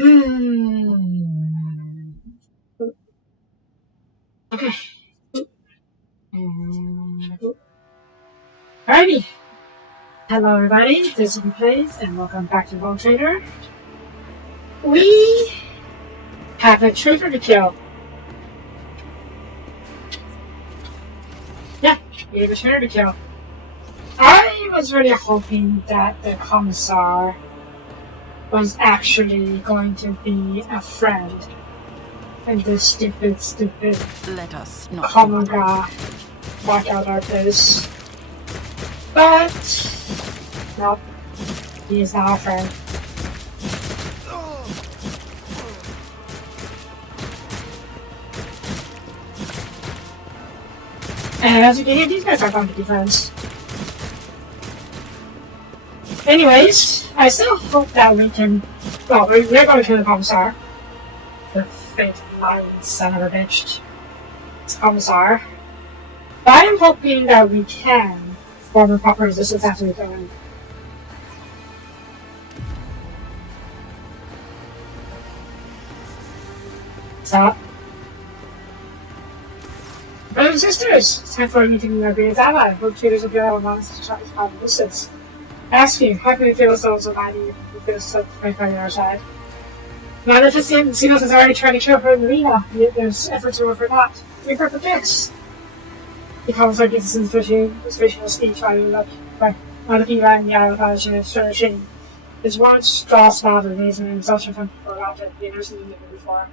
Okay. Alrighty. Hello everybody, this is Plays, and welcome back to World Trader. We have a traitor to kill. Yeah, we have a traitor to kill. I was really hoping that the commissar was actually going to be a friend. And this stupid Let us not common guy walk out our place. But nope, he is not our friend. And as you can hear, these guys are going to be friends. Anyways, I still hope that we can. Well, we're going to kill the commissar. The fake lying son of a bitch. It's commissar. But I am hoping that we can form a proper resistance after we go in. Stop. Brothers and sisters, it's time for a meeting with our greatest ally. World Traders of your months to try to find resistance. I ask you, how can we feel ourselves almighty with this right on our side? Magnificent, Xenos is already trying to kill her in the arena, yet there's efforts to for that. We perfect fix. The commissar gives us inspirational speech while looking around the eye without a shame. His words draw a smile of amazement and exhaustion from people around him he had never seen him before.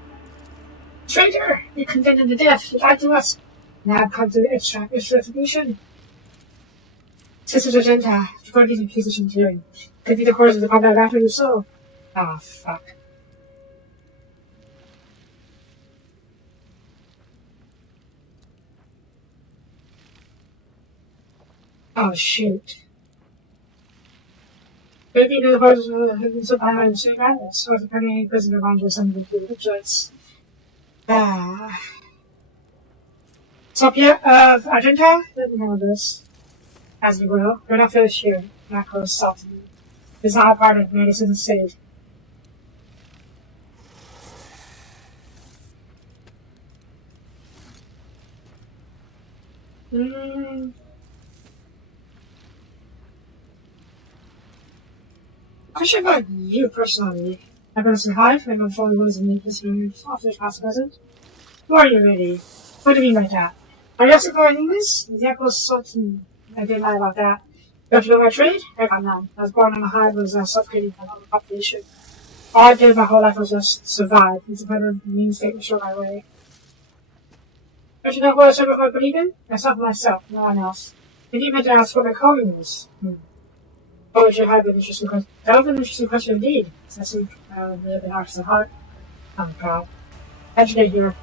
Traitor! You condemned him to death. You lied to us. Now I've come to extract this retribution. Sisters Argenta, if you're going to be in position to hearing, could be the course of the combat after your soul. Ah, fuck. Oh, shoot. Maybe the horses have been somehow in the same madness, or the permanent prisoner around with some of the joints. Ah. Soapie of Argenta, let me know this. As you will, we're not finished here. Not close salty. It's not a part of medicine state. Question about you personally. I'm going to say hi, I'm going to follow those and meet this room after the past present. Who are you, lady? What do you mean by that? Are you also going this? The echo's salty. I didn't lie about that. You have to know my trade? I got none. I was born on a hive was suffocating from the population. All I did my whole life was just survive. It's a better mean statement show my way. Don't you know what I said about what I believe in? Myself, no one else. If you meant to ask what my calling is. Oh, would you have an interesting question? That was an interesting question indeed. I seem a bit harsh at heart. Oh god. How'd you get here?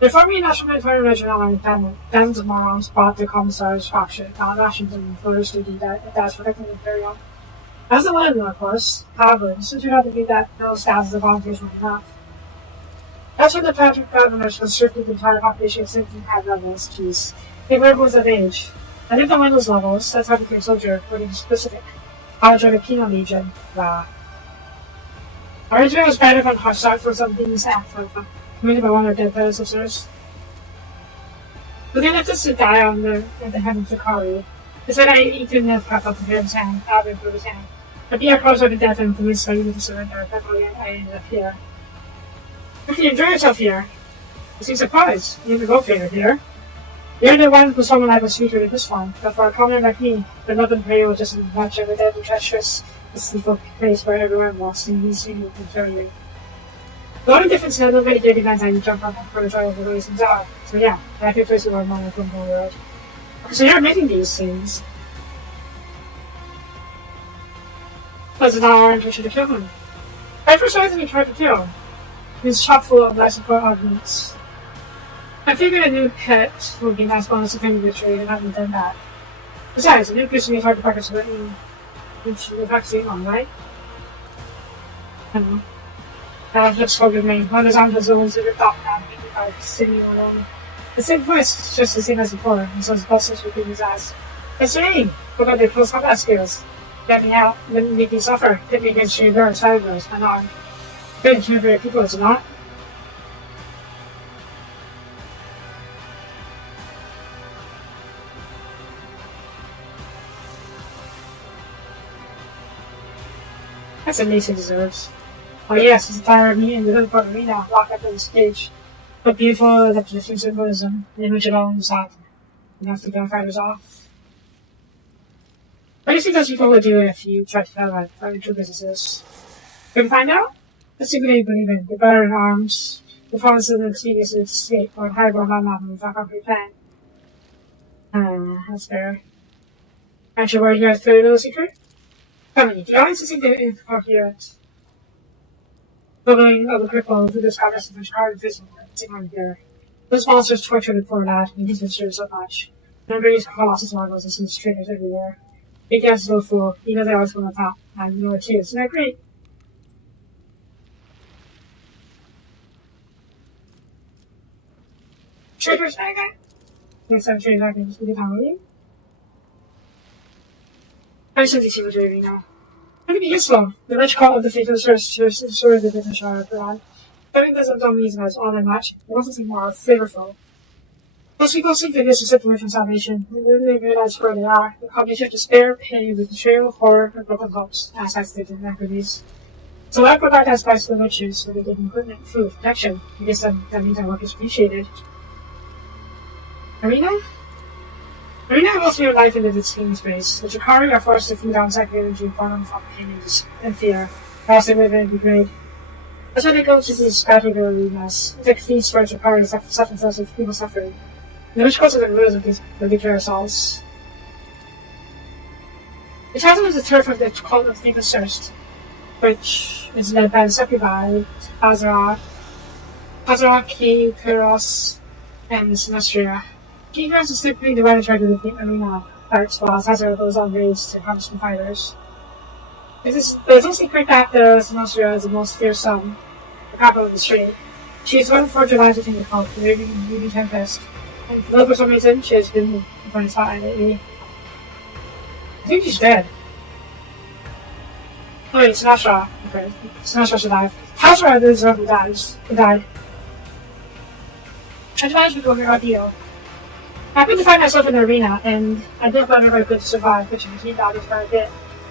The Former National Military Regiment dozens of morons bought the commissar's faction, found rations and orders to do that's protecting the Imperium. As the landlord, of course, however, it turned out to be that those thousands of volunteers weren't enough. That's when the Patrick governors constricted the entire population of 17 high levels, jeez. They were was of age. And if they win those levels, that's how to become a soldier, what is specific. I'll join a penal legion. Wow. Our regiment was better than our start for some things after. Committed by one of their dead predecessors. But they left us to die at the head of Zakari. They said I eaten the crap up of his hand, out of his hand. But the close to death and convinced by you to surrender. Thankfully, I ended up here. If you enjoy yourself here, you seem surprised. You're the go-fader here. You're the one whose home life was featured in this one, but for a commoner like me, the love and prayer was just as much of a dead and treacherous, deceitful place where everyone walks and you see you controlling. The only difference is that nobody did events and you jump up for the joy of the reasons are. So yeah, I feel first of all more from the world. So you're admitting these things. Was it not our intention to kill him? I first reason he tried to kill. He was chock full of life support arguments. I figured a new pet would be a nice bonus to claim the trade, and I haven't done that. Besides, a new person is hard to practice with, and you should be practicing on, right? I don't know. Let's go with me. One is on the zones that are top now, by sitting alone. The same voice, just the same as before, and so his bosses repeat his ass. What's your name? What about their close combat skills? Get me out, let me make you suffer. Hit me against your door, side doors, and on. Good to very people, it's not. That's a Mason deserves. Oh yes, it's a tire of me and the other part of me now, locked up in this cage. But beautiful, the position symbolism, the image it owns that enough to get fighters off. I guess it does people would do if you try to tell what the true business is. Can we find out? Let's see what they believe in. They're better in arms. The promise of the experience is escape or hide behind my mouth and fuck up your plan. That's fair. Aren't you worried you guys through a little secret? Come on, you always think that in coherent. Bubbling of the cripple who discovers the first card physical thing here. Those monsters tortured the poor lad, and he's been sure so much. Remember his colossus marbles and some traitors everywhere. Big ass little fool. He knows they always come on top. And you know it too. Isn't that great? Traitors, that guy? Yes, I'm traitors. I can just get down with you. I just have to see what you're doing now. It can be useful. The rich call of the fatal source of the business shard around. Having this of dumb reason as all that much, it wasn't something more flavorful. Most people think that this is separate from salvation, and then they realize where they are. The combination of despair, pain, the betrayal, horror, and broken hopes, as I stated in equities. So I provide that spice to the witches so they give equipment, food, protection. I guess that means our work is appreciated. Arena? Arena will through your life into this scheme space. The Jakari are forced to feed on psychic energy upon from pain and fear. Else they would be great. That's why they go to these battlefield arenas. It's like feasts for Jakari suffering themselves with people suffering. The rich cause of the rules of these particular assaults. The chasm is the turf of the cult of Deepest Thirst, which is led by the Soapie, K, Kuros, and Sinestria. Keygrass is typically divided right into the arena parts, while Hazard goes on raids to harvest from fighters. There's no secret that the Sinestria is the most fearsome, the capital of the street. She is one of 4 Julys within the cult, the Ruby Tempest. And for some reason, she has been in the spotlight lately. I think she's dead. Oh wait, Sinestria. Okay, Sinestria survived. Hazard is the one who died. I managed to go here ordeal. I happened to find myself in the arena, and I didn't find I could survive, which became obvious for a bit.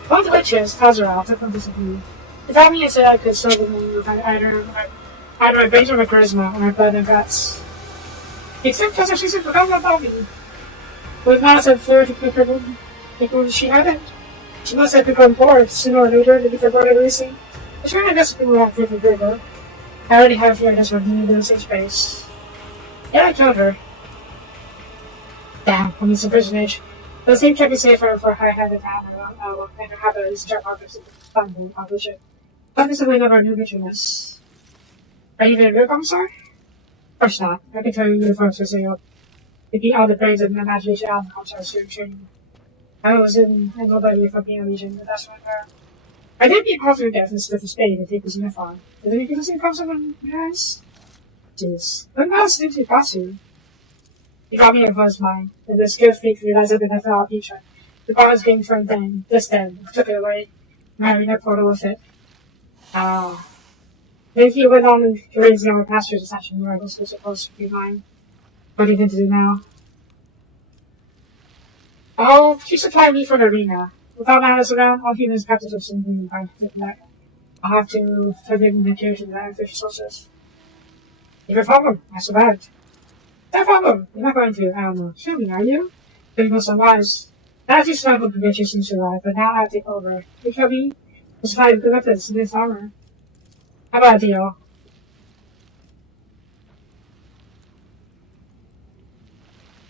One of the witches, Hazard, took them to disappear. They found me and said I could serve them with either my brains or my charisma, or my blood and guts. Except because she said, forgot about me. With not said flirt to keep her moving. Because she hadn't. She must have become bored sooner or later to get the board of racing. I'm sure I guess people won't fit for bigger. I already have a fear that's what me in the same space. Yeah, I killed her. Damn, I mean some personage. Those things can be safer for high-handed hand and have a start objects in fun and accomplish it. Focus away of our new bitterness. Are you even a real commissar? Of course not. I can tell you uniforms for sale. They beat all the brains and imagination out of the commissar's during training. I was in nobody from being a legion, but that's what I did beat positive death instead of Spain and take his uniform. Did you get the same commissar when guys? Jeez. What else did you pass you? He got me in his mind, and the skill freak realized that I fell off each other. The bar was getting from then, took it away, and I made a portal with it. Then he went on and raised the armor pastures attaching miracles were supposed to be mine. What are you going to do now? Oh, keep supplying me for the arena. Without malice around, all humans have to do something by that. I'll have to forgive the adhere to the artificial sources. Your problem, I survived. No problem. You're not going to, I don't know. Show me, are you? Then go wise. That is not what the bitch seems to survive, but now I have to take over. You kill me? It's 5 good weapons in this armor. How about a deal?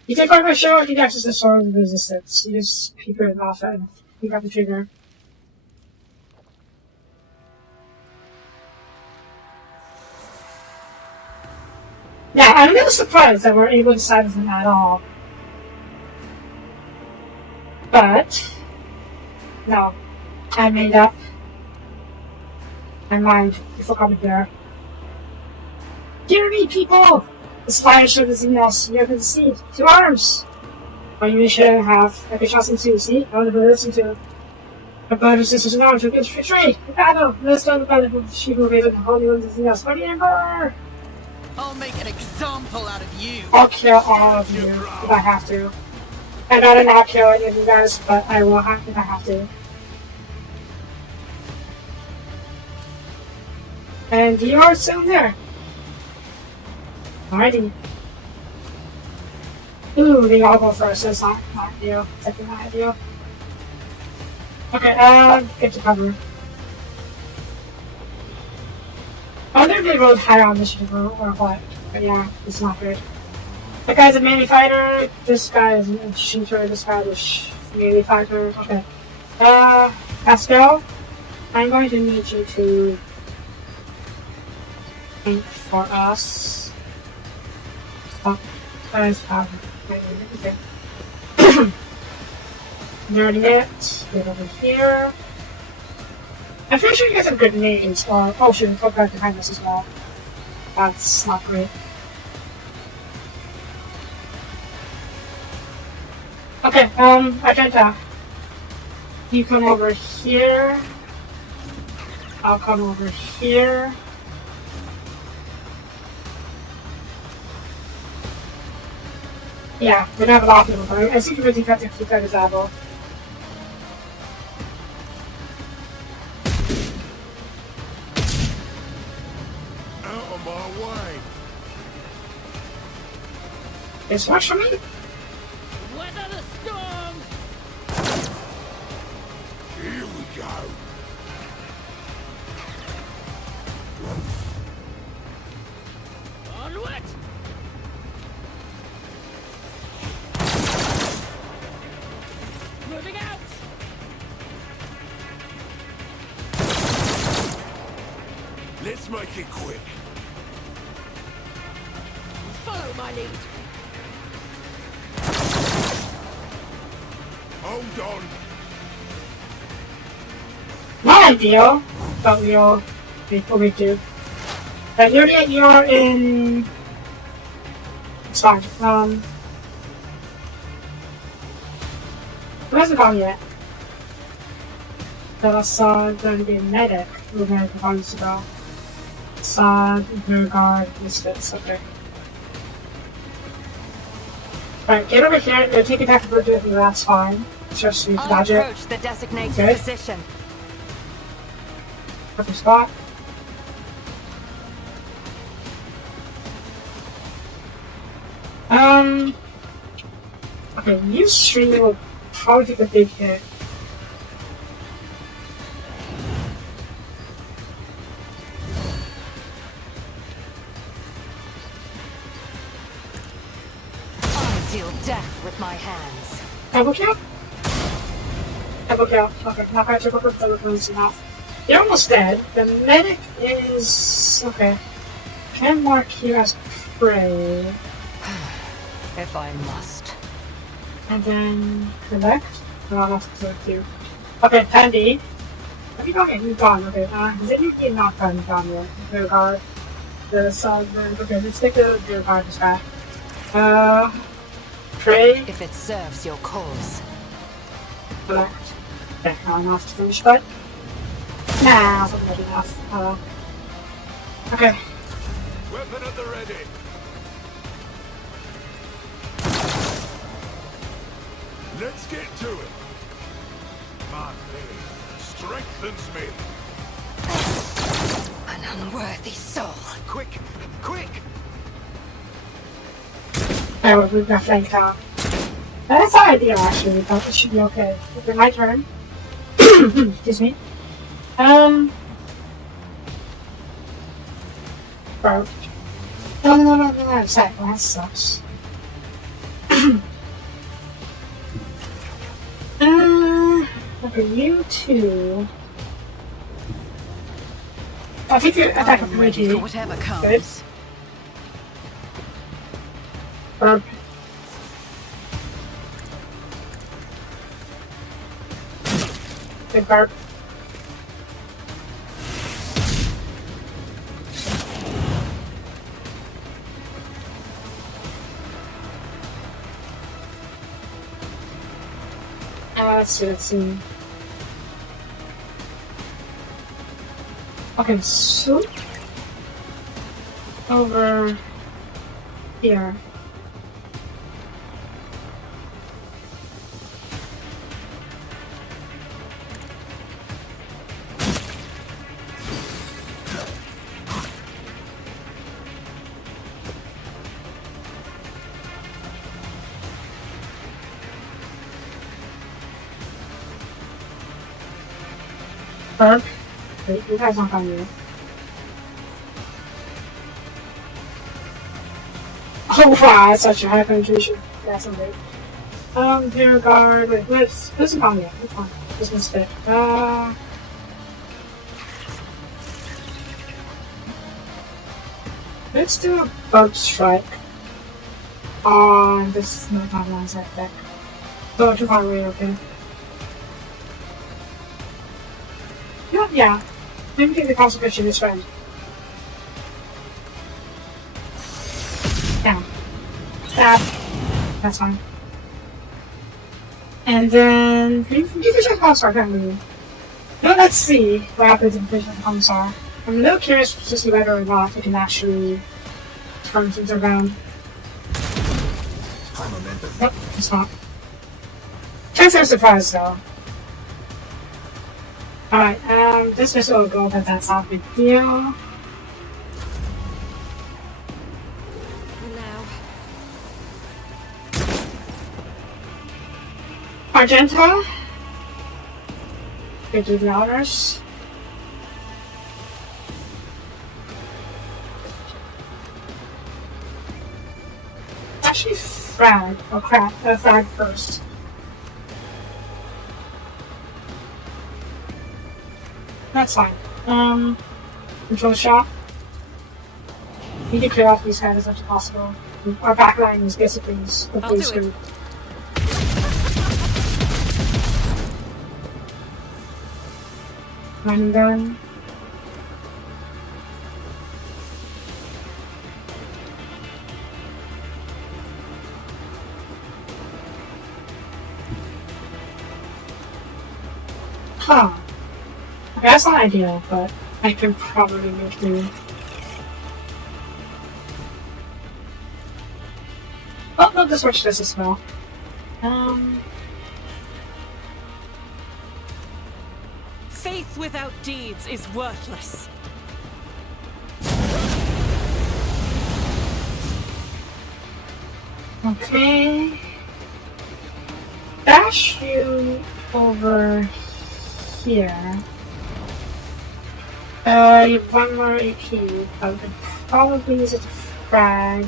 You take over my show and you access the sword of resistance. You just keep it off and you got the trigger. Yeah, I'm a little surprised that we're able to side with him at all. But, no, I made up my mind before coming here. Hear me, people! The spire ship is in us. You have been deceived. To arms! Or you should have, like a chance to see, I want to listen to. But this is an arm to infiltrate the battle. Let's start the battle with she who raised the Holy Ones of the House for the Emperor. I'll make an example out of you. I'll kill all of you if I have to. I'd rather not kill any of you guys, but I will have if I have to. And you are still there. Alrighty. Ooh, they all go first, so it's not ideal. Definitely not ideal. Okay, get to cover. I wonder if they rolled higher on initiative or what. But yeah, it's not good. That guy's a melee fighter, this guy is a shooter, this guy is a melee fighter. Okay. Pascal, I'm going to need you to think for us. Oh, guys have okay. Nerdy it, get over here. I'm pretty sure you guys have good names. Oh shoot, we got behind us as well. That's not great. Okay, Argenta. You come over here. I'll come over here. Yeah, we don't have a lot of people, but I think we're going to have to keep that as apple. Out of my way. This works for me. Weather the storm. Here we go. Onward. Moving out. Let's make it quick. Follow my lead. Hold on. Not ideal, but we'll make what we do. But you are in. It's fine. Who hasn't gone yet? But I saw going to be a medic. We're going to go to go. Assad, Rearguard, Misfits, okay. Alright, get over here. You'll take attack of Virgil, that's fine. Just you dodge it. Approach the designated Okay. position. Perfect spot. Okay, you streaming will probably take a big hit. I deal death with my hands. Double kill? Double kill. Okay, not quite triple kill, double kill is enough. You're almost dead. The medic is... okay. Can mark here as prey. If I must. And then collect. No, that's collect too. Okay, Tandy. Have you gone? You've gone. Okay, is it you not gone yet? Rear guard. The side. Okay, let's take the rear guard this guy. Prey. If it serves your cause. Collect. Okay, not enough to finish fight. Nah, that's not enough. Okay. Weapon at the ready. Let's get to it. My faith strengthens me. An unworthy soul. Quick, quick! Alright, we've got flank top. That's not ideal actually, but it should be okay. Okay, my turn. Excuse me. Bro. No, sorry, that sucks. Okay, you two. I think you attack I'm him ready for pretty whatever good. comes. Burp. Big burp. Let's see. Okay, so over here. Burp. Wait, you guys aren't on you. Oh wow, that's such a high penetration. That's amazing. Here guard. Wait, where's the bomb yet? Which one? This one's fit. Let's do a bug strike on this no time line side deck. So to find way okay. Yeah. Maybe take the consequence of this friend. Down. Stab. That's fine. And then you fish the Commissar, can't we? Now let's see what happens if we fish the Commissar. I'm a little curious to see whether or not we can actually turn things around. Nope, it's not. Can't say I'm surprised though. Alright, this missile will go, but that's not a big deal. Argenta. They do the honors. Actually, frag. Oh crap, frag first. That's fine. Control shot. We need to clear off these guys as much as possible. Our backline is basically hopefully screwed. Mining gun. Huh. Okay, that's not ideal, but I can probably make do. Oh, no, this switch does as well. Faith without deeds is worthless. Okay. Dash you over here. You have one more AP. I would probably use it to frag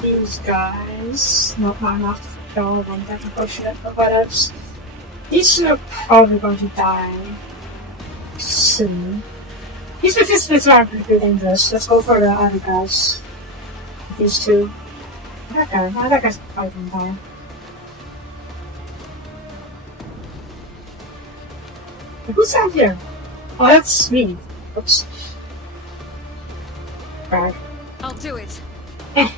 these guys. Nope, not enough to kill them. That's unfortunate, but what else? These two are probably going to die soon. These participants are pretty dangerous. Let's go for the other guys. These two. That guy's probably going to die. Who's out here? Oh, that's me. Oops. Frag. I'll do it. Die.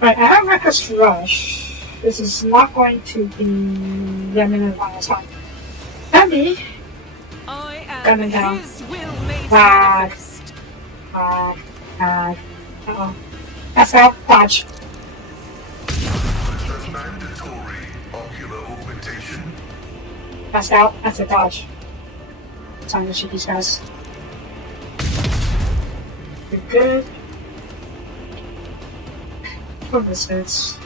Right, I have Reckless Rush. This is not going to be the minute one this time. Heavy. I Coming am down. his will made Frag. manifest. Uh-oh. That's out. Dodge. The mandatory ocular augmentation. That's out. That's a dodge. Time to shoot these guys. You're good. What this fits.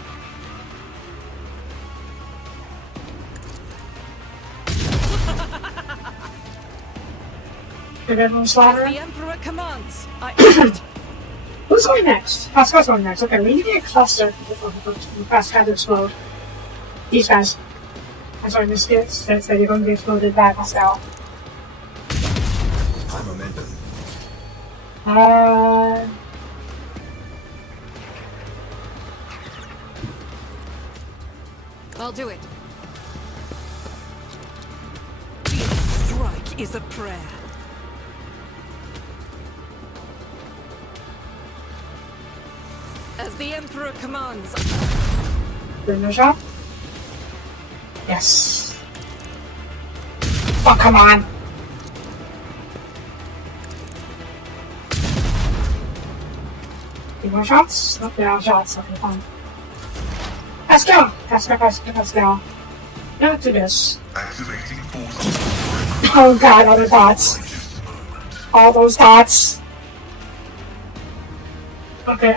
Did everyone As slaughter? the Emperor commands, I act. Who's going next? Pascal's going next. Okay, we need to get a cluster for Pascal to explode. These guys. I'm sorry, this kid says that you're going to be exploded by Pascal. High momentum. I'll do it. Each strike is a prayer. As the Emperor commands. Window shot? Yes. Oh, come on. Any more shots? Nope, they're out of shots. Okay, fine. Let's go! Let's go. Now do this. Activating force. Oh god, other dots. All those dots. Okay,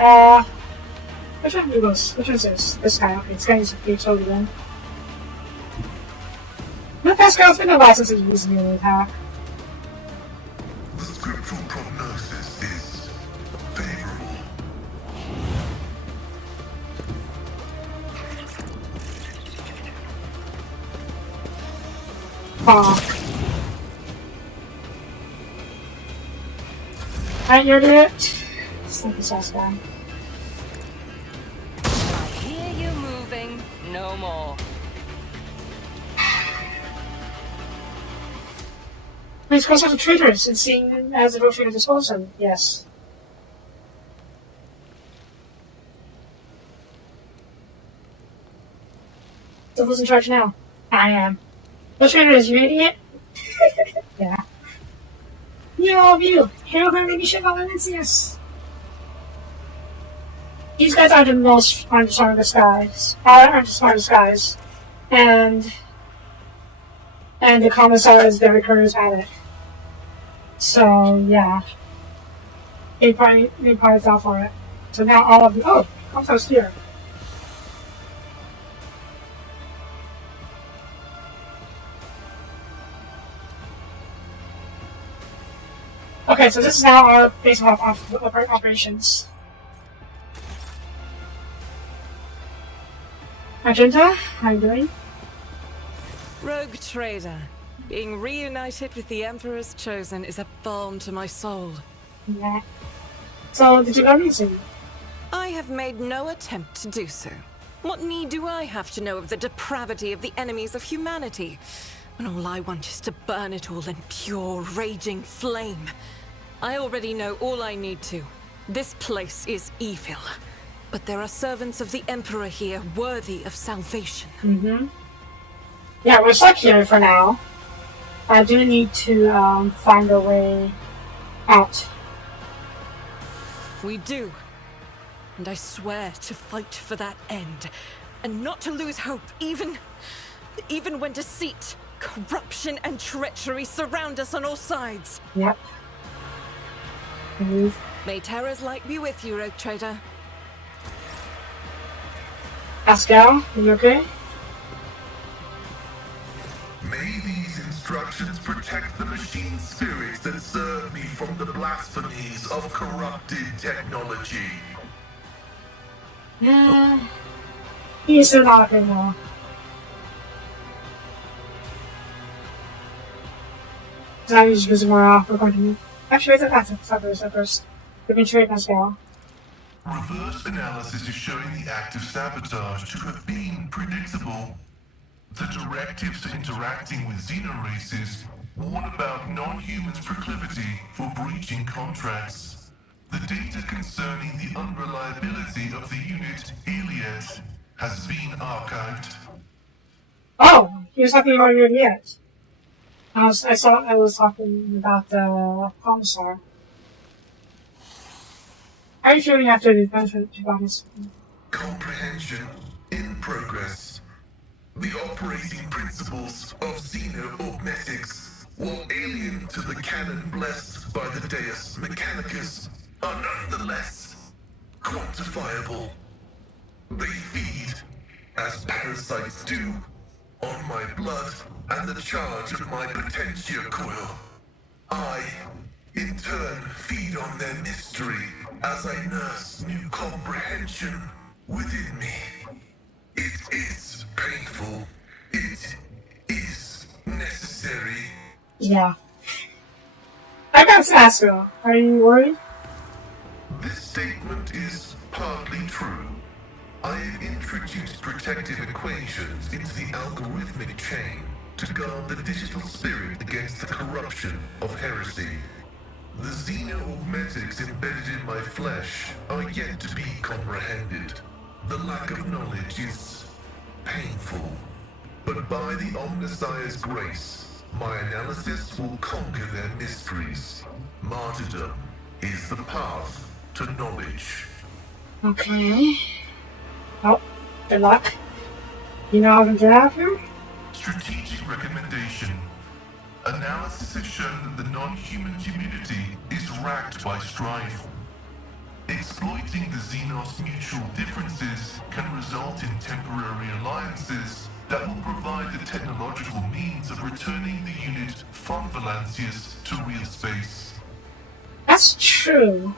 which one do this? Which one is this? This guy, okay, this guy needs to be totally in. No, Pascal, it's been a while since I've used the attack. The scriptural prognosis is favorable. Alright, you're good. Let's take this ass guy. I hear you moving. No more. Please cross out the traitors and seeing them as a trophy to dispose of. Yes. So who's in charge now? I am. The traitors, you idiot? Yeah. You all of you! Hail her maybe ship Valencius! These guys are the smartest guys. Aren't the smartest guys. And the commissar is very charismatic. So yeah. They probably fell for it. So now all of you commissar's here. Okay, so this is now our base of operations. Magenta, how you doing? Rogue trader. Being reunited with the Emperor's Chosen is a balm to my soul. Yeah. So, did you go missing? I have made no attempt to do so. What need do I have to know of the depravity of the enemies of humanity, when all I want is to burn it all in pure, raging flame? I already know all I need to. This place is evil. But there are servants of the Emperor here worthy of salvation. Mm-hmm. Yeah, we're stuck here for now. I do need to find a way out. We do. And I swear to fight for that end. And not to lose hope, even when deceit, corruption, and treachery surround us on all sides. Yep. Move. May Terra's light be with you, Rogue Trader. Pascal, are you okay? May these instructions protect the machine spirits that serve me from the blasphemies of corrupted technology. He's still not okay now. So now he's using more off. We're going to actually that's it first. We can trade Pascal. Reverse analysis is showing the act of sabotage to have been predictable. The directives to interacting with xenoraces warn about non-humans' proclivity for breaching contracts. The data concerning the unreliability of the unit, Iliad, has been archived. Oh, he was talking about your yet. I was talking about the commissar. How are you feeling after the benefit about his Comprehension in progress. The operating principles of xeno-augmetics, while alien to the canon blessed by the Deus Mechanicus, are nonetheless quantifiable. They feed, as parasites do, on my blood and the charge of my potentia coil. I, in turn, feed on their mystery as I nurse new comprehension within me. It is painful. It is necessary. Yeah. I got to ask you, are you worried? This statement is partly true. I have introduced protective equations into the algorithmic chain to guard the digital spirit against the corruption of heresy. The xeno-augmetics embedded in my flesh are yet to be comprehended. The lack of knowledge is painful. But by the Omnissiah's grace, My analysis will conquer their mysteries. Martyrdom is the path to knowledge. Okay. Oh, good luck. You know how to get out here? Strategic recommendation. Analysis has shown that the non-human community is racked by strife. Exploiting the Xenos mutual differences can result in temporary alliances that will provide the technological means of returning the unit from Valancius to real space. That's true.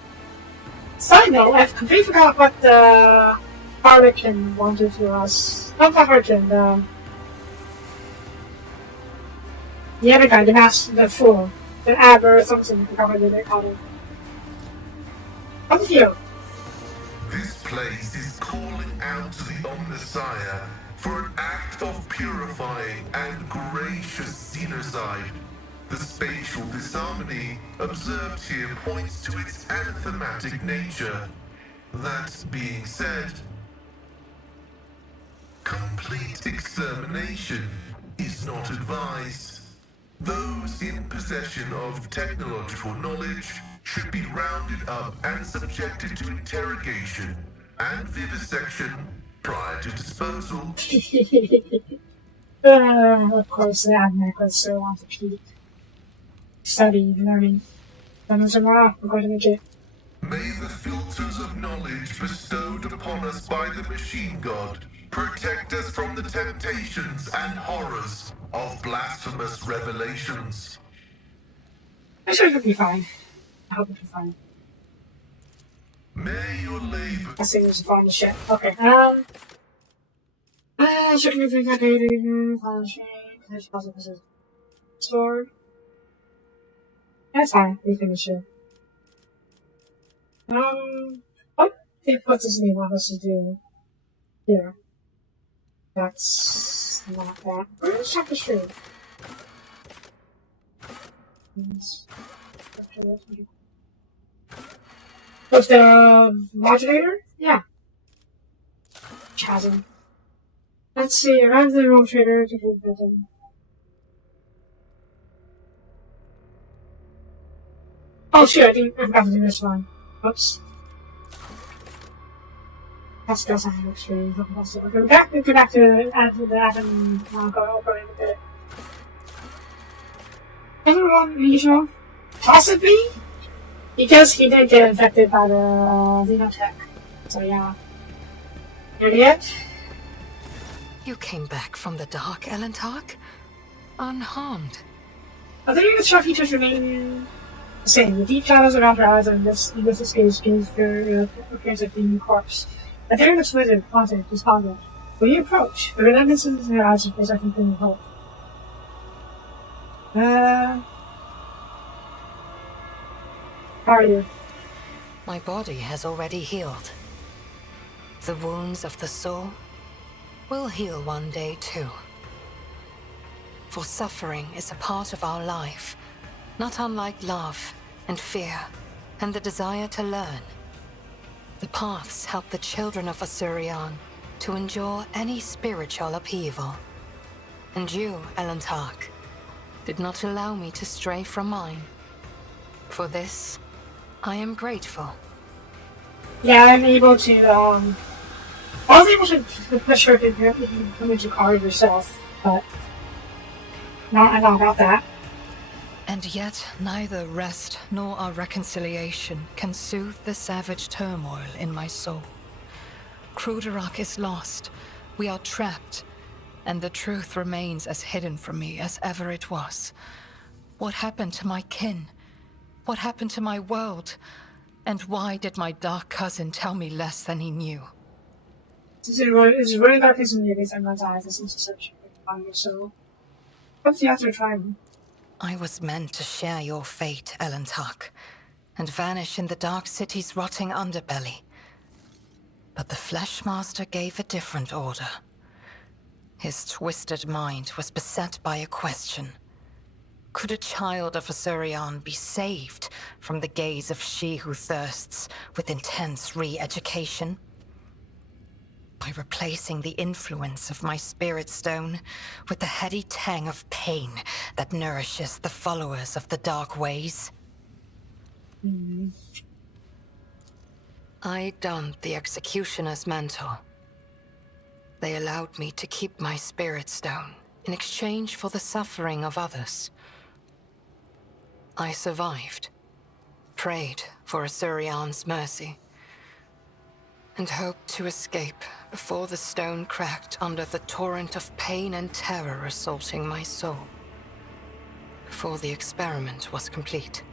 Side note, I've completely forgot what the Harlequin wanted to us. Not the Harlequin, the other guy, the fool. The Aber or something, I forgot what they called him. What's the view? This place is calling out to the Omnissiah for an act of purifying and gracious xenocide. The spatial disharmony observed here points to its anathematic nature. That being said, complete extermination is not advised. Those in possession of technological knowledge should be rounded up and subjected to interrogation and vivisection prior to disposal. Of course, the Admech would still want to keep studying, learning. Then there's a more we're going to make it. May the filters of knowledge bestowed upon us by the machine god protect us from the temptations and horrors of blasphemous revelations. I'm sure it'll be fine. I hope it'll be fine. May your labor... I think there's a fun shit. Okay, checking if we got data, file shape, cache puzzle is stored. That's fine, we finished it. What it puts his name on us to do here. That's not that. Let's check the street. With the modulator? Yeah. Chasm. Let's see, arrive the room trader to do building. Oh shit, I forgot to do this one. Oops. That's still something extreme. Okay, back to the Adam go in a bit. Everyone usual? Possibly? Because he did get infected by the Xenotech. So yeah. Idiot. You came back from the dark, Elentark? Unharmed. I think the trophy features remain the same. The deep shadows around her eyes and this escape schemes for appearance of being a corpse. A very much wizard, haunted, despondent. When you approach, the relentless in her eyes is I think in hope. How are you? My body has already healed. The wounds of the soul will heal one day too. For suffering is a part of our life, not unlike love and fear and the desire to learn. The paths help the children of Asurion to endure any spiritual upheaval. And you, Elentark, did not allow me to stray from mine. For this, I am grateful. Yeah, I'm able to, I was able to push her to come into car yourself, but I'm not about that. And yet, neither rest nor our reconciliation can soothe the savage turmoil in my soul. Kruderak is lost, we are trapped, and the truth remains as hidden from me as ever it was. What happened to my kin? What happened to my world? And why did my dark cousin tell me less than he knew? It's really darkness in your someone's eyes. It seems to search on your soul. What's the answer trying? I was meant to share your fate, Elentark, and vanish in the Dark City's rotting underbelly. But the Fleshmaster gave a different order. His twisted mind was beset by a question. Could a child of Asurion be saved from the gaze of she who thirsts with intense re-education? by replacing the influence of my spirit stone with the heady tang of pain that nourishes the followers of the dark ways. I donned the executioner's mantle. They allowed me to keep my spirit stone in exchange for the suffering of others. I survived, prayed for Asurian's mercy, and hoped to escape before the stone cracked under the torrent of pain and terror assaulting my soul. Before the experiment was complete.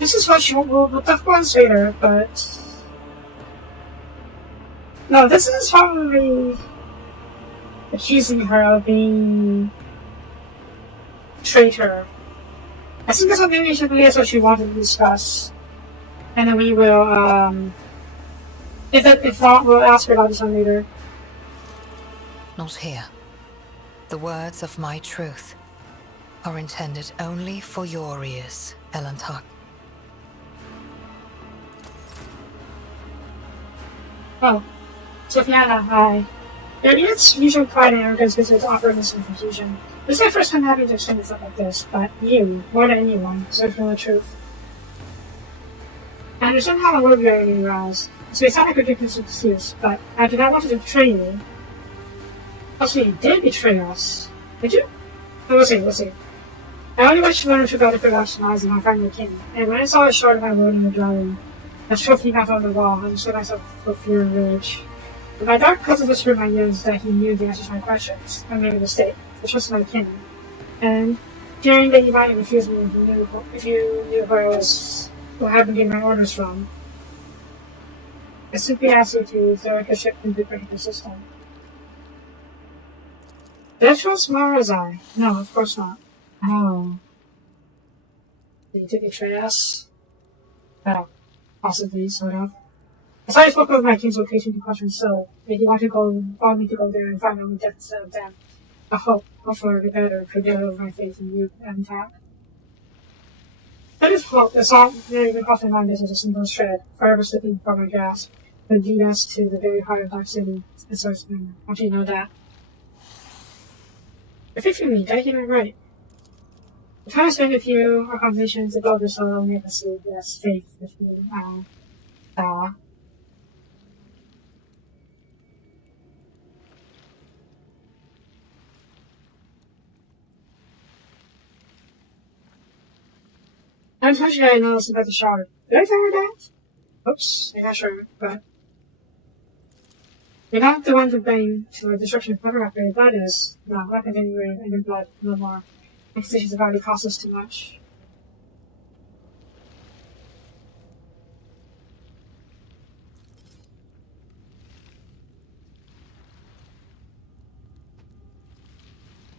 This is what we'll talk about later, but... No, this is probably accusing her of being a traitor. I think that's something that's what she wanted to discuss. And then we will, if not, we'll ask her about this one later. Not here. The words of my truth are intended only for your ears, Elantar. Oh, Sofiana, hi. There is usually pride and arrogance because it's offering this confusion. This is my first time having to explain stuff like this, but you, more than anyone, deserve to know the truth. I understand how the word you're being aroused. So it's not like a ridiculous excuse, but I did not want to betray you. Also, you did betray us. Did you? Oh, we'll see. I only wish to learn about the production eyes of my friend king, and when I saw a shard of my word in the dwelling, a trophy back on the wall, I understood myself for fear and rage. But my dark cousin whispered in my ears that he knew the answers to my questions. I made a mistake. I trusted my kin. And fearing that you might refuse me if you knew where I was, what happened to get my orders from, I simply asked you to direct a ship into the system. Did I trust Mara's eye? No, of course not. Oh. Did you betray us? Well, possibly, sort of. I saw you spoke of my king's location to question so, that you want me to go there and find out death instead of them. I hope for the better could get over my faith in you and Tap. That is hope that saw very good off in mind as a single shred, forever slipping from my grasp, would lead us to the very heart of Dark City, and so want you to know that. Your faith in me, did I get it right? The time I spent with you, our conversations, the build your soul, make us see, yes, faith with you, Unfortunately, I noticed about the shard. Did I tell her that? Oops, I'm not sure, but... You're not the one to blame for the destruction of Clever After your blood is not weapons anywhere in your blood no more. Decisions have already cost us too much.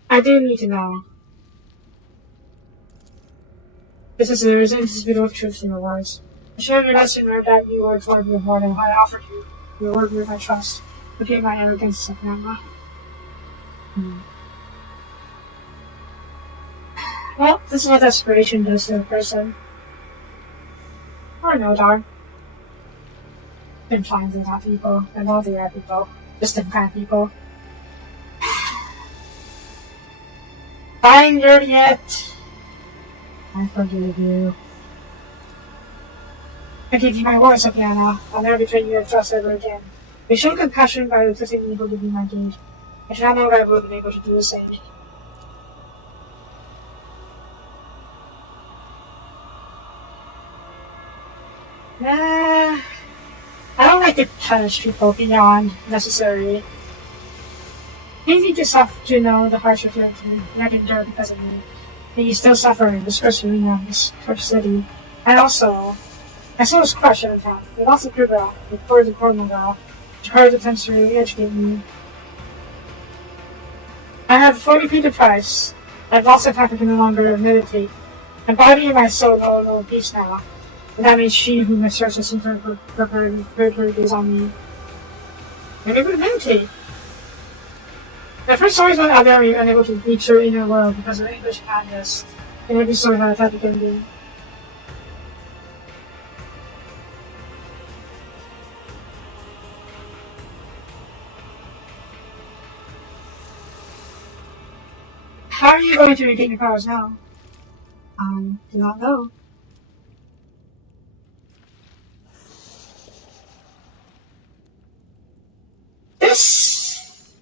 I do need to know. This is there is indisputable truth in your words. I should have realized sooner that you were toward me more than I offered you. Your word with my trust. Looking at my arrogance, Sofiana. Well, this is what desperation does to a person. Or no, darn. Been fine with that people, and all the other people. Just different kind of people. Fine, you're yet. I forgive you. I give you my word, Sofiana. I'll never betray your trust ever again. We show compassion by refusing me to be my deed. I do not know if I would have been able to do the same. I don't like to punish people beyond necessary. You need to know the hardship you have endured because of me. And you still suffer in this cursed arena, this cursed city. And also, my soul is crushed every time. We lost the Kruger, the Cords of Cornwall, which hard attempts to re-educate me. I have fully paid the price. I've lost the time to no longer meditate. My body and my soul know peace now. And that means she who misserves the center of her gaze on me. Maybe we meditate. My first stories went out there unable to reach her inner world because of English madness, and every story had a tragic ending. How are you going to regain your powers now? I do not know. This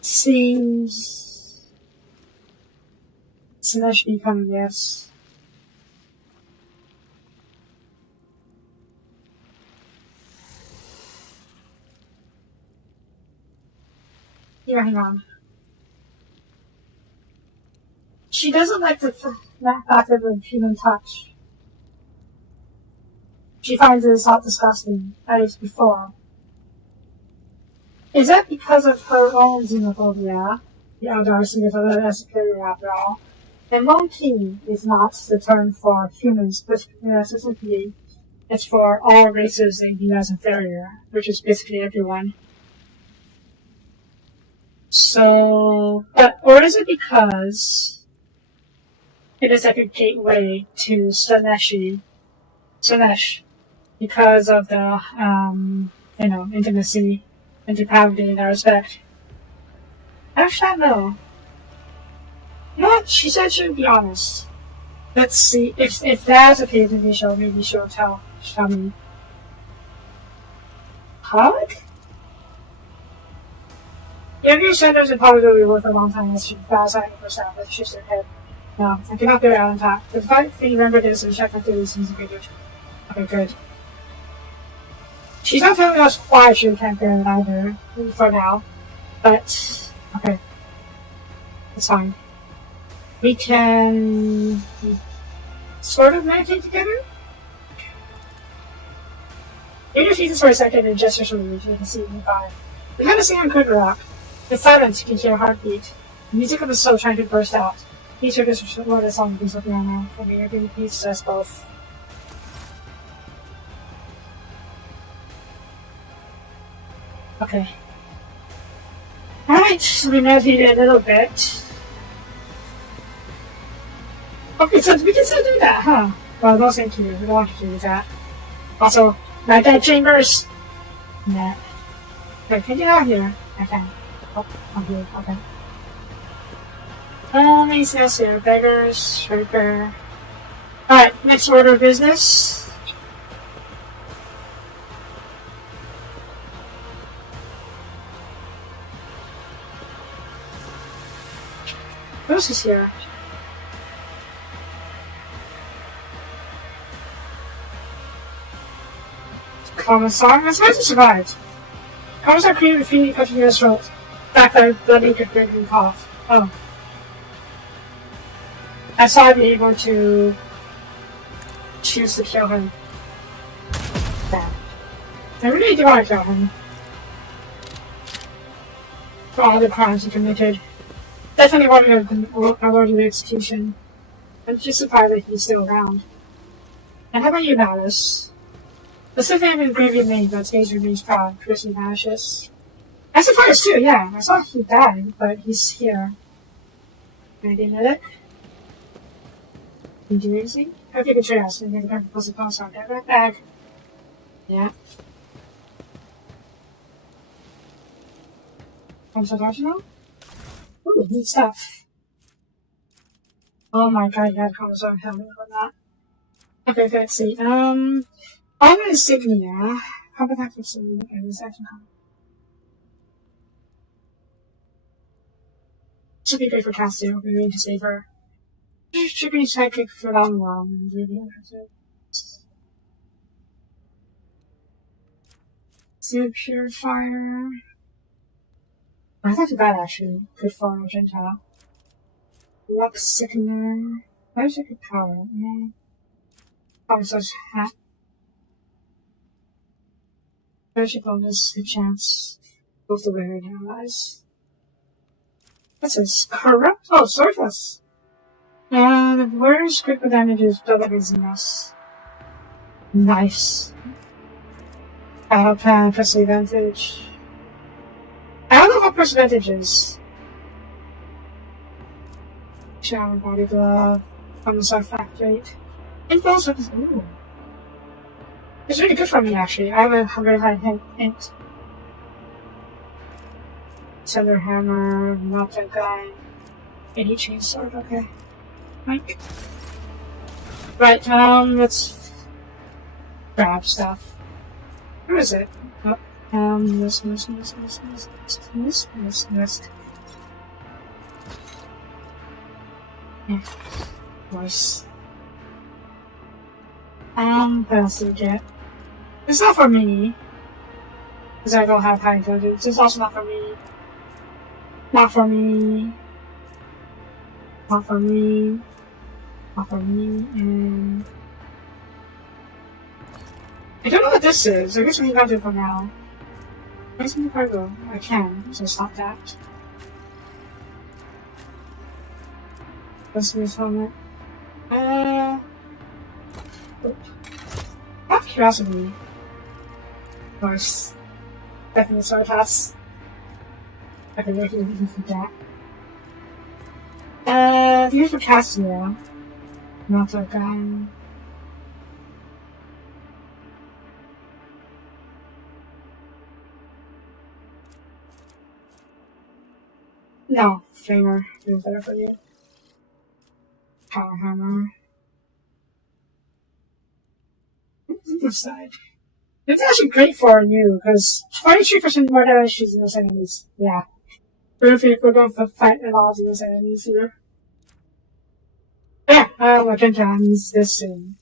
seems that should be coming, yes. Here, hang on. She doesn't like the fact of human touch. She finds it hot disgusting, at least before. Is that because of her own xenophobia? The outdoor xenophobia is superior after all. And monkey is not the term for humans specifically. It's for all races they view as inferior, which is basically everyone. So, or is it because it is like a gateway to Slanesh, because of the, intimacy and depravity in that respect? Actually, I don't know. You know what? She said she would be honest. Let's see. If that's the case, maybe she'll tell me. Hug? Your centers would probably be worth a long time as she fast out of herself, but she shook her head. No, I cannot get out on top. But if I can remember this and check my theory seems good. Okay, good. She's not telling us why she can't get it either, for now. But, okay. It's fine. We can sort of meditate together? Even if you just for a second and gestures for you can see me by. We had to sing on Good Rock. In silence, you can hear a heartbeat. The music of the soul trying to burst out. Each of us wrote a song piece of piano. For me, every piece says both. Okay. Alright, so we meditated a little bit. Okay, so we can still do that, huh? Well, no thank you. We don't want to do that. Also, my dead chambers! Nah. Okay, can you get out here? I can. Oh, I'm here. Okay. Let me see us here. Beggars, repair. Alright, next order of business. What else is here? Commissar? That's how you survived. Commissar created a feeling touching your throat. Back there, bloody could break and cough. Oh. I saw him able to choose to kill him. Damn. I really do want to kill him. For all the crimes he committed. Definitely want to avoid the execution. I'm just surprised that he's still around. And how about you, Malice? The Sylvan and Gravy made, but Stage remains proud, Chrissy vanishes. I'm surprised too, yeah. I saw he died, but he's here. Maybe a medic? Can you do anything? I'll take a trails and get the perfect puzzle post on that bag. Yeah. Observational? Ooh, neat stuff. Oh my god, you had a chromosome helmet or not. Okay, let's see. All insignia. How about that for some section? Should be great for Cassie. We need to save her. Should be sidekick for long run. Really interested. Seal purifier. That's not too bad actually. Good for a Gentile. Lux sickener. Where's it good power? Yeah. Officer's hat. Friendship bonus, good chance. Both the wearer and allies. This is corrupt. Oh, surface. And where's critical damages? Double dizziness. Nice. Battle plan, press advantage. I don't know what percentage is. Shower body glove. On the side fact rate. Info surface. Ooh. It's really good for me actually. I have a 100 hint. Thunder Hammer, Melted Gun, any Chainsword, okay. Mike. Right, let's grab stuff. Where is it? Oh, this. Yeah, of course. What else do we get? It's not for me. Because I don't have high intelligence. It's also not for me. Not for me. Not for me. Not for me. And I don't know what this is. I guess we can go do it for now. Where's my cargo? I can, so stop that. Let's do this helmet. Out of curiosity. Of course. Definitely sword pass. I can make it easy for that. Here's for Cassia. Not a gun. No, Flamer. Feels better for you. Power Hammer. This side. It's actually great for you, because 23% more damage to those enemies. Yeah. Perfect, we're going to fight a lot of those enemies here. Yeah, my Penta needs this soon.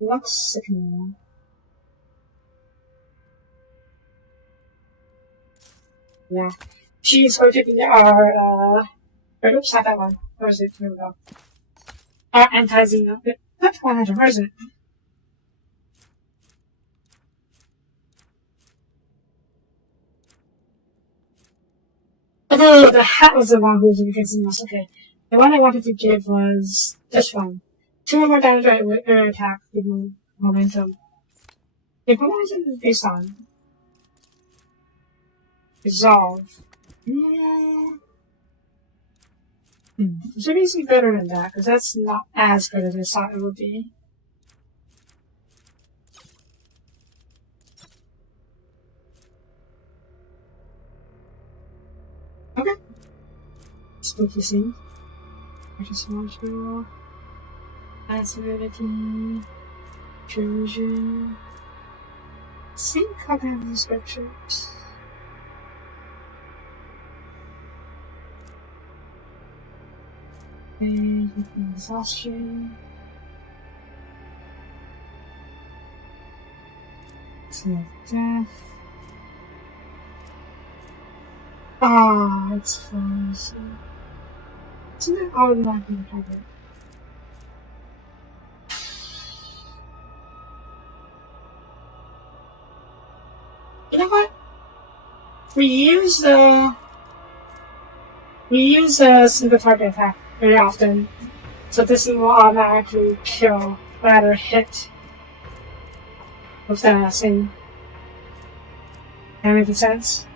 Looks sickening. Yeah. She's going to be our, oops, not that one. Where is it? Here we go. Our anti-Xeno. Not 100, where is it? Oh, the hat was the one who was against Xenos, okay. The one I wanted to give was this one. 2 more damage with air attack, give me momentum. Okay, what was it based on? Resolve. Yeah. It should be better than that, because that's not as good as I thought it would be. Okay. Spooky scene. Precious module. Acidity. Treasure. Sync cognitive descriptions. Exhaustion. It's death. Ah, it's frozen. Isn't it automatically covered? You know what? We use a single target attack very often, so this thing will automatically kill rather hit with the same. That makes sense?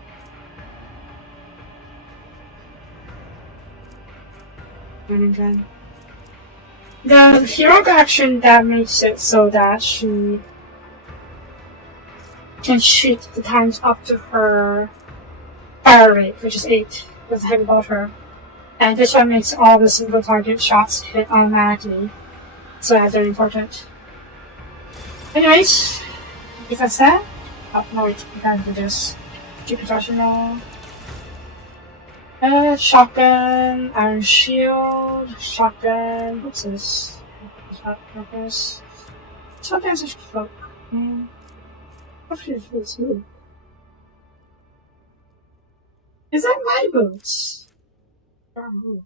The heroic action that makes it so that she can shoot the times up to her fire rate, which is 8, with the heavy bolter. And this one makes all the single target shots hit automatically. So that's very important. Anyways, if that's that, oh no wait, I gotta do this. Keep professional. Shotgun, iron shield, shotgun, what's this? Shotgun's a cloak. Hopefully it feels good. Is that my boots? Oh.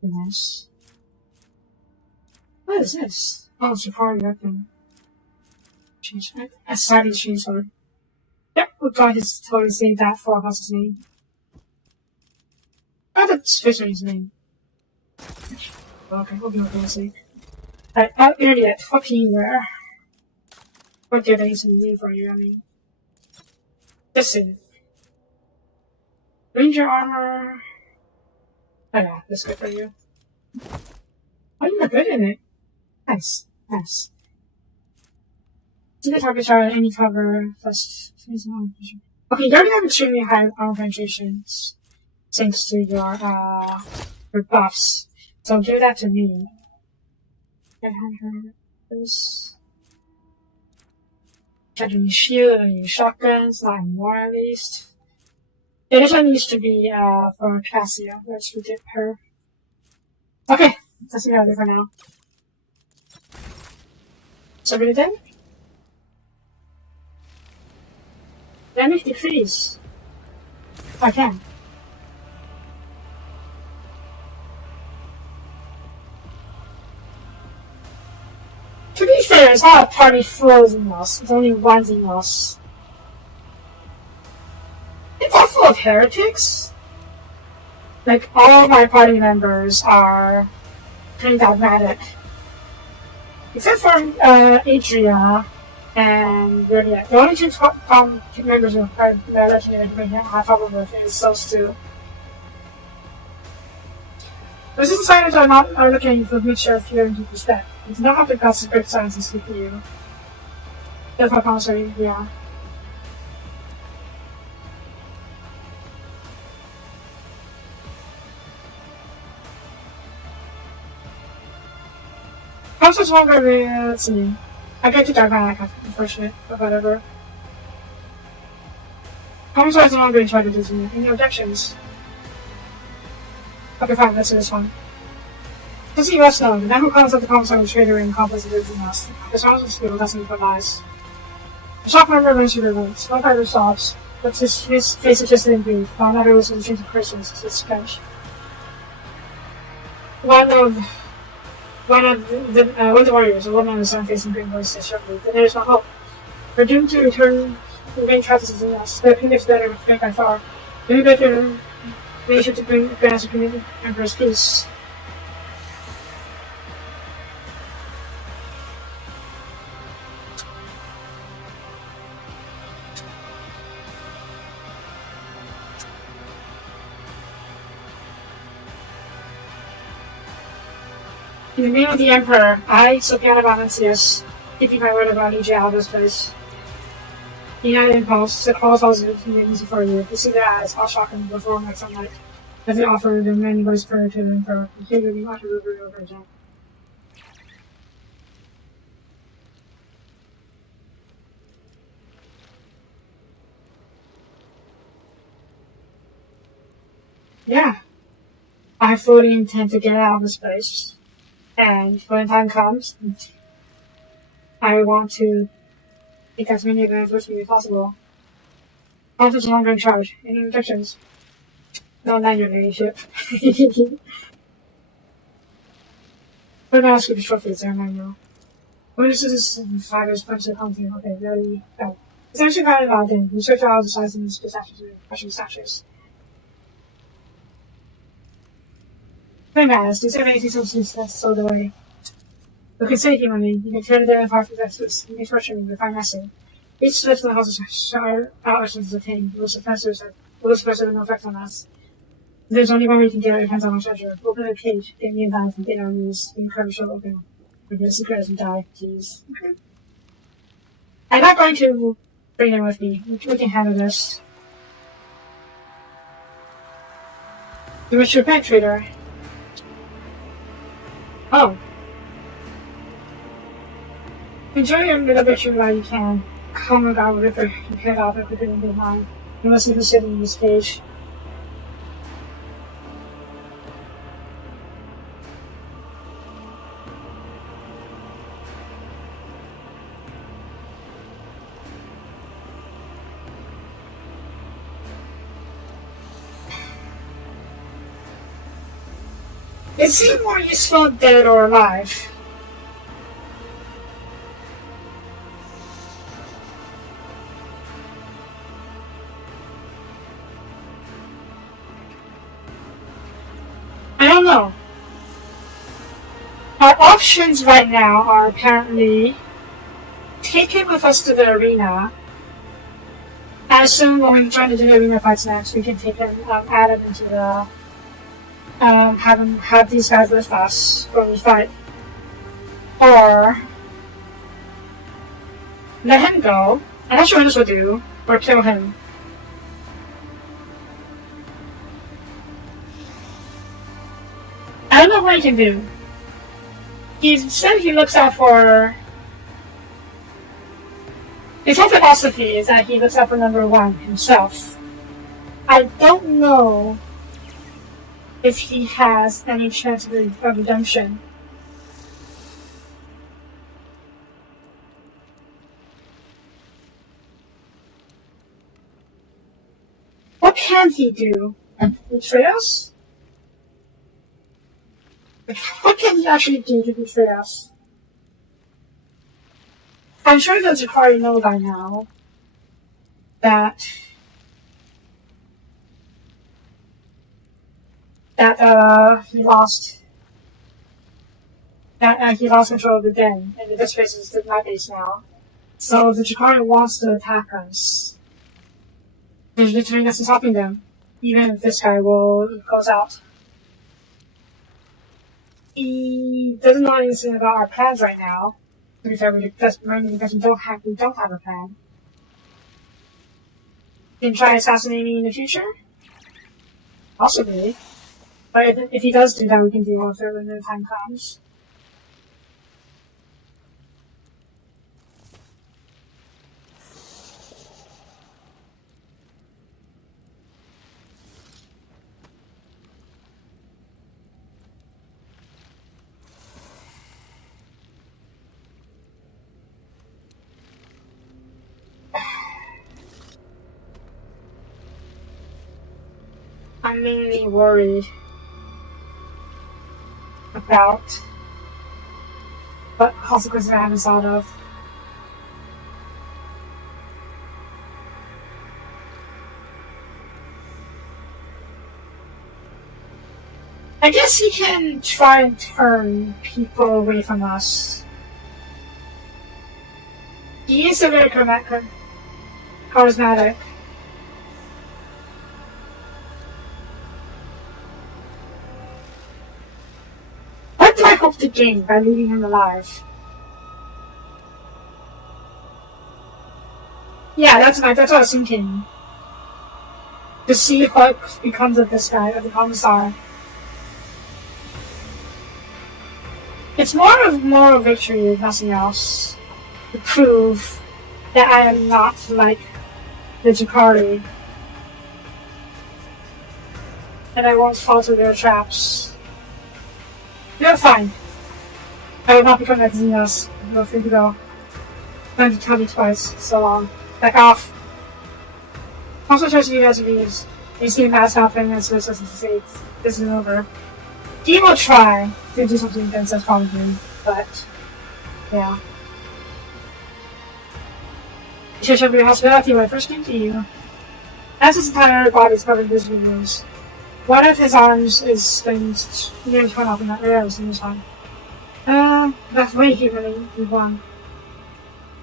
Nice. What is this? Oh, it's a party weapon. Change that. A siding chainsaw. Yep, we're going to totally save that for what's name. Oh, that's Fisher's name. Okay, we'll be okay, sake. Alright, out idiot. Fuck you, where? What do they need for you, I mean? Listen. Ranger armor. Oh yeah, that's good for you. Oh, you look good in it. Nice, nice. Single targets are any cover, plus seasonal vision. Okay, you already have extremely high armor penetrations thanks to your buffs. So give that to me. Try to use shield and use shotguns, not more at least. Yeah, this one needs to be for Cassia. Let's get her. Okay, let's see how it is for now. So really then? Damage decrease. I can. To be fair, it's not a party full of Xenos. It's only one Xenos. It's all full of heretics. Like, all my party members are pretty dogmatic. Except for Adria and Lydia. The only two members of the legendary division I have problem with is those two. This is designers are looking for a mixture of fear and deep respect. It's not have the guts to break science and speak to you. That's my commentary, yeah. How much longer let's see. I get to dogmatic, unfortunate, but whatever. How much longer you try to do to me? Any objections? Okay, fine, let's do this one. Does he rest known? The man who comes up the commissar with traitor and accomplice of everything else. The sounds of skill doesn't put lies. The shock member learns to relate. No fighter stops, but his face is just in grief. While another listens to Christians, it's Spanish. One of the warriors, a woman with a sun-facing green voice says sharply, "Then there is no hope. We're doomed to return to the main tragedies in us. The opinion is better with great by far. Maybe better nation to bring advance the community Emperor's peace." In the name of the Emperor, I, Sopiana Valancius, give you my word about EJ Aldo's place. The United Impulse set all souls to be easy for you. You see their eyes, all shocking before like sunlight, as they offer their many voice prayer to the Emperor. You figure you want to revert over again. Yeah. I fully intend to get out of this place. And when time comes, I want to take as many advances with me as possible. Arthur's no longer in charge. Any objections? No, not your ladyship. But now ask you the trophies there, manual. When this is fighters punch the hunting, okay, ready, go. It's actually kind of odd then. You search all the sizes and special statues. Matters. Do you have anything substance that's sold away? You can say humanly, you can turn it in far from justice, you may torture me, but find nothing. Each lift in the house is outlets of pain, will suppress have no effect on us. If there's only one way you can get our hands on our treasure. Open the cage, get me a knife, and get on our knees, the incredible shall open. We'll get a secret as we die, jeez. Okay. I'm not going to bring them with me. We can handle this. You wish to repent, traitor. Oh. Enjoy your little picture while you can. Come about with her and head off at the beginning of mine. You must be sitting in this cage. It seemed more useful dead or alive. I don't know. Our options right now are apparently take him with us to the arena. I assume when we're trying to do the arena fights next, we can take him, add him into the have these guys with us when we fight. Or let him go. I'm not sure what this will do. Or kill him. he can do. He said he looks out for... His whole philosophy is that he looks out for number one himself. I don't know if he has any chance of redemption. What can he do? Betray us? What can he actually do to betray us? I'm sure the Jakari know by now that he lost control of the den, and this base is my base now. So if the Jakari wants to attack us, there's literally nothing stopping them, even if this guy goes out. He doesn't know anything about our plans right now. To be fair, that's mainly because we don't have a plan. He can try assassinating me in the future? Possibly. But if he does do that, we can deal with it when the time comes. I'm mainly worried about what consequences I haven't thought of. I guess he can try and turn people away from us. He is a very charismatic. What do I hope to gain by leaving him alive? Yeah, that's what I was thinking. To see what becomes of this guy, of the commissar. It's more of moral victory, if nothing else, to prove that I am not like the Jakari, and I won't fall to their traps. You're fine. I will not become like Xenos. Go free to go. Trying to tell me twice. So long. Back off. Also trust you guys to leave. You see mass happening and so to say this is over. He will try to do something against us probably, but yeah. You should show your hospitality when I first came to you. As his entire body is covered in visible wounds. One of his arms is nearly torn off in that arrows in this one. That's way human we've won.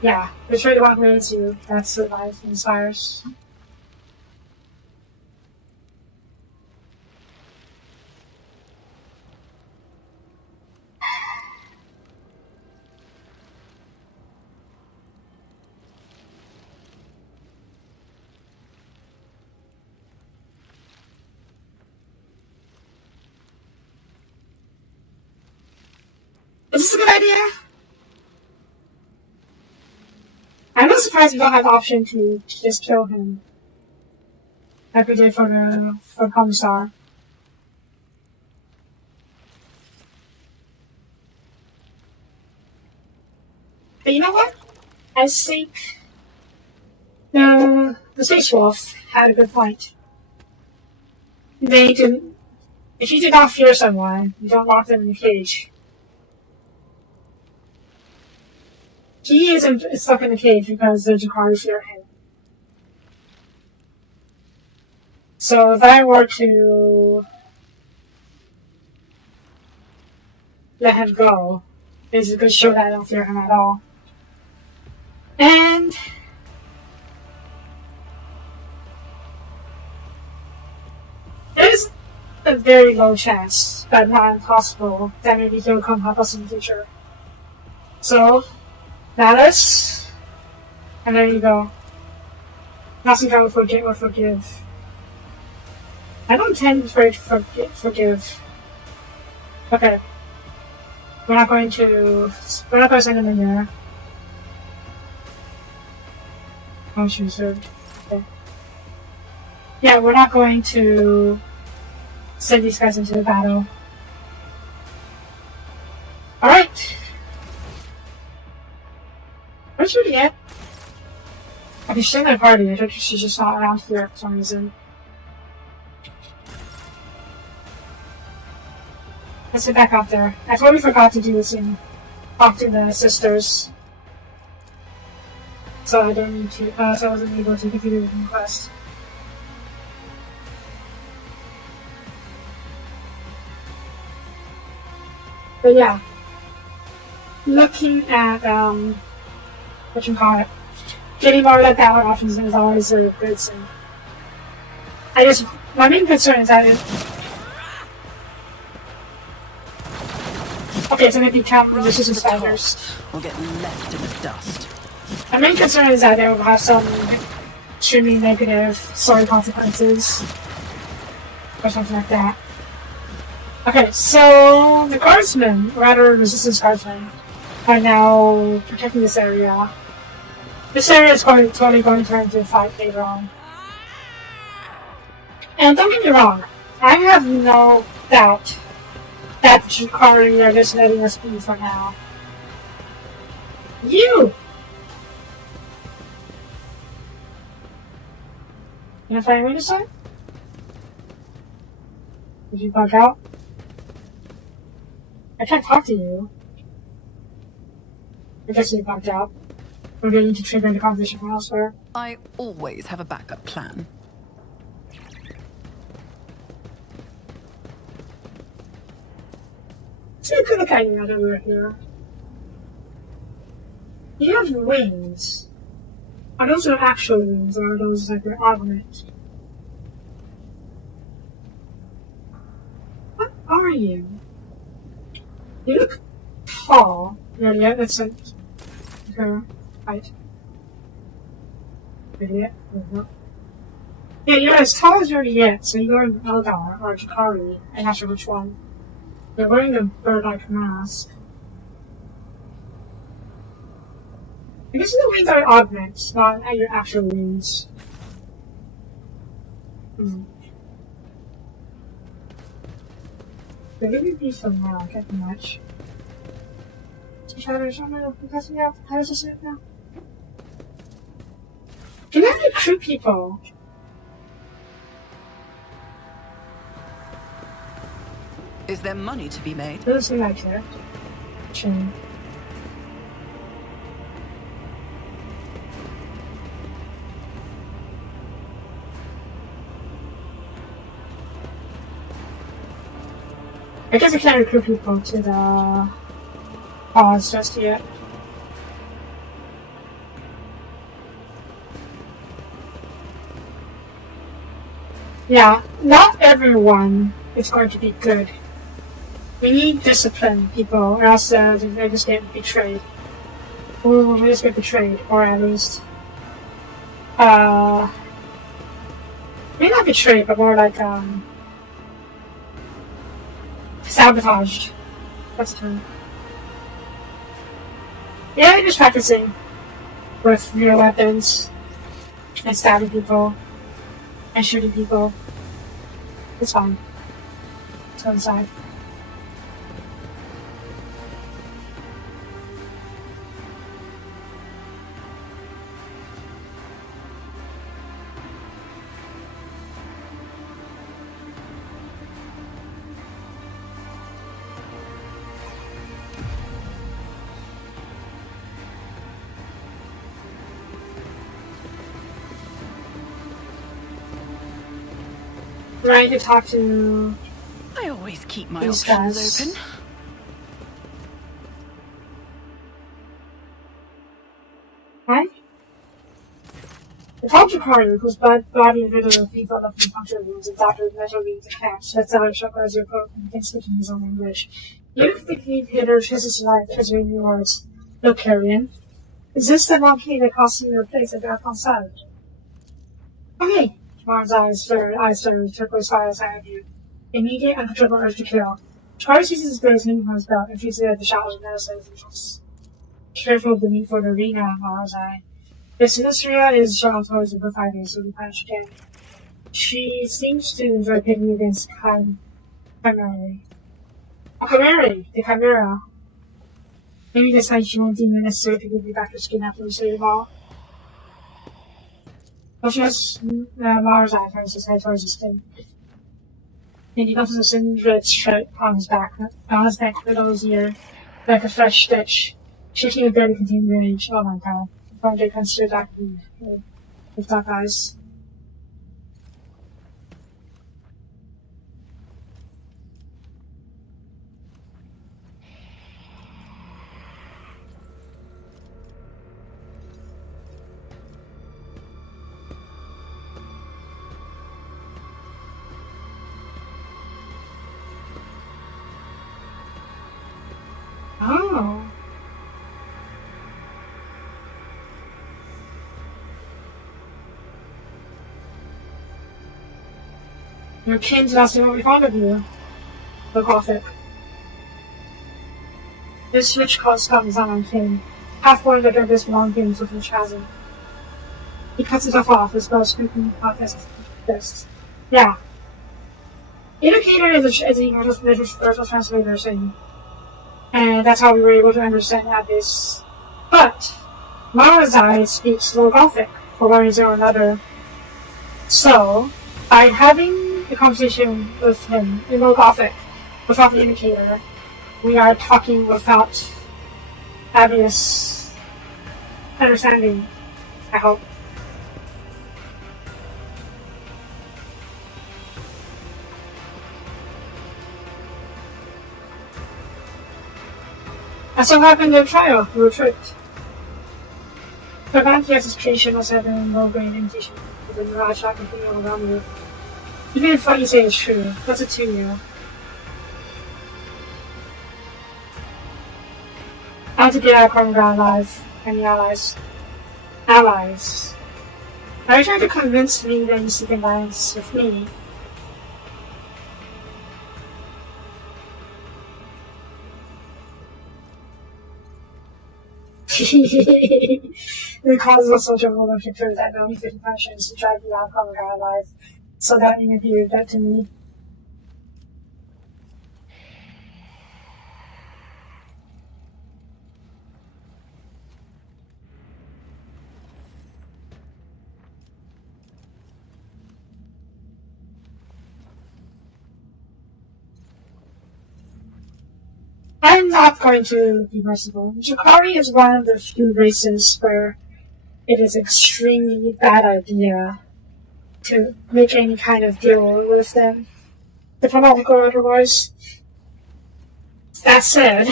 Yeah, we're sure to walk away to that survives and inspires. Is this a good idea? I'm not surprised we don't have the option to just kill him. Like we did for Commissar. But you know what? I think the Space Wolf had a good point. If you do not fear someone, you don't lock them in a cage. He isn't stuck in the cage because the Jakari fear him. So if I were to let him go, it's a good show that I don't fear him at all. And there's a very low chance, but not impossible, that maybe he'll come help us in the future. So Malice, and there you go. Nothing can forget or forgive. I don't tend to forgive. Okay. We're not going to send him in there. Oh, she reserved. Okay. Yeah, we're not going to send these guys into the battle. Alright. Where's Rudy at? Okay, she's in the party. I think she's just not around here for some reason. Let's get back out there. I totally forgot to do this and talk to the sisters. So I don't need to, so I wasn't able to continue with the quest. But yeah. Looking at, what you call it. Getting more like that options is always a good thing. My main concern is that okay, so maybe count resistance spiders. We'll get left in the dust. My main concern is that they will have some extremely negative story consequences. Or something like that. Okay, so the guardsmen, rather resistance guardsmen, are now protecting this area. This area is totally going to turn into a fight later on. And don't get me wrong, I have no doubt that Jakari are just letting us be for now. You! Can I find me this time? Did you bug out? I can't talk to you. I guess you bugged out. We're going to trigger the conversation from elsewhere. I always have a backup plan. So you could look at you now that we're here. You have wings. Are those your actual wings, or are those like your augment? What are you? You look tall. Yeah, that's like her height. Idiot. Yeah, you're as tall as Idiot, so you're an Eldar or Jakari. I'm not sure which one. You're wearing a bird-like mask. I guess the wings are augments, not your actual wings. They give you beef from now, I can't do much. How does this sit now? Can I recruit people? Is there money to be made? Doesn't seem like it. Chain. I guess I can't recruit people to the pause just yet. Yeah, not everyone is going to be good. We need disciplined people, or else they just get betrayed. Or we just get betrayed, or at least, maybe not betrayed, but more like, sabotaged. That's the term. Yeah, just practicing with real weapons, and stabbing people, and shooting people. It's fine. Let's go inside. Trying to talk to I always keep my these options guys. open. Hi? The Tajikari, whose body and video people up in puncture wounds and doctors measure beings and camps, sets out a shock as your coat and thinks speaking his own English. You the key hitter chases life as reading your words. Look, Carrion. Is this the monkey that cost you your place at Dark-on-Side? Okay. Marn's eyes stared turquoise fire inside of you. Immediate uncontrollable urge to kill. Charlie sees his blade hanging from his belt and feels the shadows of medicine as he looks careful of the need for the arena in Mara's eye. The Sinistria is shown towards the provider, so we punish again. She seems to enjoy pitting against Chimera. Oh, Chimera! The Chimera! Maybe this time she won't deem it necessary to give you back her skin after we save it all. Well, she has Mara's eye turns his head towards the skin. And he notices a sin-red stripe on his back, on his neck, below his ear, like a fresh stitch. Shaking with barely contained rage. Oh my god. Project considered acting with dark eyes. Oh. Your kin's asking what we thought of you. The Gothic. This rich cause comes on kin. Half-born that their this long games with which hasn't. He cuts himself off, his spell speaking out his fist. Yeah. Indicator is a universal translator thing. And that's how we were able to understand this. But Mara's eye speaks Low Gothic for one reason or another. So, by having the conversation with him in Low Gothic, without the indicator, we are talking without obvious understanding, I hope. That's what happened in the trial. We were tricked. The Vantias's creation was having a low-grade imitation of the mirage shot completely overwhelming you. Even if what you say is true, what's it to you? I want to get out of common ground alive. Any allies? Allies. Are you trying to convince me that you seek alliance with me? The causes of social movement pictures that the only fitting function is to drive you out of common ground alive. So that interview that to me. I'm not going to be merciful. Jakari is one of the few races where it is extremely bad idea to make any kind of deal with them, diplomatic or otherwise. That said,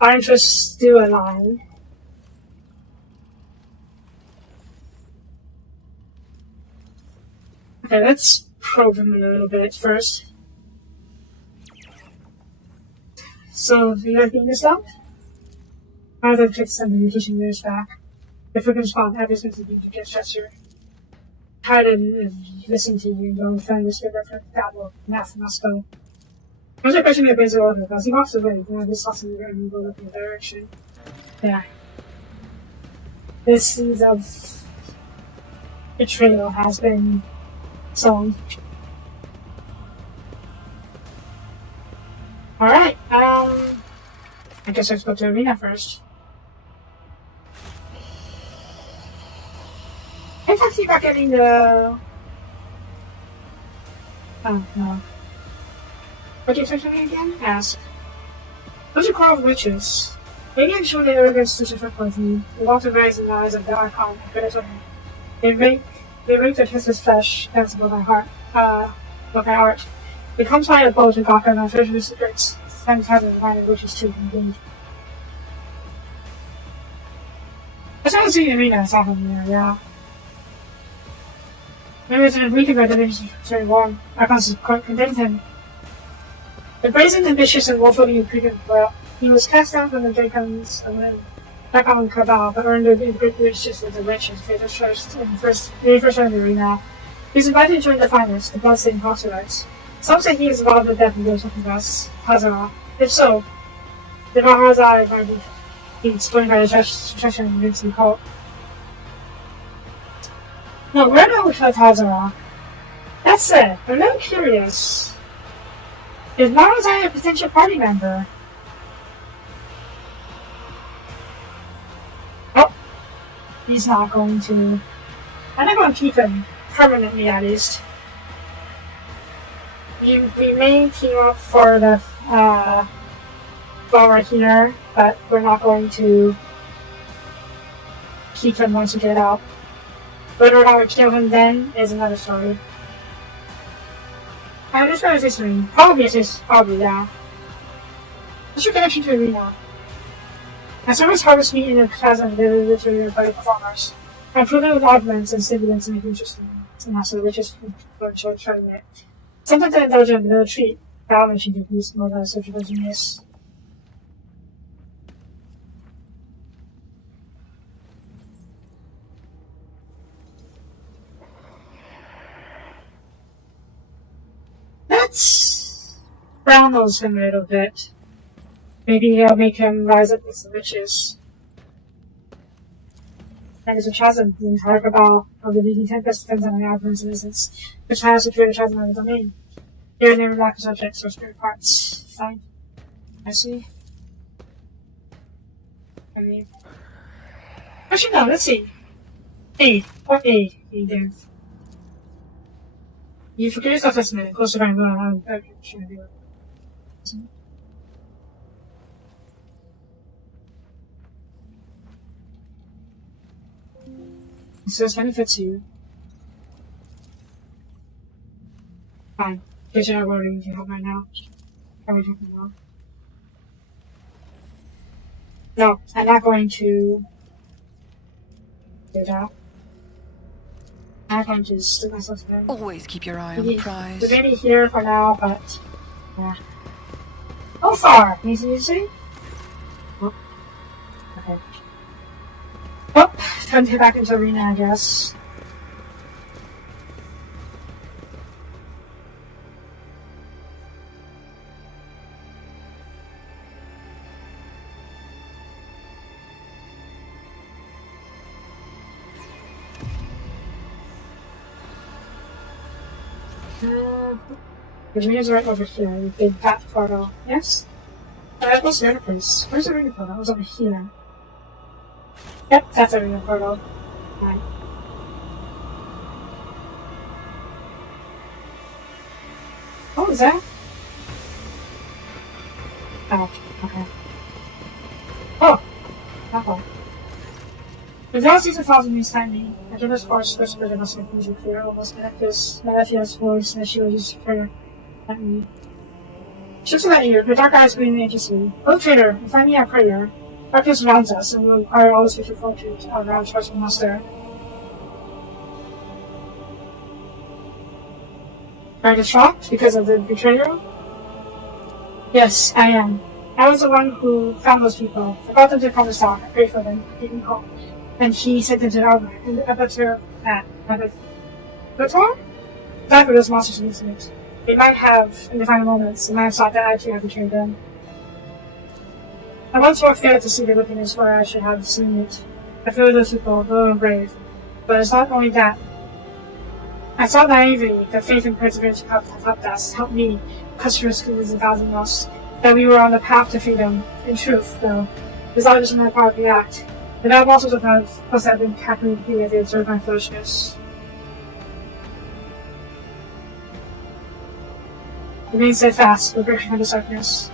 our interests do align. Okay, let's probe him a little bit first. So, do you guys being this out? I would like to send the mutation years back. If we can respond, ever since the duty gets gesture. Try to listen to you, don't find this good reference. That will math must go. What's your question about basic order? Because he walks away, you know, this sauce in the and go look in the direction. Yeah. This seeds of betrayal has been sown. Alright, I guess let's go to Arena first. I talked to you about getting the... Oh, no. What did you say to me again? Ask. What's your core of witches? Maybe I'm sure they are against the difficulty. The water rays in the eyes of the Archon, They rake their twisted flesh, danceable by heart, by art. They come by a boat and got and treasure the secrets. Sometimes having divided witches too, indeed. I started seeing the arena and saw him there, yeah. Maybe it's a weakened by the division very warm. Archons condemned him. The brazen, ambitious, and woefully impudent, well, he was cast down from the dragons back on Cabal, but earned the great riches of the riches for the very first time in the arena. He was invited to join the finals, the bloodstained proselytes. Some say he is involved in the death of those with us, Hazara. If so, the Mahazai might be explained by the destruction of the Vincent cult. No, we're not with Hazara. That said, I'm now curious. Is Mahazai a potential party member? Oh, he's not going to. I'm not going to keep him permanently, at least. We may team up for the while we're here, but we're not going to keep him once we get out. Whether or not we kill him then is another story. This guy is history. Probably it's his, yeah. What's your connection to Arena? As soon as harvest meat in the plaza of the literary by the performers, I'm proving with augments and stimulants to make it interesting. And also the richest virtual tournament. Sometimes I indulge in a little treat. I'll mention to boost more than social genius. Let's brown nose him a little bit. Maybe I'll make him rise up with some riches. And there's a chasm in the entire cabal of the leading tempest depends on the outcomes and essence, which has secured a chasm of the domain. Here they lack subjects or spirit parts. Fine. I see. I mean. Actually, no, let's see. Aid. What aid do you give? You forget yourself this minute. Close to going on. I'm trying to do it. So this benefits you. Fine. Get your wording you have right now. Are we talking about? No, I'm not going to do that. I'm going to stick myself in. Always keep your eye on the prize. We're maybe here for now, but yeah. How far? Easy to see? Oh. Okay. Well, time to get back into arena, I guess. The arena's right over here, the big fat portal. Yes? What's the other place? Where's the arena portal? It was over here. Yep, that's the arena portal. Right. What was that? Oh, okay. Oh! Apple. The galaxies are following me slightly. I can just force whisper that must make music clear, almost Manecus, Malefia's voice, and she will use prayer at me. She looks at you, her dark eyes gleaming anxiously. Oh, traitor, if I need a prayer, darkness surrounds us, and we will require all this future fortitude around towards the master. Are you shocked because of the betrayal? Yes, I am. I was the one who found those people. I brought them to Commissar. I prayed for them. He didn't call. And he sent them to the Abattoir at Abattoir? That for those monsters in incident. They might have, in the final moments, they might have thought that I too had betrayed them. I once more failed to see the wickedness where I should have seen it. I feel those people, low and brave. But it's not only that. I saw naively that faith and perseverance have helped us, helped me, customers who was 1,000 lost, that we were on the path to freedom. In truth, though, this all just my part of the act. The bad monsters of love must have been happy with me as they observed my foolishness. Remain steadfast, but break from the darkness.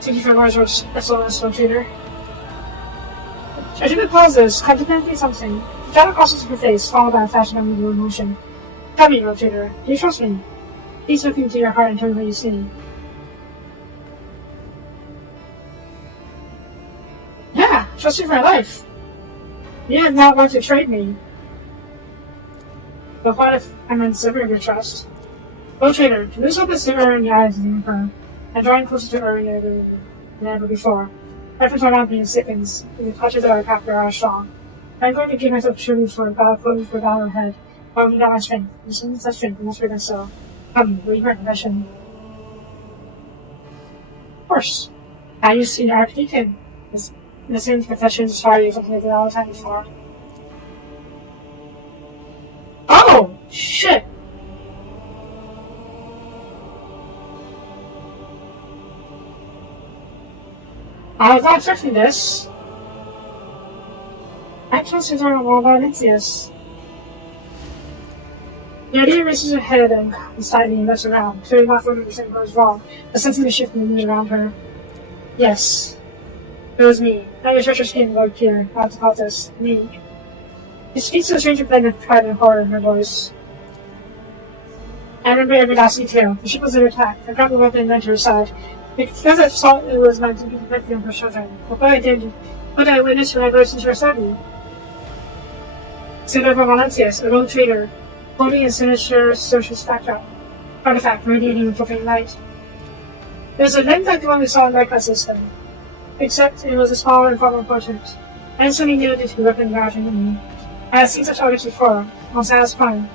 Thank you for Mars Excellence, no traitor. I didn't pause this, contemplating something. The shadow crosses her face, followed by a flash of unmovable emotion. Tell me, Rotator, do you trust me? Please look into your heart and tell me what you see. Yeah, trust you for my life. You did not want to trade me. But what if I'm unsavoring your trust? Rotator, lose up is to Ur in the eyes of the Emperor, and drawing closer to Ur than ever before. Efforts are not being sickens, and the clutches of our captor are strong. I'm going to give myself truly for battle ahead. While we got my strength. As soon as I strength, we must rid ourselves. We heard confession. Of course. I used to see the Archdeacon. The same confession as far as something like that all the time before. Oh! Shit! I was not expecting this. I can't say more about Maximus. The idea races her head and slightly looks around, clearly not 40% goes wrong, but sensing the shift in the mood around her. Yes. It was me. Now your treacherous skin looked here, not to call this. Me. It speaks to a stranger blend of pride and horror in her voice. I remember every last detail. The ship was under attack. I dropped the weapon and went to her side. Because I thought it was meant to be protected on her children. But what I witnessed when I burst into her Soapie. Senator Valentius, a lone traitor, holding a sinister social artifact radiating with profane light. It was a lens like the one we saw in the Reckless system, except it was a smaller and far more potent. I instantly knew it to be weapon gouging in me. I had seen such objects before, on Salas Prime,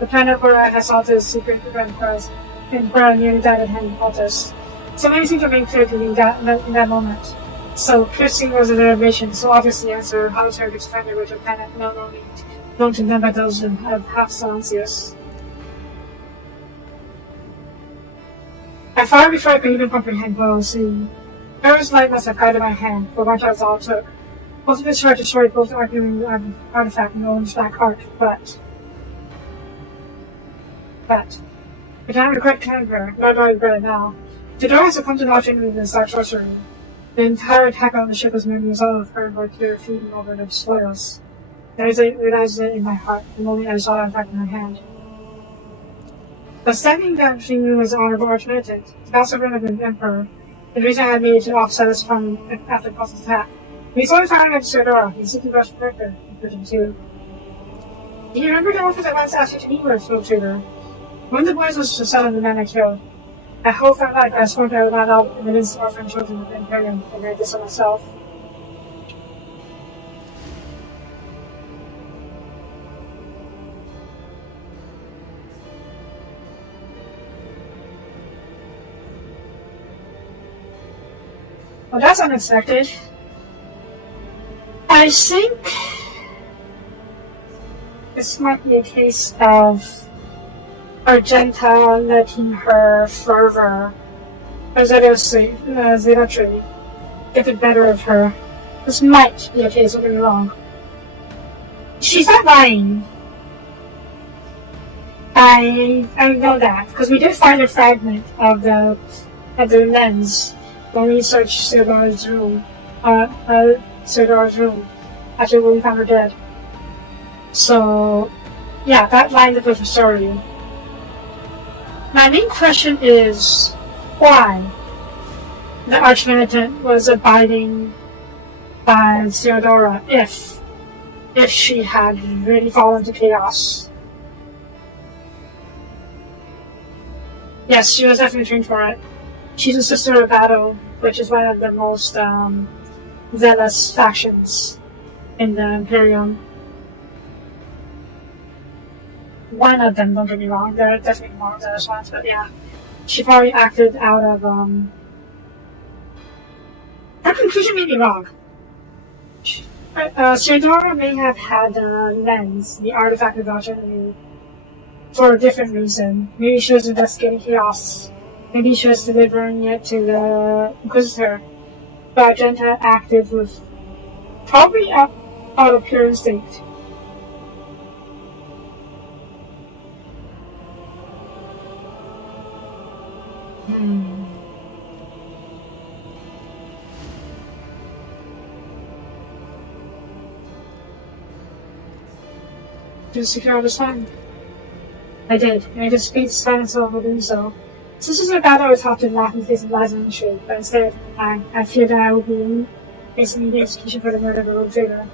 the planet where I had sought the secret grand pearls, and where I nearly died at hand in Altus. So many things remained clear to me in that moment. So piercing was a revelation, so obviously answer how to target defender with a planet known to them by those of half Silencius. I fired before I could even comprehend what I was seeing. Error's light must have guided my hand, for once that was all it took. Both of his shard destroyed both the artifact and Owen's black heart, but... I can't regret killing her, nor do I regret it now. Theodora has succumbed to launching me this dark sorcery. The entire attack on the ship was made result of her and Valkyrie feeding over the spoils. I realized it in my heart the moment I saw that attack in my hand. But standing down between me was the honorable archmilitant, the boss of the Emperor, the reason I had made to offset us from after Paul's attack. When he saw me firing at Theodora, he simply rushed character, including too. Do you remember the offers I once asked you to meet with, Phil Tudor? One of the boys was the son of the man I killed. I hope that night I swore I would not help the millions of orphan children of the Imperium and made this on myself. Well, that's unexpected. I think this might be a case of Argenta letting her fervor, or zealotry, get the better of her. This might be a case, don't get me wrong. She's not lying. I know that, because we did find a fragment of the lens when we searched Theodora's room, after we found her dead. So, yeah, that lined up with the story. My main question is, why the Archmilitant was abiding by Theodora if she had really fallen to chaos. Yes, she was definitely trained for it. She's a sister of battle, which is one of the most zealous factions in the Imperium. One of them, don't get me wrong, there are definitely more zealous ones, but yeah. She probably acted out of, her conclusion may be wrong. Theodora may have had the lens, the artifact of Argenta, for a different reason. Maybe she was investigating chaos. Maybe she was delivering it to the Inquisitor. But Argenta acted with probably out of pure instinct. To secure all this time. I did, and I just speak silence over doing so. Since this is a battle I was taught to laugh in the face of lies and shade, but instead, I fear that I will be facing the execution for the murder of a rogue traitor.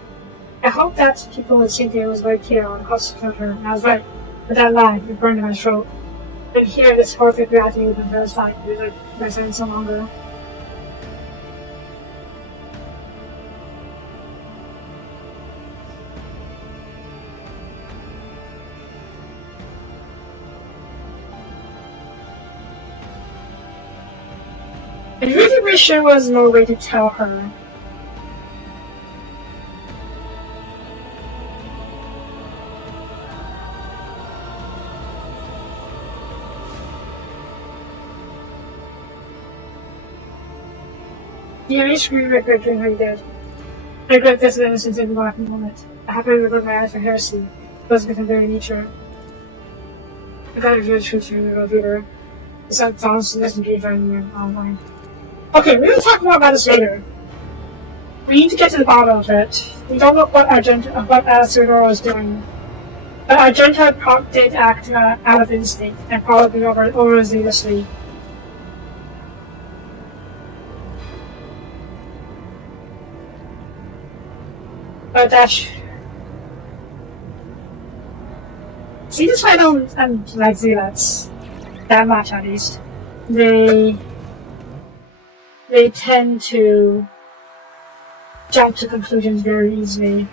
I hope that people would think it was very clear on the cost to kill her, and I was right, but that lie, it burned in my throat. But here, this horrific reality would have been satisfying because my silence no longer. I really wish there was no way to tell her. Yeah, I really regret doing what he did. I regret this innocence in the laughing moment. I happen to regret my eyes for heresy. It doesn't become very nature. I gotta reveal the truth to you, Gladiator. It's not honestly doesn't give you online. Okay, we're gonna talk more about this later. We need to get to the bottom of it. We don't know what Sudora is doing. But Argenta did act out of instinct and probably overzealously. But that's... See, that's why I don't like zealots. That much, at least. They tend to jump to conclusions very easily.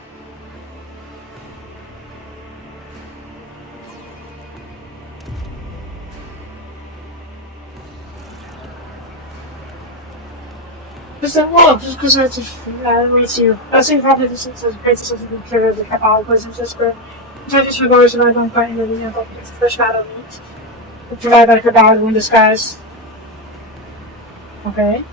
Just that, well, just because it's rates you. That's the problem. This is a great system to clear the capabilities of this group. Judges for those who don't quite know the it's a fresh battle meat. To provide like a battle in disguise. Okay.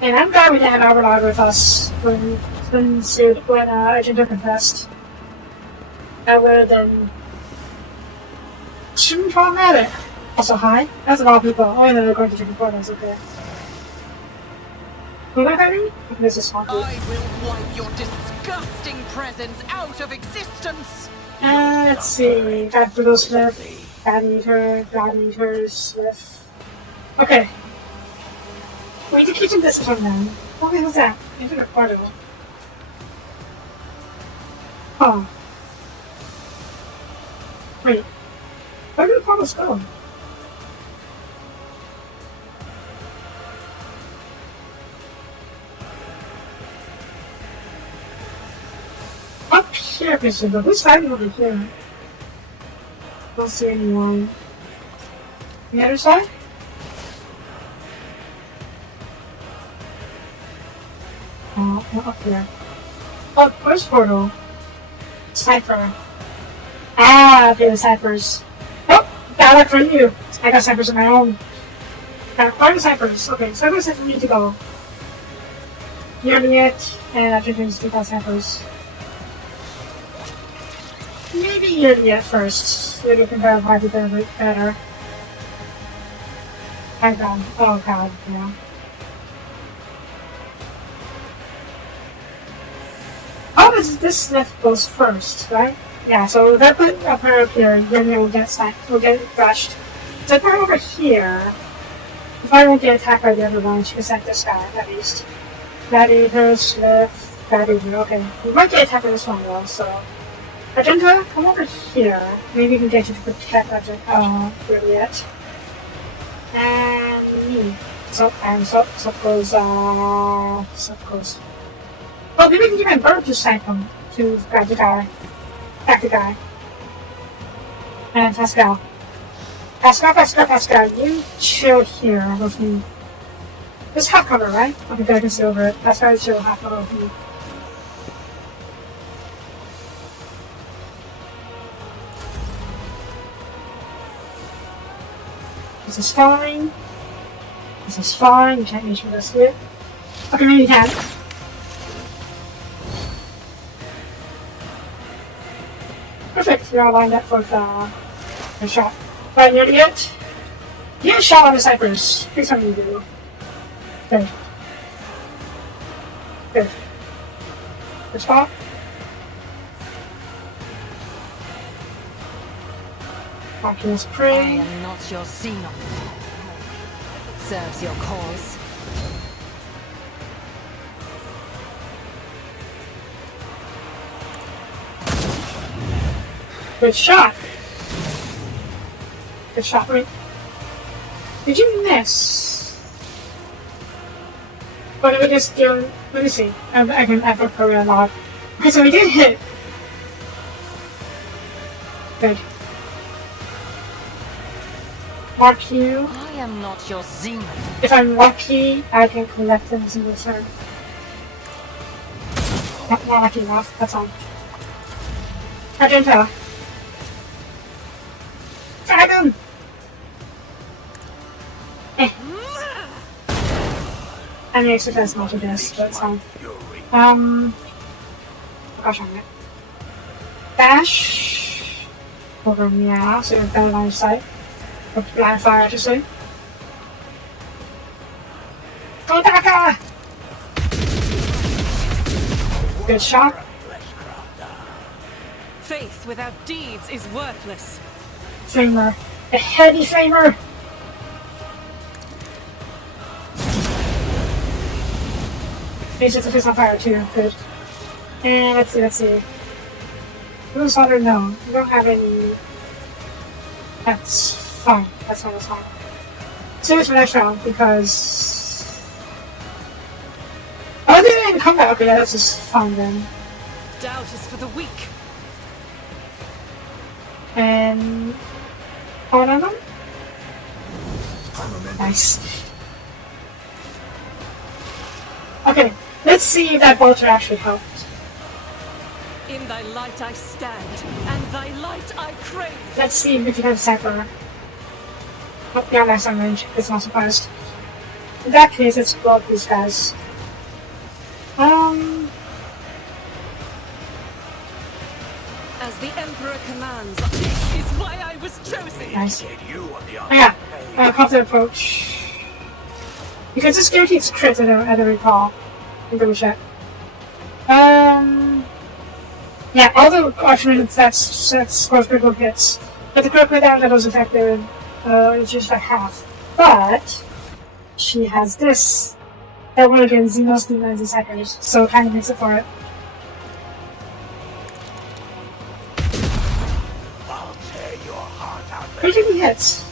And I'm glad we didn't have Overlord with us when Agent confessed. That would have been extremely traumatic. Also, hi. That's a lot of people. Oh, yeah, they're going to drink portals, okay. Will that hurt me? This is funky. I will wipe your disgusting presence out of existence. Let's see. Gladiator, Smith. Gladiator, Smith. Okay. We need to keep some distance from them. What the hell is that? Into the portal. Oh. Wait. Where did the portals go? Up here, Christian, but who's hiding over here? Don't see anyone. The other side? Up here. Oh, first portal. Cypher. Ah, okay, the ciphers. Oh, got it for you. I got ciphers of my own. Got quite the ciphers. Okay, ciphers said we need to go. Near the it, and after things to got ciphers. Maybe near the it first. Maybe we can verify the better. Hang on. Oh god, yeah. Oh, this left goes first, right? Yeah, so if I put a pair up here, then it will get crushed. So if I put over here, if I won't get attacked by the other one, she can set this guy, at least. Gladiator, Smith, Gladiator, okay. We might get attacked by this one though, so... Argenta, come over here. Maybe we can get you to protect Juliet. And me. So goes, well, maybe we can even bird to snipe him to grab the guy. Attack the guy. And Pascal. Pascal, you chill here with me. This half cover, right? Okay, I can see over it. Pascal, you chill half cover with me. This is fine. This is fine. You can't reach with us here. Okay, maybe you can. Perfect, you're all lined up for the shot. Right, you ready yet? Get a shot on the ciphers. Please tell me you do. Good. Good. Good spot. Maximus I pray. am not your Xenon. Serves your cause. Good shot. Good shot, wait. Did you miss? But we just do, let me see. I can ever Korea log. Okay, so we did hit. Good. Mark you. I am not your zenith. If I'm lucky, I can collect them in this turn. Not lucky enough, that's all. I didn't tell. Dragon! Eh. I mean, exercise not to this, but it's fine. Gosh, I'm it. Dash. Over meow, so you're better line of sight. Or line of fire, I should say. Go Daka! Good shot. Faith without deeds is worthless. Flamer. A heavy flamer! He sets the face on fire too, good. And let's see. Blue solder, no. We don't have any. That's fine. That's fine. Save this for next round because. Oh, they didn't even come back. Okay, yeah, that's just fine then. Doubt is for the weak. And. Hold on them? Nice. Okay, let's see if that bolter actually helped. In thy light I stand, and thy light I crave. Let's see if you have Cypher. Oh, yeah, nice on range. It's not surprised. In that case, let's blow up these guys. As the Emperor commands, this is why I was chosen. Nice. Oh yeah, counter approach. Because this guarantees crit at a recall. I'm double check. Yeah, all the options that's scores critical hits. But the critical damage that was effective, it's just like half. But she has this. That would have been Xenos Demons in seconds, so it kind of makes it for it. Critically hits.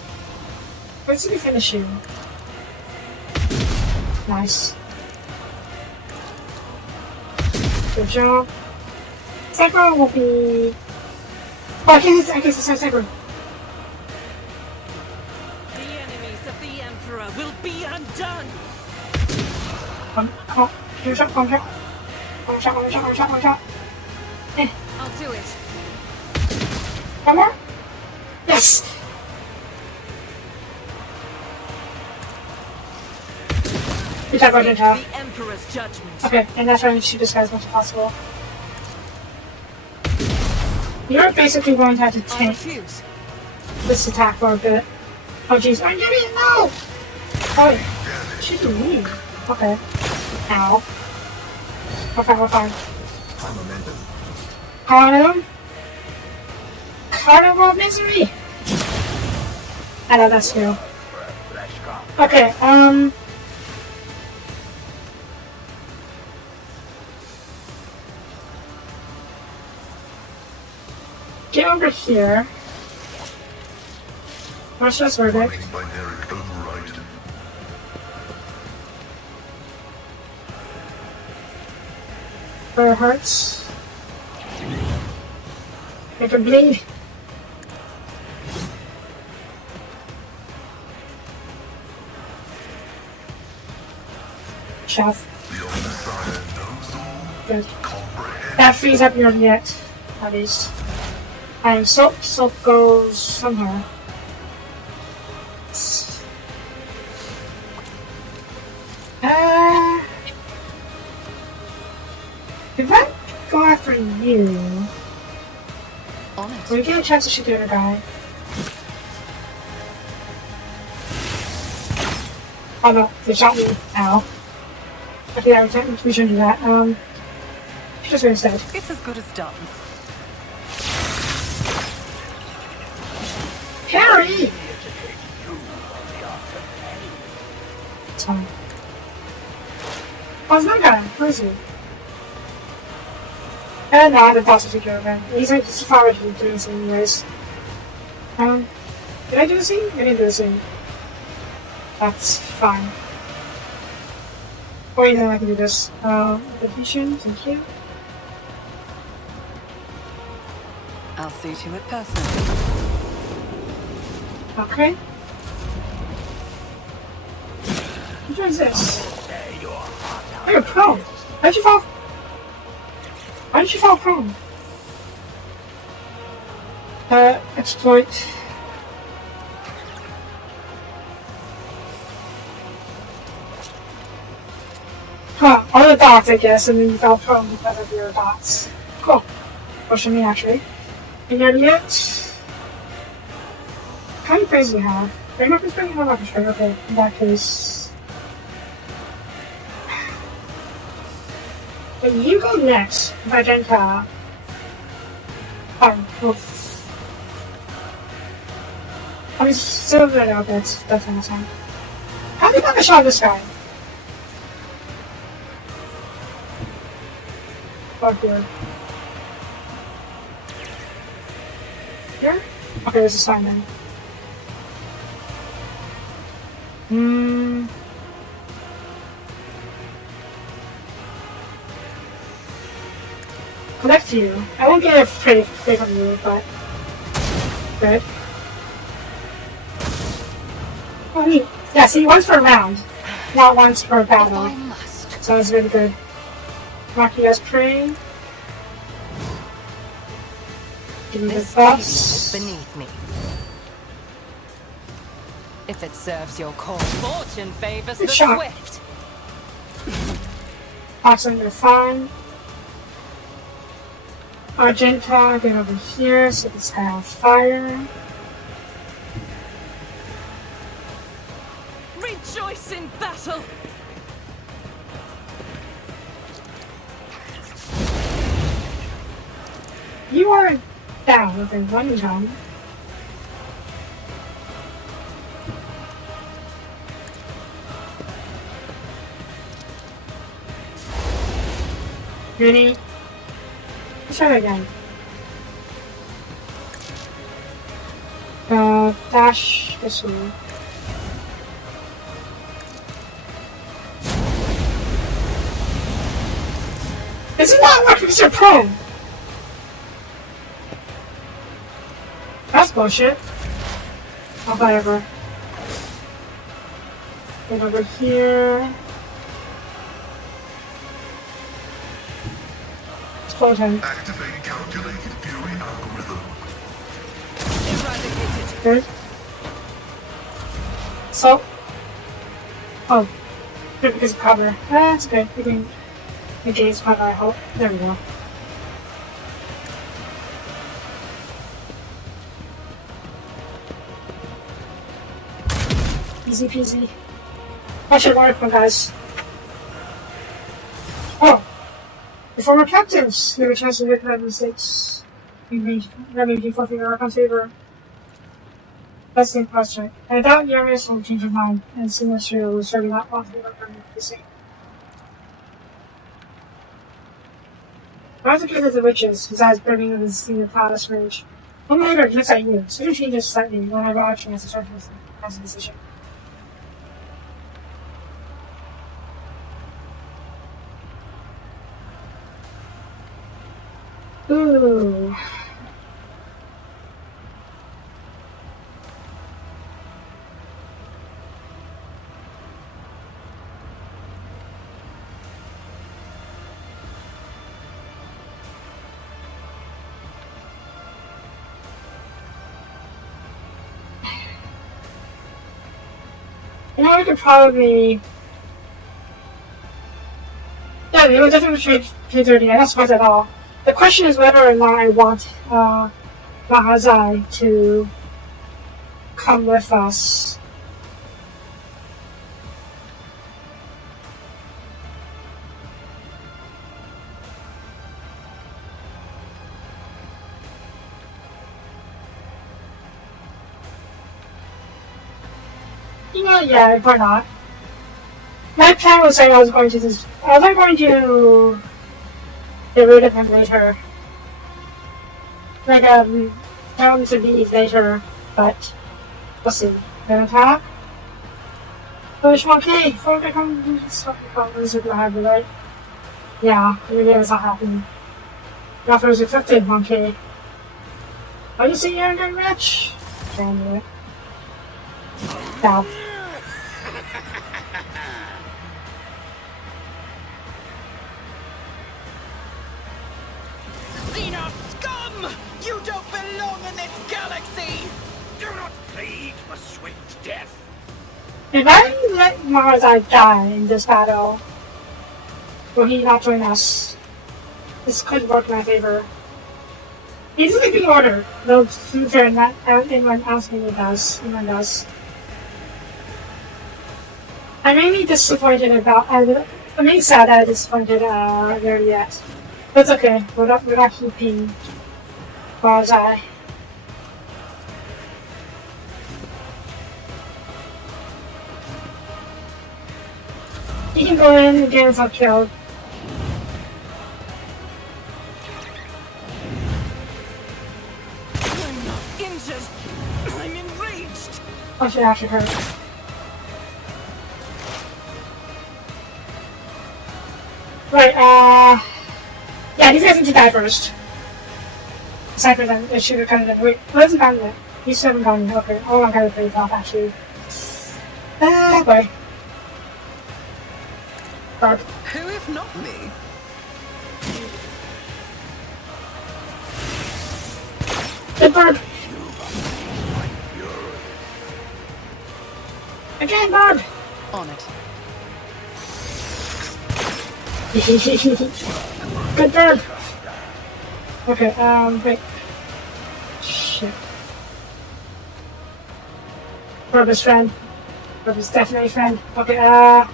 Where's the finishing? Nice. Good job. Cyber will be. Oh, I guess it's not Cyber. The enemies of the Emperor will be undone. Come on. One shot. Eh. I'll do it. One more? Yes! Good job, Roger. The Emperor's judgment. Okay, and that's why we shoot this guy as much as possible. You're basically going to have to I tank refuse. this attack for a bit. Oh jeez, I'm getting it, no! Oh, should you leave? Okay. Ow. We're fine. Carnival of Misery! I love that skill. Okay, get over here. Russia's verdict. Binaric override. Where it hurts. Make it bleed. Chef. The Omnissiah knows all, Good. comprehends. That frees up your net, at least. And soap goes somewhere. If I go after you, On it. will you get a chance to shoot the other guy? Oh no, they shot me. Ow. Okay, yeah, we shouldn't do that. Just do it instead. It's as good as done. Harry! It's fine. Oh, it's that guy. Where is he? No, I haven't thought to figure out him. He's far away from doing this anyways. Did I do the scene? I didn't do the scene. That's fine. Wait, then I can do this. Application, thank you. I'll see to it personally. Okay. Which one is this? Oh, you're prone. How'd you fall? Why did you fall prone? Exploit. Huh, all the dots, I guess, and then you fell prone because of your dots. Cool. Pushing me, actually. And yet, how many praise do we have? Framework is bringing one up to straight. Okay, in that case. But you go next, Magenta. I mean, still good out there, that's awesome. How do you got a shot at this guy? Fuck here. Here? Okay, there's a sign then. Collect you. I won't get a pretty big on you, but good. Oh, neat. Yeah, see, once per round, not once per battle. So that's really good. Mark you as prey. Give me the buffs. Beneath me. If it serves your cause, fortune favors the swift. Awesome, you're fine. Argenta, get over here, set this guy on fire. Rejoice in battle! You are down with a one jump. Ready? Let's try it again. Dash this way. This is not working because you're prone! That's bullshit. Oh, whatever. Get over here. Explode him. Activate calculated fury algorithm. Eradicated. Good. So. Oh. Good because of cover. That's good. We can engage cover, I hope. There we go. Easy peasy. That should work, my guys. Oh! The former captives give a chance to recognize mistakes. That may be forfeit your Archon's favor. That's the question. I doubt Yarius will change his mind, and Sinistro will certainly not want to be the same. I was a kid of the witches, his eyes burning with his thing of palace rage. One later, he looks at you. So he changes slightly whenever Archie has to start his decision. Ooh. You know, we could probably... Yeah, we would definitely trade P30, I don't suppose at all. The question is whether or not I want Mahazai to come with us. You know, yeah, why not? My plan was saying I was going to get rid of him later. Like, tell him to leave later, but we'll see. Then attack. WH40k, before they come super heavy, right? Yeah, maybe that's not happening. The offer is accepted, 1k. Are you saying you're getting rich? Can't do it. Down. Xena scum! You don't belong in this galaxy! Do not plead for swift death. If I let Mars die in this battle, will he not join us? This could work in my favor. He's in the order. Though, to be fair, not anyone else maybe does. Anyone does. I'm mainly disappointed about. I'm mainly sad that I disappointed there yet. But it's okay. We're not keeping Mars eye. He can go in and get himself killed. I'm not injured. I'm enraged. I should actually hurt. Right, yeah, these guys need to die first. Aside from them, it should have kind of done. Wait, who hasn't gone yet? You still haven't gone yet. Okay, oh, I'm kind of pretty off actually. Boy. God. Who if not me? Good bird! Again, bird! On it. Good bird! Okay, wait. Shit. Bird is friend. Bird is definitely friend. Okay, I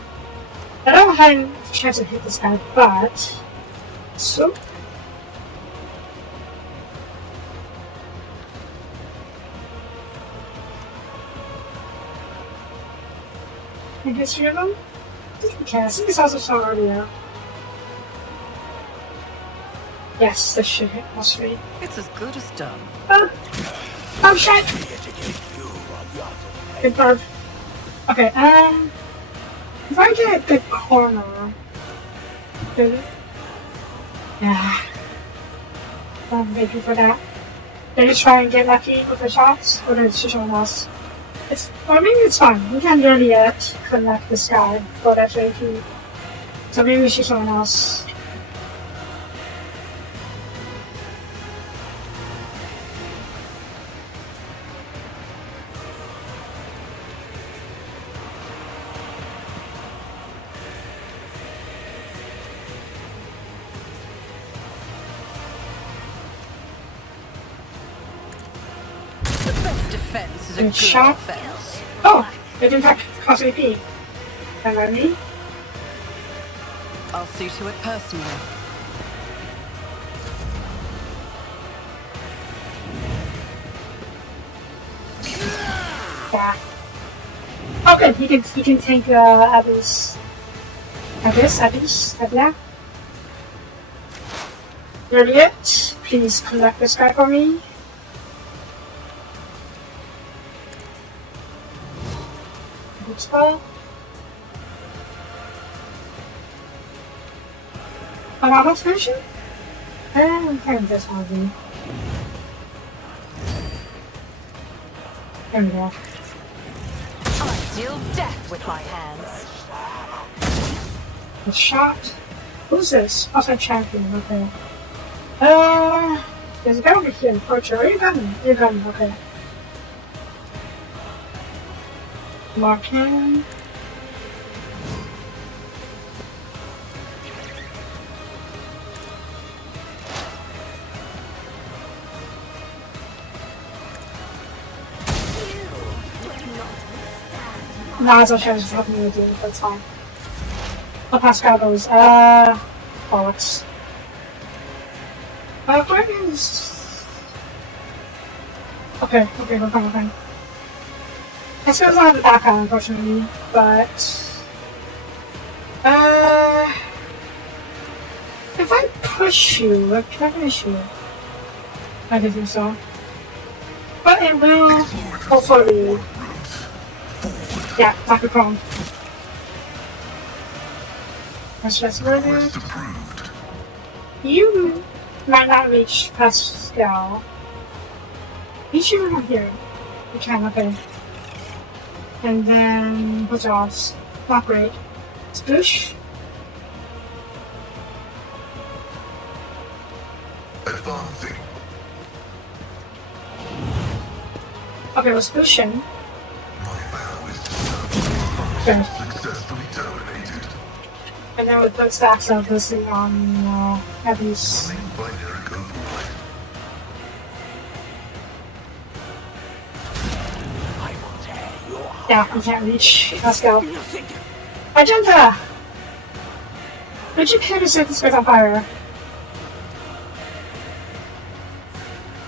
don't have a chance to hit this guy, but... So... I guess 3 of them? Okay, I think this also saw earlier. Yes, this should hit plus 3. It's as good as done. Oh shit! Good bird. Okay, if I get a good corner... Good. Yeah. Thank you for that. Did I try and get lucky with the shots? Or did it show someone else? Or maybe it's fine. We can't really yet connect this guy for that JP. So maybe we shoot someone else. The best defense is a good Shot. offense. Oh! It in fact cost AP. And then me? I'll see to it personally. Yeah. Okay, he can take Abby's. Abby. Ready yet? Please collect this guy for me. Good spell. Almost finishing? And kind of this one. There we go. I deal death with my hands. The shot. Who's this? Also champion, okay. There's a guy over here in Portrait. Are you gunning? You're gunning, okay. Mark him. Nah, it's not sure just helping me do it, that's fine. I'll pass goggles. Bollocks. Where is... Okay, we're fine. I still don't have the background, unfortunately, but... If I push you, what can I finish you? I don't think so. But it will, hopefully... Yeah, back to prone. That's just right there. Request approved. You might not reach Pascal. You should have here. You can, okay. And then push offs. Operate. Push. Advancing. Okay, let's push in. My vow is to serve. Okay. Successfully terminated. And then we put stacks of this thing on heavies. Running binary override. I will tear your heart. Yeah, we can't reach Pascal. Nothing. Magenta! Would you care to set this guy on fire?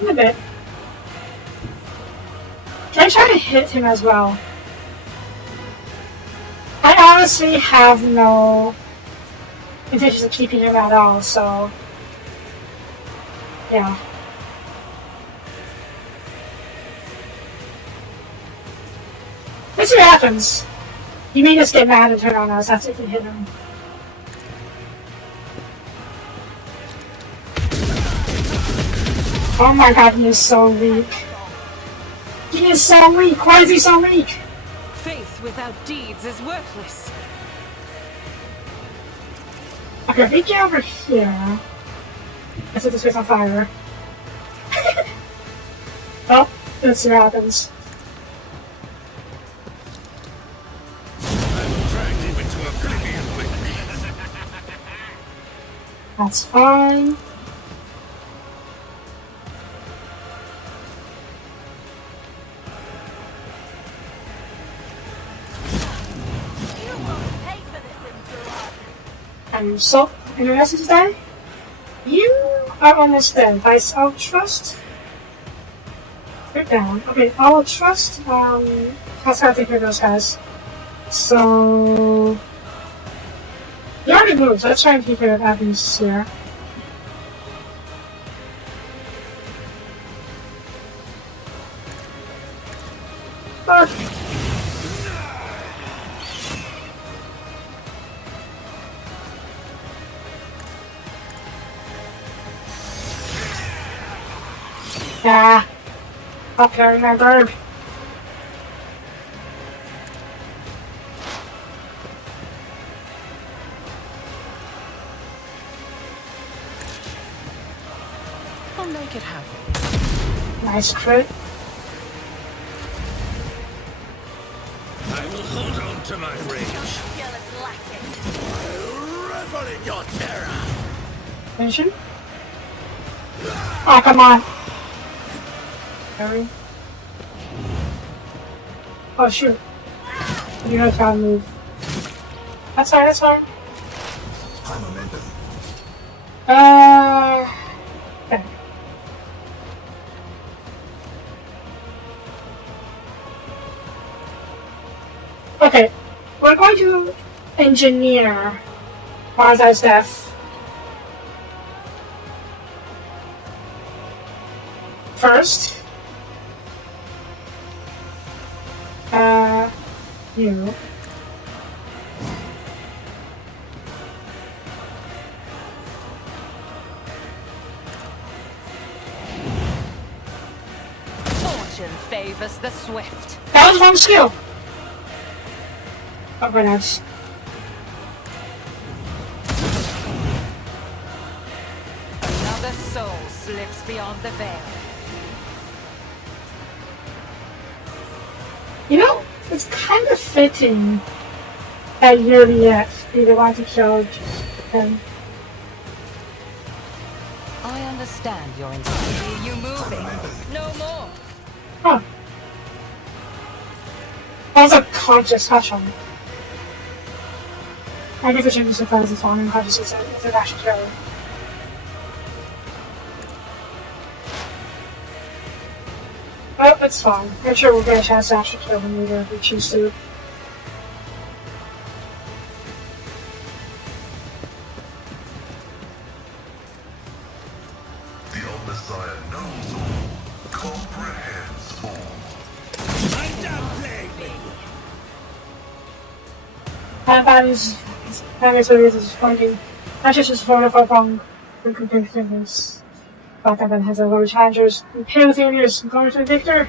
In a bit. Can I try to hit him as well? I honestly have no intentions of keeping him at all, so yeah. Let's see what happens. He may just get mad and turn on us. That's if we hit him. Oh my god, he is so weak. He is so weak. Why is he so weak? Faith without deeds is worthless. Okay, if we get over here, let's set this place on fire. Oh, let's see what happens. I will drag you into oblivion with me. That's fine. And so, in the rest of today, you are almost dead. I'll trust. You're down. Okay, I'll trust. Pascal take care of those guys. So, you already moved. So let's try and take care of Abby's here. Okay. Yeah. I'll carry my bird. I'll make it happen. Nice crit. I will hold on to my rage. I'll revel in your terror. Finish him. Oh, come on. Carry. Oh, shoot. You know how to move. That's fine, that's fine. High momentum. Okay. Okay, we're going to engineer Barzai's death. First, you. Fortune favors the swift. That was one skill. Oh, very nice. Another soul slips beyond the veil. You know, it's kind of fitting that Juliet be the one to kill him. I understand your intent. You moving? No more. Huh. That was a conscious touch on me. I guess I shouldn't be surprised it's on unconscious it's an actual killer. Oh, it's fine. I'm sure we'll get a chance to actually kill him later if we choose to. The Omnissiah knows all, comprehends all. I don't blame me. That is And so this is finding not just for from the competitors, but then has a lot of challengers. Impale failures going to the victor.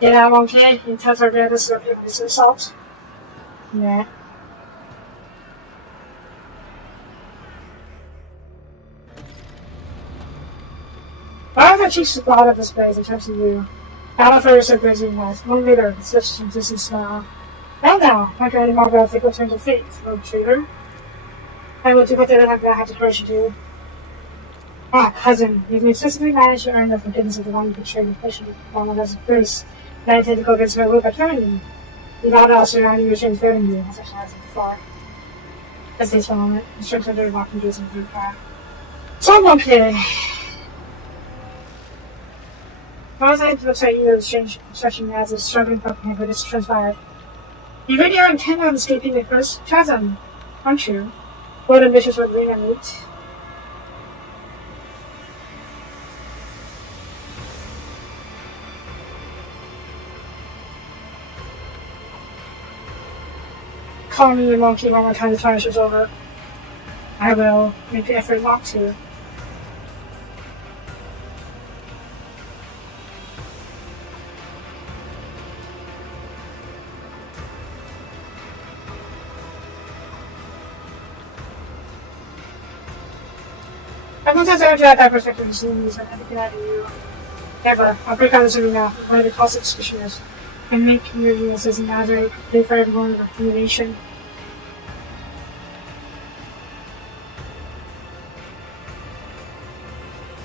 Yeah, I'm okay. In terms of the Soapie is assault. Yeah. I have actually a lot of this place in terms of you. I don't know if you're busy as one leader, switch to distance now. And now, I can more about the terms of fate, road trader. I will do what they don't have to push you to. Ah, cousin, you've successfully managed to earn the forgiveness of the one who betrayed your patient form of as grace. Then I intend to go against my will by killing you. You not also surrounding you and failing you, as I said before. As they for a moment, the strength of their walking goes into the car. So I'm okay. What was I to look at you as strange, stretching as a struggling company, but it's transpired. You really are intent on escaping the first chasm, aren't you? What ambitious would bring a meet? Call me a monkey one more time the fire is over. I will make the effort not to. Sometimes I would have that perspective of seeing these and everything I do. Never. I'll break out this arena, where the cause suspicion is, and make your rules as an adder, pay for everyone with recommendation.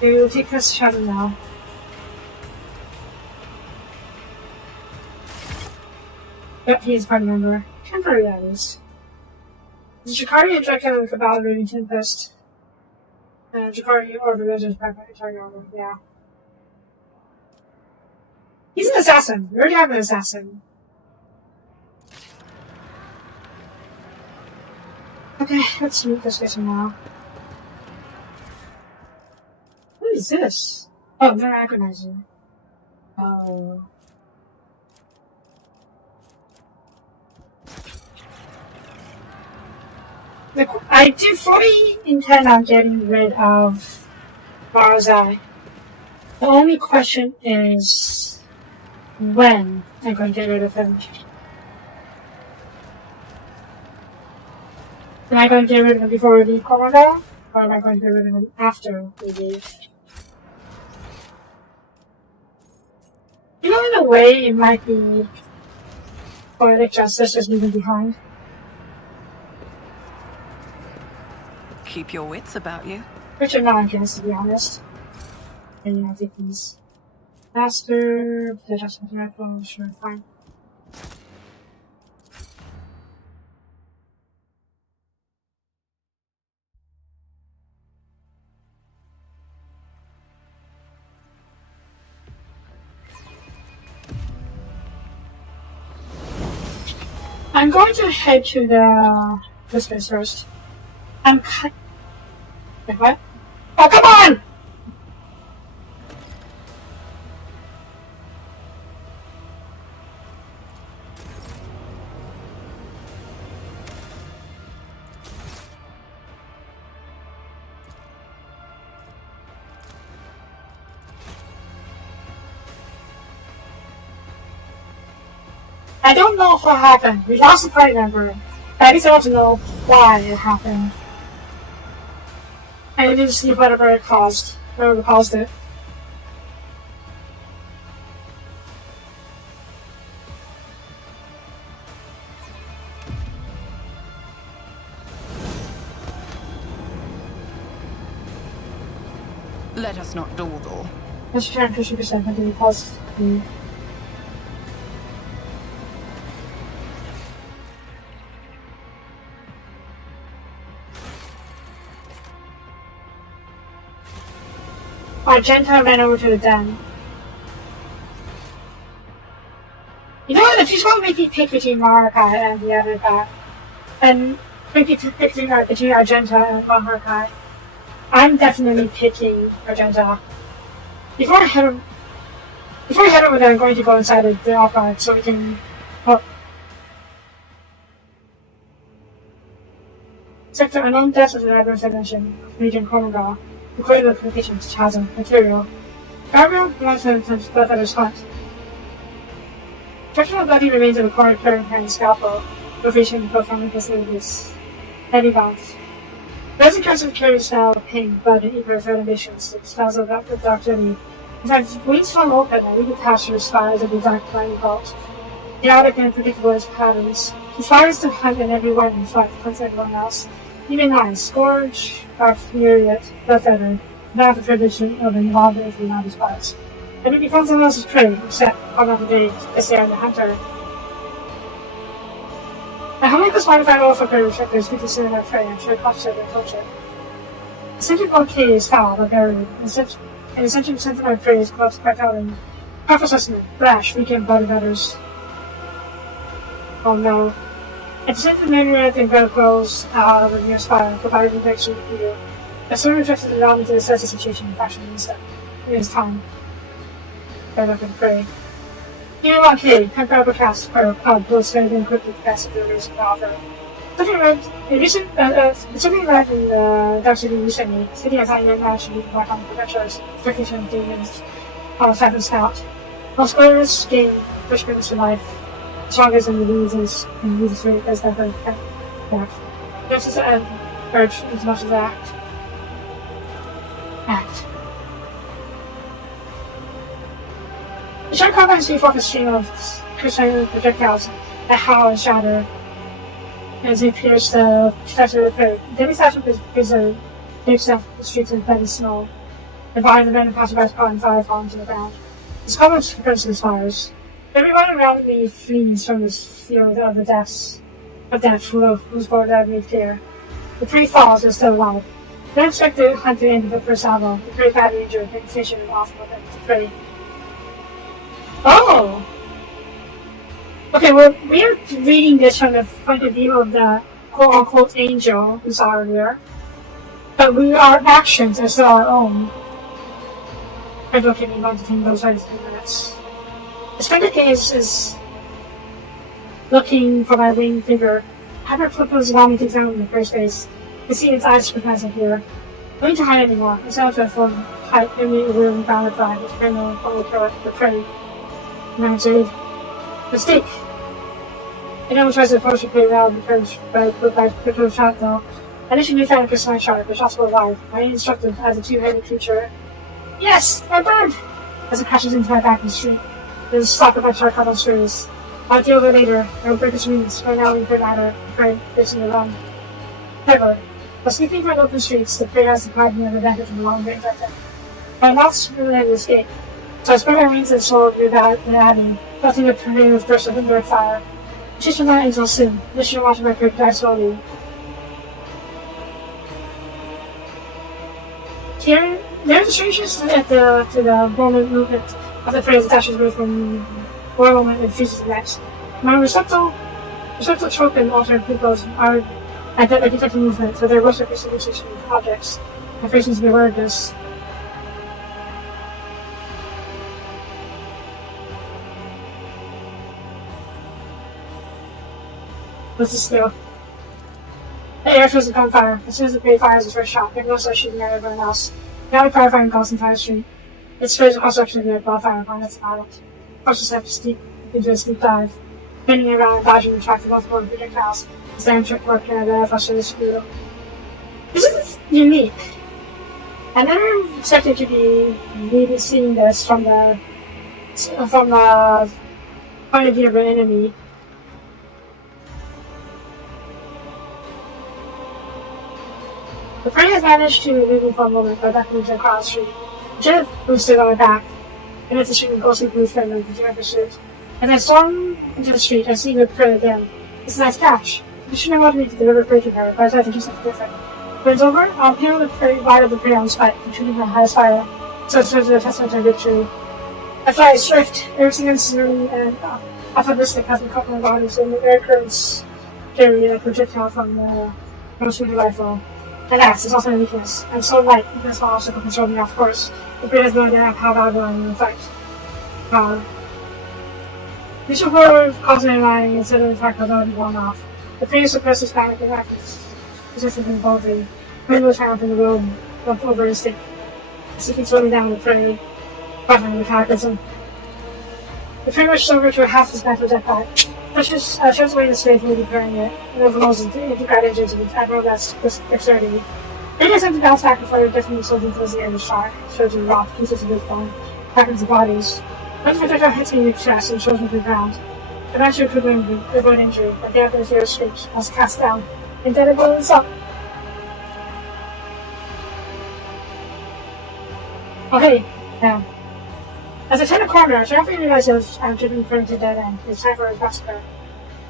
We will take this chasm now. Yep, he is part member. Temporary, that is. The Jakari and Draken and Cabal Rating Tempest. Jakari or the Legends back by Target, yeah. He's an assassin. We already have an assassin. Okay, let's meet this guy now. What is this? Oh, they're agonizing. Oh. I do fully intend on getting rid of Marzai. The only question is when I'm going to get rid of him. Am I going to get rid of him before we leave Corona? Or am I going to get rid of him after we leave? You know, in a way, it might be poetic justice just leaving behind. Keep your wits about you. Which are not against, to be honest. And I think he's faster, the adjustment rifle, sure, fine. I'm going to head to this place first. Wait, what? Oh, come on! I don't know what happened. We lost a party member. At least I want to know why it happened. I didn't see whatever it caused. Whatever caused it. Let us not dawdle. Let's try 50%. I think it caused the... Argenta ran over to the den. You know what? If she's going to make me pick between Marakai and the other guy, and make me pick between Argenta and Marakai. I'm definitely picking Magenta. Before I head over there, I'm going to go inside the archive so we can. Sector unknown depths of the adverse dimension, region Konoga, including the location to chasm material. Guardrail Bloodfeather's hunt. Structural bloody remains of a core carrying hand scalpel, location performing his heavy bounce. Those encountered carry style of pain, blood, and eager foundations, the styles of the dark journey. In fact, wings flung open and legal pastures fires of the dark blinding vault. Chaotic and unpredictable as patterns. He fires to hunt in every way and fight hunts everyone else. Even I, Scourge, our Myriad, Bloodfeather, without the tradition of involvement with the United Spies. And it becomes someone else's prey, except on other days, as they are the hunter. I hope this modified also prey reflectors we consider their prey and should offset their culture. The central key is foul but buried, and the central center of prey is close by fouling. Half assessment, brash, weekend bloody betters. Oh no. At the center of the Myriad and Battle Crows out of the near spire, providing protection to you. A sword reflects the realm to assess the situation and fashion instead. It is time. Bear up and pray. Here on K, comparable cast for cloud blows very quickly to pass the race of the offer. Something read in the Dark City recently, City has not yet managed to beat back on the professor's expectation of demons on a Saturn scout. While scorers gain pushment to life, strongest in the losers and loses rate as never death. Just as an urge as much as act. The sharp combines free forth a stream of crystalline projectiles that howl and shatter as they pierce the professor of the prey. Deadly statue is a big stuff the streets of bloody snow. The bodies of men and passerbys caught in fire falling to the ground. This comet burns his fires. Everyone around me flees from this field of the death whose border I breathe clear. The prey falls are still alive. Don't expect the hunt to end with the first salvo. The prey bad ranger and fishing off with the prey. Oh! Okay, well, we are reading this from the point of view of the quote-unquote angel who's earlier. But our actions are still our own. I don't give me one to think those are 3 minutes. The Spender case is looking for my winged figure. However, Flippo's allow me to examine the first face. I see its eyes scrutinize up here. I don't need to hide anymore. Instead of transform height in the room bounded by the criminal the prey. Now it's a mistake. Anyone tries to approach the prey around because by crypto shot though. I initially found a personal shot, the shots were alive. I instructed as a 2-headed creature. Yes! I burned! As it crashes into my back in the street. There's a slap of my shark on those strings. I'll deal with it later. I will break its wings. Right now we could matter. Prey, facing the run. Never. But sneaking from open streets, the prey has the carbon of advantage from long range like that. My mouth's really able to escape. So I spread my wings and soared without the adding, pelting the prey with bursts of indoor fire. Chase from that angel soon. Mission watching my prey die slowly. Here, there's a strangeness to the moment movement of the prey as it attaches away from one moment and fuses the next. My receptal trope and alternate peoples are at detecting movement, so they're rushed association with objects. My face needs to be aware of this. What's this do? The air fills with gunfire. As soon as the prey fires its first shot, everyone starts shooting at everyone else. Now we firing across the entire street. It sprays across the direction of the bonfire upon its pilot. Pushes step into a steep dive, bending around and dodging the track of multiple projectiles. As the trick work and the frustrated screw. This is unique. I never expected to be really seeing this from the point of view of an enemy. The prey has managed to elude me for a moment by ducking into a crowd street. Jeff boosted on my back, and it's a shooting ghostly blue frame of the pursuit. As I storm into the street, I see the prey again. It's a nice catch. You shouldn't want me to deliver prey to her, but I tried to do something different. When it's over, I'll peel the prey wide of the prey on spike, shooting the highest fire, so it serves as a testament to victory. I fly swift, everything instantly, and optimistic has been caught my body, so the air currents carry a projectile from the shooting rifle. And X is also a weakness. I'm so light, even a small obstacle can throw me off course. The Prey has no idea how valuable I am in fact. We should forward constantly lying instead of the fact that I would be blown off. The Prey suppresses panic and acts resistantly boldly. Rainbow was found in the room, bumped over his stick. Sticking slowly down the Prey, buffering the cataclysm. The Prey rushes over to a half dismantled jetpack. Shows away the space while repairing it, and overloads into gladiators with admiral dexterity. They attempt to bounce back before the different soldiers fills the air with shock, shows in rock, pieces of his bone, patterns of bodies. One projectile hits me in the chest and shows me to the ground. Eventually avoid injury, but the other fear escapes, as cast down, and then it blows up. Oh hey, as I turn a corner, I sharply realize I'm driven further to dead end. It's time for a massacre.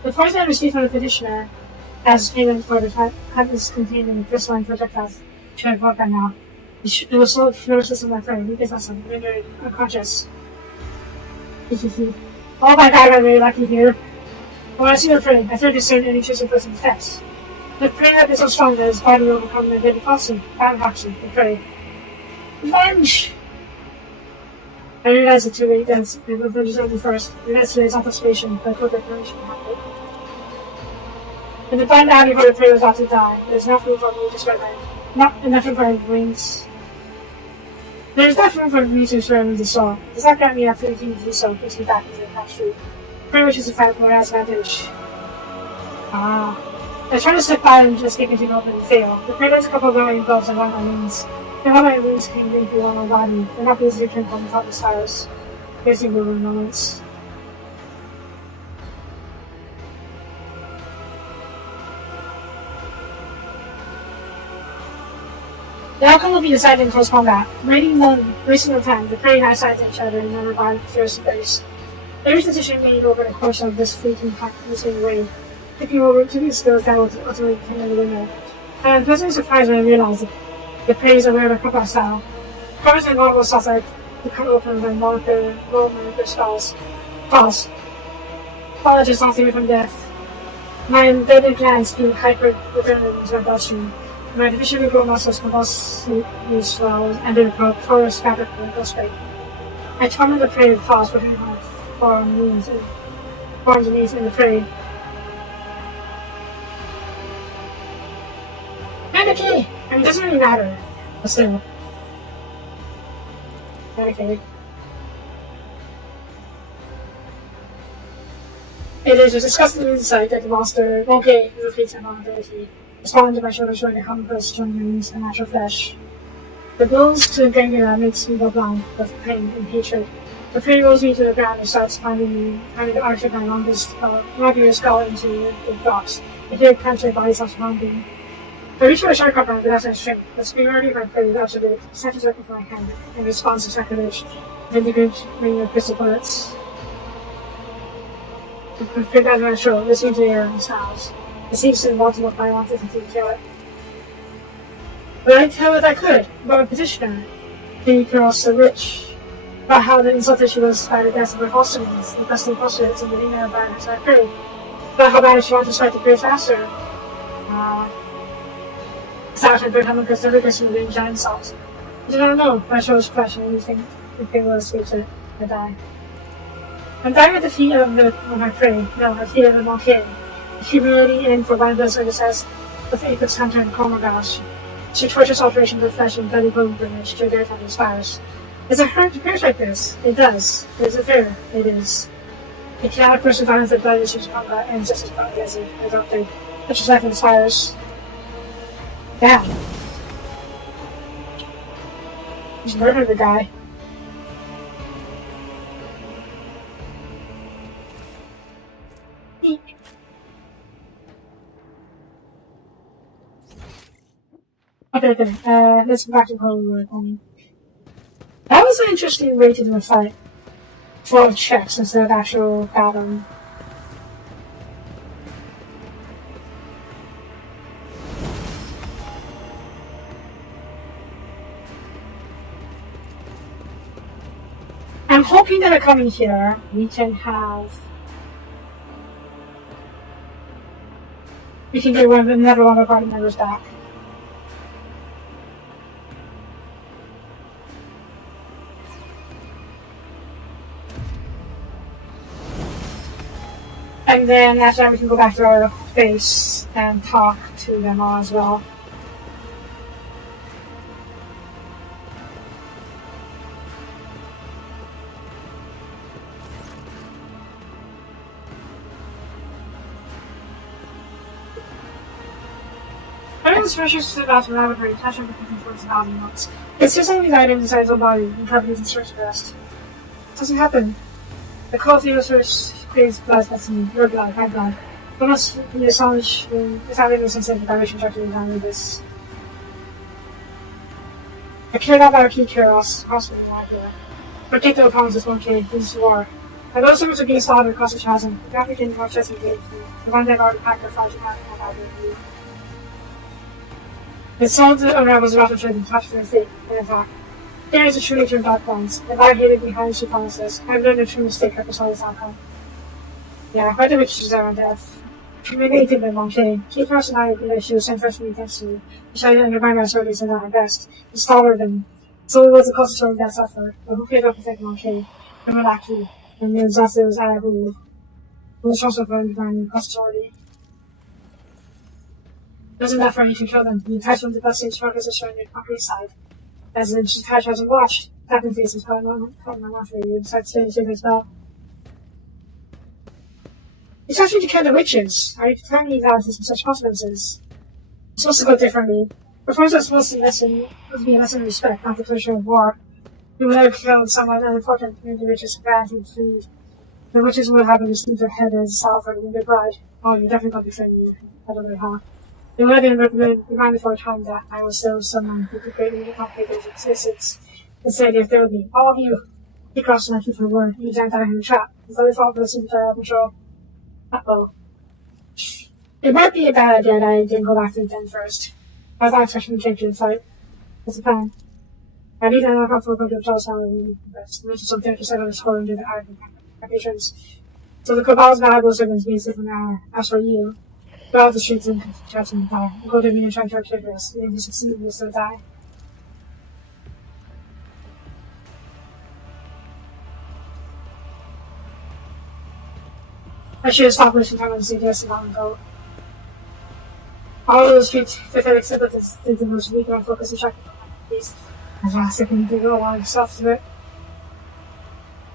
The poison I received from the petitioner, as payment for the hunt is contained in the crystalline projectiles, should have worked by now. It was so ferocious of my friend, weak as awesome, rendered unconscious. Oh my god, I'm really lucky here. When I see the Prey, I fear to discern any chosen person's effects. The Prey is so strong that his body will become the deadly costume, Hoxie, the Prey. Revenge! I realize it too late then, and revenge is only first. Realize today's anticipation, but what declaration happened. In the blind alley where the Prey was about to die, there's enough room for me to spread not enough room for my wings. There's enough room for me to spread the soul. Does not grant me opportunity to do so, puts me back into the past truth. Prey wishes to fight more as advantage. I try to slip by and just escape into an open and fail. The Prey lays a couple of glowing bulbs around my wings. And all my wounds came through on my body, and not easily turned from without the stars, facing the moments. The outcome will be decided in close combat. Racing the time, the Prey and I side each other in a violent, fierce embrace. Every decision made over the course of this fleeting wave, picking over to the skills that will ultimately become the winner. I am pleasantly surprised when I realized it. The Prey is aware of the combat style. Covers and normal sauce are to cut open and monitor their skulls. Pause. Fall just not away from death. My embedded glands being hyper-returned into my bloodstream. My artificially grown muscles convulsively swell and the porous fabric of the ghostbait. I torment the Prey with claws between my forearms and knees in the Prey. And the key! I mean, it doesn't really matter, but still. Okay. It is a disgusting insight that the monster won't get the fleet's vulnerability. Responding to my shoulders showing a common purse, joining my wings and natural flesh. The blows to the ganglia makes me go blind with pain and hatred. The Prey rolls me to the ground and starts finding the arch of my longest skull into the rocks. I hear it crunch my body starts pounding. I reach for a sharp upper without my strength. The superiority of my Prey is absolute. Set a circle for my hand in response to sacrilege. Then the good ring of crystal bullets. I pick out my throat, listening to the air and sounds. It seems to want to look I wanted to kill it. But I tell it I could, about a petitioner. The girl so rich. About how the insulted she was by the deaths of her fosterlings, the custom postulates and the inner environments I Prey. About how bad she wanted to fight the Prey faster. Sergeant Bird Hammer because the rigorous and the giant salt. I do not know, my shoulders crush and anything if they will escape it, I die. I'm dying at the feet of my Prey. No, at the feet of the Monkey. Humility in for one does understands with Apex Hunter and Cormogosh. She tortures alterations of flesh and bloody bone burnage to their time inspires. Is it hard to pierce like this? It does. Is it fair? It is. It cannot person violence that blood issues combat and just as badly as it adopted, which is life inspires. Damn. Just murdered the guy. Okay, let's go back to Hollywood. That was an interesting way to do a fight. Full of checks instead of actual battle. I'm hoping that coming here, we can get another one of our party members back. And then after that we can go back to our base and talk to them all as well. Items precious to the bathroom laboratory, touch on the towards the body notes. It's just all these items inside the body and properties and search rest. It doesn't happen. The coffee research creates blood that's in your blood, my blood. But must be astonished when it's not even sensitive vibration structure design with this. I cared about our key chaos, hospital molecular. Particular problems with 1K, this war. And those servants are being slaughtered across the chasm. The African more stressing gate food. The one that already packed their flight to have about their view. It solved the unravels about the trade and touched their fate and attack. There is a true nature of dark bonds, and I hated behind she promises. I've learned a true mistake after saw this outcome. Yeah, why the witches are on death? Maybe they did them wrong thing. Key person I that she was sent first from intensity, which I didn't undermine my stories and not her best. It's taller than so it was the closest story that suffered, but who cared about protecting wrong thing? And we're lucky. And the exhausted was I believe. It was also for undermining authority. Wasn't that for you to kill them? The attachment of the best stage progress is showing your concrete side. As in, she catch hasn't watched. Captain faces caught my mouth for you, besides staying safe as well. It's actually to kill the witches. Are you telling me that there's such consequences? It's supposed to go differently. Reforms are supposed to be a lesson of respect, not the pleasure of war. You would have killed someone unimportant to the witches granted food. The witches would have received their head as salve in their bride. Oh, you're definitely not betraying me. I don't know how. It would have been reminded for a time that I was still someone who could greatly complicate those existence. Instead, if there would be all of you, he crossed my feet for word, you can't die in the trap. It's only fault for the super out of control. Uh-oh. It might be a bad idea that I didn't go back to the den first. I was not expecting to take to the fight. What's the plan? I need to knock off for a bunch of jobs now and best. Which is something to set on the score and do the patrons. So the Cabal's valuable servants means different hour. As for you, go out the streets and catch in the fire. Go to me and try to kill us. If you succeed, you'll still die. I should have stopped wasting time on the CDS and not go. All of those streets, pathetic symptoms, did the most weak and focused and tracking these. As well as sipping to go along yourself to it.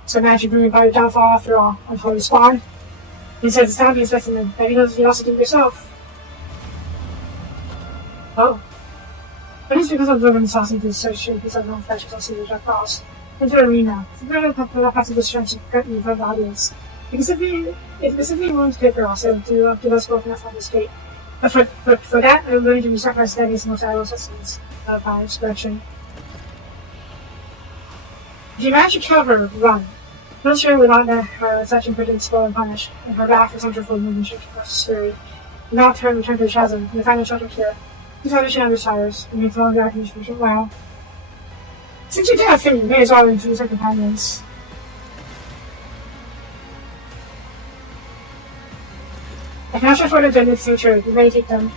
So now you bring me by your downfall after all, until you spawn. He says it's time to be expecting them, but he knows you also do it yourself. Oh. But it's because I'm delivering the sauce into the search shape because I've known flesh I'll see the dark cross. Into the arena. It's a very possible strength to cut me from the audience. Because if we want to pick her also to give us both enough on the escape. But for that, I'm going to be sacrificed against the most idle sustenance by inspiration. If you manage to kill her, run. Not sure without her such impredictable and punish, and her back is wonderful movement should cross the story. Without her return to the chasm, and the final shelter cure. He's on the shadow tires, and you throw the arcane for wow. Since you did have Finn, you may as well introduce her companions. If not sure for the genuine future, you may take them.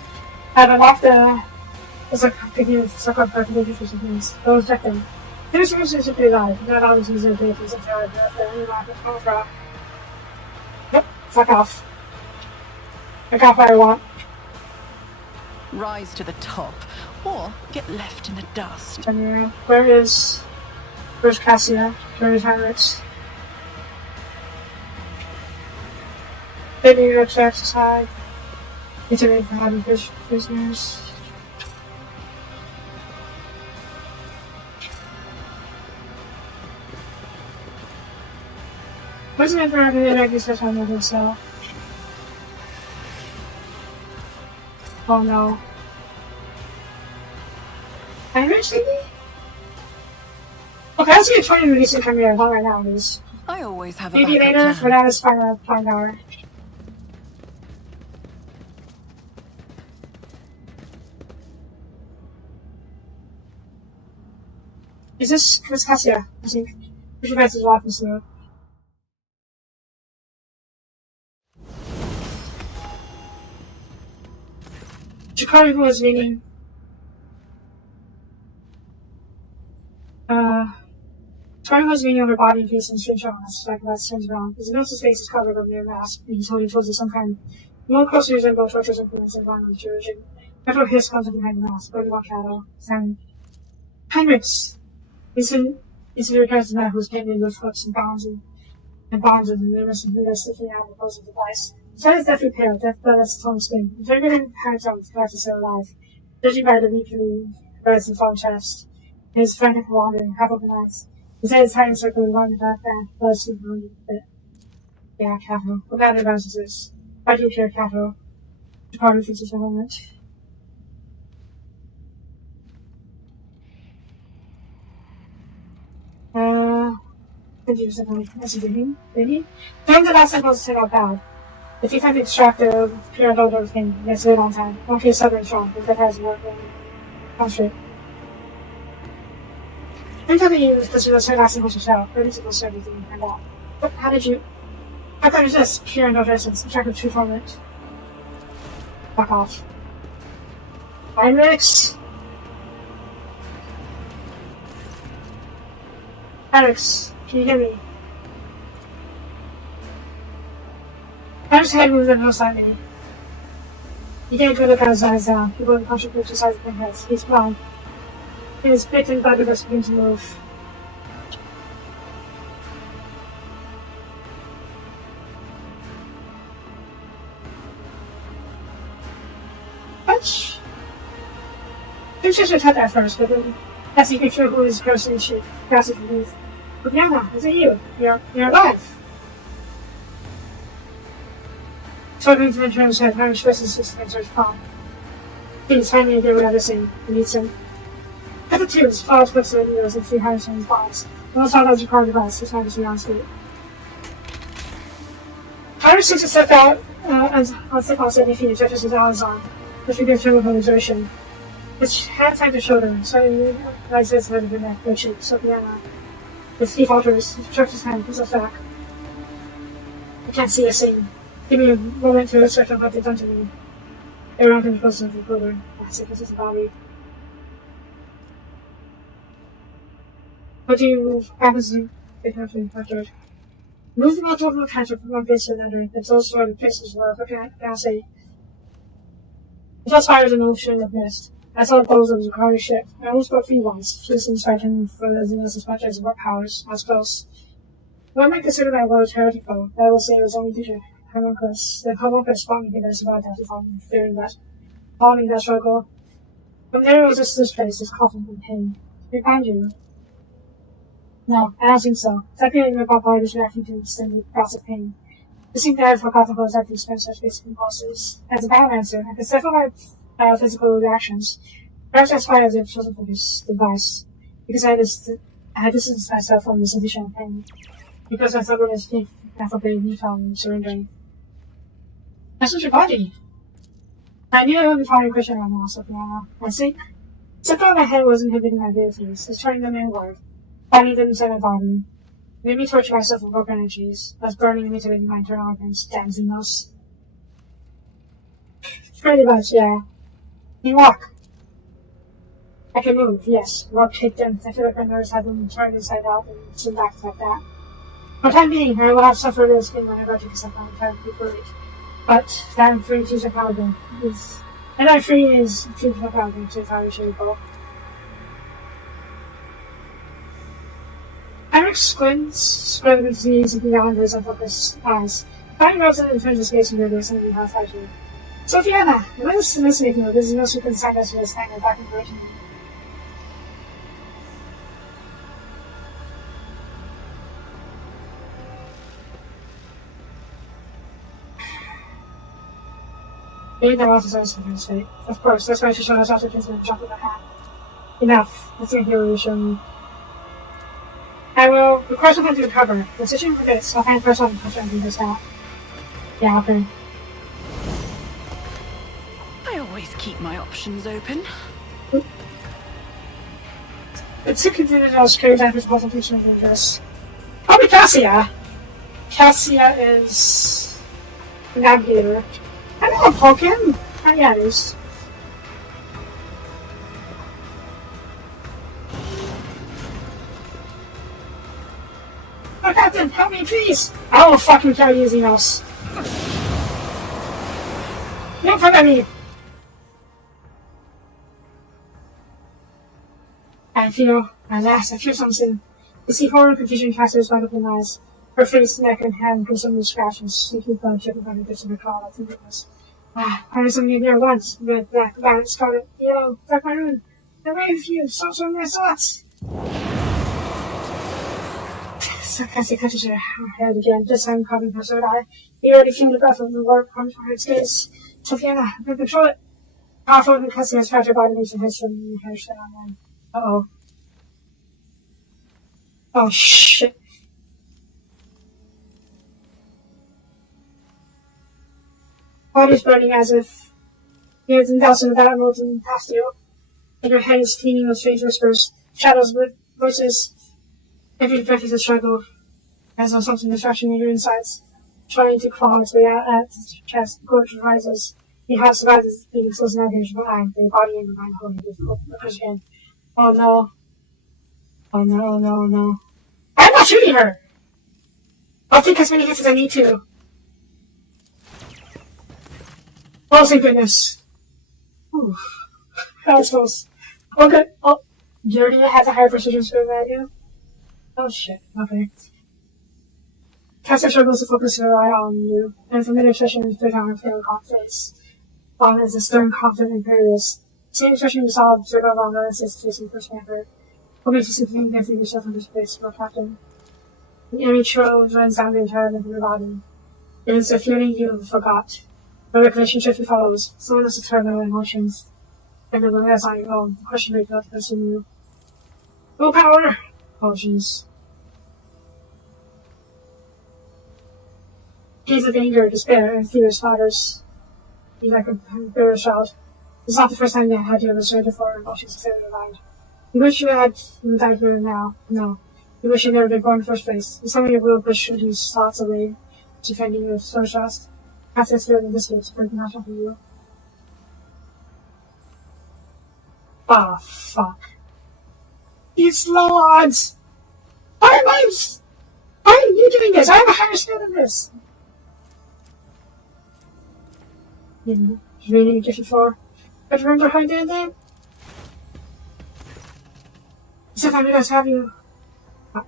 I've unlocked the so-called calculated for some things. Go reject them. There's reasons to be alive, not always use their abilities and power, but if they're only alive, it's all for. Yep, fuck off. I got what I want. Rise to the top, or get left in the dust. Where's Cassia? Where's Heinrichs? Maybe you're upset aside. It's a way for having prisoners. Wasn't it for everything I guess that's on the cell? Oh no. Heinrich, maybe? Okay, I'll see a 20 releasing premiere, not right now, please. I always have a maybe backup later, plan. for that is fine hour. Is this Chris Cassia? I think. Which events is walking slow. Chicago was meaning. Tony was leaning on her body and face in straight shots, like that turns around. His nose face is covered under a mask, and he's holding towards some kind more closely resemble torturous influence and violent chirurgeon. After his comes from behind the mask, but about shadow, sound. Heinrichs! Instantly recognize the man who was painted with hooks and bonds of the numerous and realistically out of the opposing device. His head is deathly pale, death blood as its own skin. His very good hands on his character still alive, judging by the weakly rise and fallen chest. His frantic wandering, half open eyes. His head is tight and circular, along with that blood sleeping on the bit. Yeah, Cato. What matter about this? Why do you care, Cato? Departed for just a moment. Did you something as you did he? During the last cycle to out bad. If you find it distracted or clear out everything, it's a long time. Won't be stubborn strong, but that has worked in concentrate. Every time that you consider the last cycle to shout, ready to go to everything and out. But how did you? I thought it was just pure indulgence, a track of true torment. Fuck off. Alex! Alex, can you hear me? Alex' head moves on no side of me. You can't go look at his eyes down. He won't contribute to size of their heads. He's blind. His bitten body does begin to move. What? He just attacked at first, but then, as he could feel who his grossly shaped, grasped the roof. But Yana, is it you? You're alive. Talking to the terms head, Harry stresses his answer's palm. He is finally there without a scene, and needs him. At the tears, falls clicks the windows and 3 hands from his balls. And also those required device, his hand is beyond speed. Harry seeks to step out, on step outside the feet, touches his arms on, which begins to move from exertion. His hand finds the shoulder, suddenly rises his head of the neck, or cheek, so Yana. His feet falters, he stretches his hand, pulls us back. I can't see a thing. Give me a moment to reflect on what they've done to me. Everyone comes closer to the quarter. That's it, this is the body. What do you move? Happens to be carefully factored. Move the module from the counter from one place to another, but those sort of places where I can say. The first fires in the ocean of mist. I saw the bubbles of the Zachari's ship. I almost broke free once, fiercely fighting for the Xenos as much as what powers. I was close. One might consider that world heretical, but I will say it was only due to homunculus. The homunculus fought me that I survived after fearing that, following that struggle. From there it was just this place, this coffin in pain. They found you. No, I don't think so. Exactly like my papa is reacting to extended bouts of pain. It seemed that for Cotton was at the expense of basic impulses. As a biomancer, I could stifle my physical reactions. Perhaps that's why I was chosen for this device. Because I had distanced myself from this additional pain. Because I thought it was forbade me from surrendering. That's not your body. I knew I wouldn't find a question around the house of Piano. I think. Something in my head was inhibiting my abilities. It's turning them inward. Finding them inside my body. Made me torture myself with broken energies. I was burning and mutilating my internal organs. Damn Xenos. Pretty much, yeah. You walk. I can move, yes. Walk kicked in. I feel like my nerves have been turned inside out and sent back like that. For the time being, I will have suffered this thing when I go to accept my entire worried. But that I'm free to use a paladin is. And I'm free is choosing a paladin to entirely shapeable. Eric squints, spreading his knees and beyond his unfocused eyes. Finding out that in terms of space and rivers and half fighting. Sophiana, am I hallucinating or there's no secret sign that she was hanging back in originally? Maybe that was his own different state. Of course, that's why she showed us after kids and jumping the hat. Enough. Let's see here show me. I will require something to recover. The decision for this, I'll find first on the question of this hat. Yeah, okay. I always keep my options open. It's a continued security time for consultation of dangerous. Probably Cassia. Cassia is the navigator. I know a Pokemon. Oh, yeah, it is. Oh, Captain, help me, please! I will fucking kill you, Xenos. Don't forget me! I feel, alas, I feel something. You see horror and confusion cast her wide open eyes. Her face, neck, and hand consumed with scratches. Sneaky blood dripping from the bits of her claw like fingernails. I was only there once. Red, black, violet, scarlet, yellow, dark maroon. The way of you, so many thoughts. Sarcastic touches her head again, this time covering her third eye. You already feel the breath of the warp on her gaze. Sophia, I can control it. Powerful and concussive has fractured body makes her head swim and her shit on one. Uh-oh. Oh, shit. Body's burning as if he has doused in that molten past you. In her head is cleaning with strange whispers, shadows with voices. Every breath is a struggle, as though something is rushing in your insides, trying to claw its way out at his chest. The gorge rises. He has survived as being exposed in that image of eye, the body and the mind holding difficult to push in. Oh no. Oh no, oh no, oh no. I'm not shooting her! I'll take as many hits as I need to. Oh, thank goodness. Oof. That was close. Oh, good. Oh, Jordia has a higher precision skill than I do. Oh shit, okay. Caster struggles to focus her eye on you, and familiar expression is put on her pale, calm face. Vaughn is a stern, confident, imperious. Same expression you saw observed on the assist facing first member. Hoping to simply get yourself into space for Captain. The enemy chill runs down the entire length of your body. It is a feeling you forgot. The recollection swiftly follows, so does the turmoil emotions. And the limit is on your own. The question may not consume you. Willpower! Oh jeez. Gaze of anger, despair, and fear splatters. You like a bitter shout. It's not the first time you had you ever surrendered for emotions instead of your mind. You wish you had died here now. No. You wish you'd never been born in the first place. And some of your will push these thoughts away, defending your soul trust. After it's feeling this way, it's breaking natural for you. Ah, fuck. These low odds! Why are you doing this? I have a higher skill than this! You really get it for. But remember how I did that? Except I knew I'd have you. Fuck.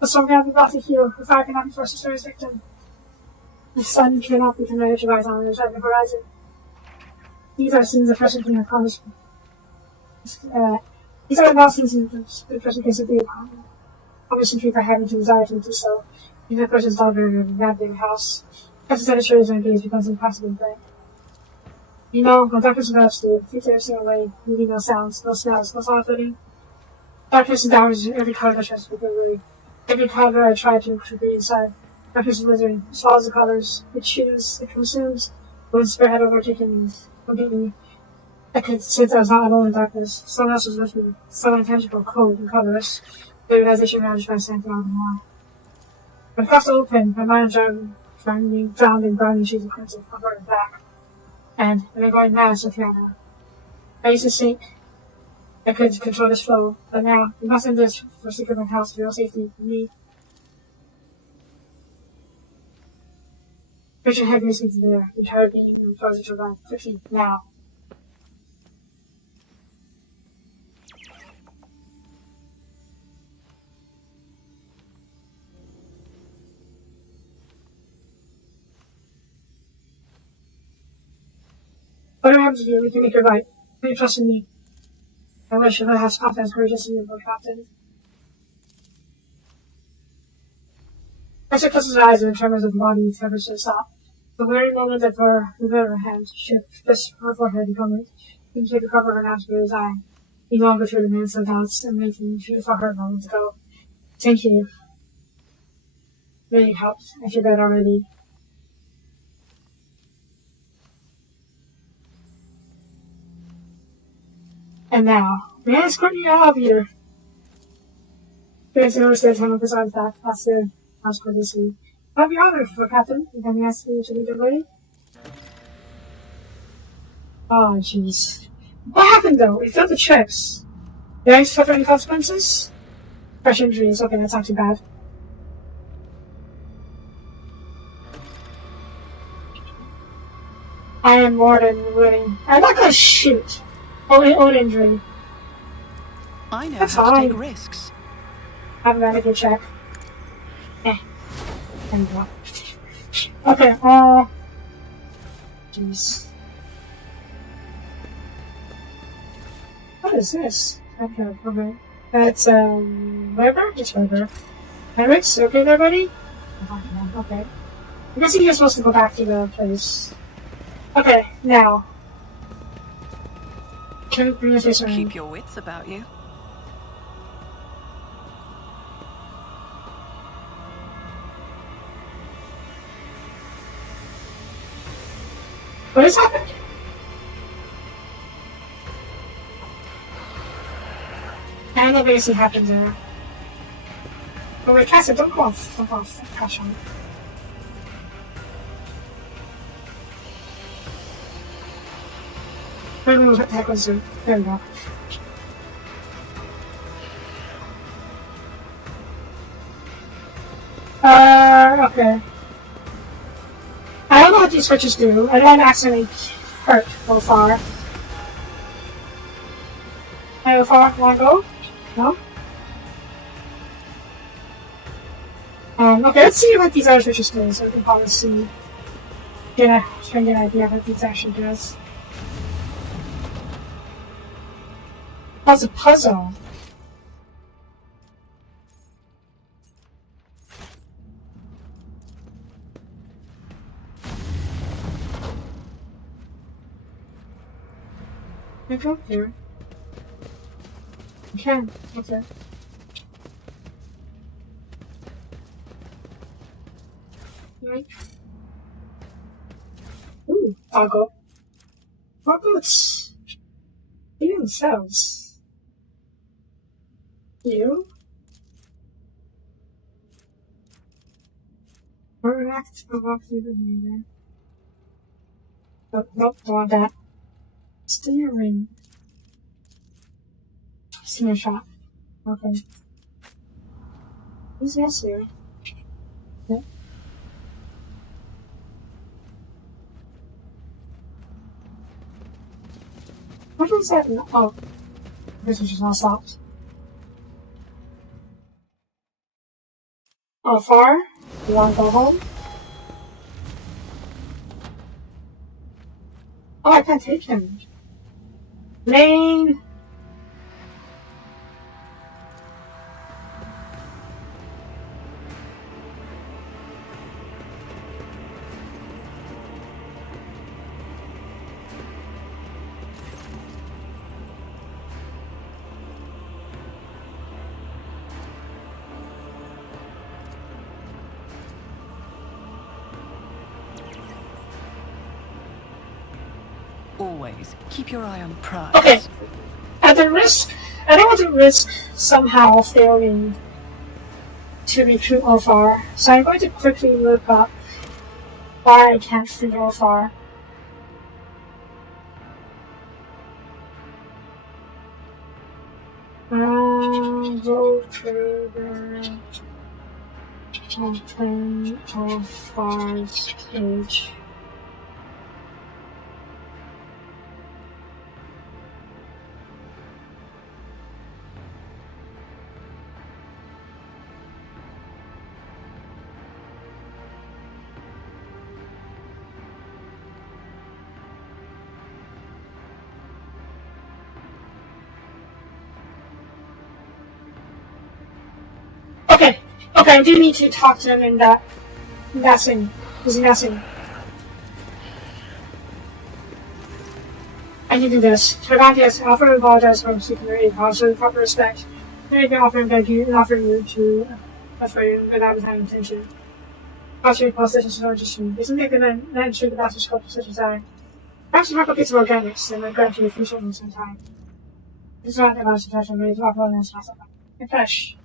The storm cannot be brought to heal. The fire cannot be forced to destroy his victim. The sun cannot be permitted to rise on the other side of the horizon. These are sins of person can accomplish. These are not sins the person can simply accomplish simply by having to desire to do so. If a person's daughter in a big house, as the set of gaze becomes impossible to play. You know, when darkness envelops you, feet are seen away, leaving no sounds, no smells, no solid footing. Darkness endows every color that tries to be away. Every color I try to breathe inside. Darkness is withering, swallows the colors, it chews, it consumes, when spearhead overtaken completely. I could sense I was not alone in darkness. Someone else was with me, so intangible, cold, and colorless. The realization managed by standing on the wall. When across the open, my mind drowned in browning shades of crimson, covered and black. And I'm going mad, Sophia. I used to think I could control this flow, but now we must end this for secret my house for your safety and me. Push your head into there, your entire being and close it to run quickly now. Whatever happens to you, we can make it right. Put your trust in me. I wish I had confidence courageous in you, Captain. Esther closes her eyes and the tremors of the body never to stop. The weary moment that for the her hand shook just her forehead and he could cover her now to his eye. He no longer feared the minutes of doubts and making she for her moments ago. Thank you. Really helped. I feel better already. And now, may I escort you out here? There's no stairs hung up his artifact. That's good. Ask courteously. I'd be honored for Captain. Can I ask you to lead the way? Oh, jeez. What happened though? We failed the checks. Did I suffer any consequences? Fresh injuries, okay, that's not too bad. I am more than willing. I'm not gonna shoot. Only old injury. I know That's how to fine. take risks. Have a medical check. There you go. Okay, jeez. What is this? Okay. That's, Weber? Just Weber. Henrix, okay there, buddy? Okay. I guess you're supposed to go back to the place. Okay, now. Can you bring your face around? Keep your wits about you. What has happened? I don't know what basically happened there. But wait, Cassie, don't go off. Don't go off. Gosh, on. I don't know what the heck was it. There we go. Okay. I don't know what these switches do. I don't want to accidentally hurt so far. How far? Wanna go? No? Okay, let's see what these other switches do so we can probably see. Try and get an idea of what these actually does. That's a puzzle. Can I go up here? I can. Okay. Right. Ooh, toggle. What boots? You themselves. You? Correct. Go walk through the window. Oh, nope, don't want that. Steering. Steer shot. Okay. Who's this here? Yep. What was that? Oh. This was just all stopped. Oh, far? You wanna go home? Oh, I can't take him. Lane! Always keep your eye on prize. Okay. At the risk, I don't want to risk somehow failing to recruit OFAR, so I'm going to quickly look up why I can't free OFAR. Go to the open OFAR's page. Okay, I do need to talk to him in that messing. He's messing. I need to do this. Gigantes, I offer to apologize for seeking your aid, also with proper respect. I can offer and beg you and offer you to offer you without his having intention. Also, your position is not just you. Isn't it good and not ensure the master sculptor such as I? Perhaps you have a piece of organics and then grant you a few shortness in time. This is not the master suggestion, but it's not one that's possible. In flesh.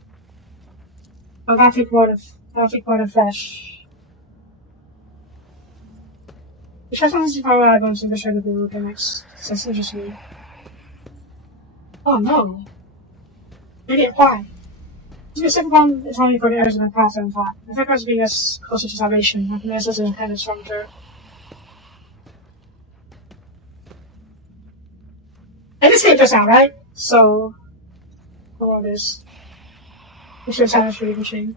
I'll take more of flesh. The chestnut is probably what I'm going to be sure to do with the next. That's interesting. Oh no. Idiot, why? The second one is only for the areas of the path and thought. The third one is being us closer to salvation, and this is a kind of stronger. And this game just out, right? So, for all this. We should have a machine.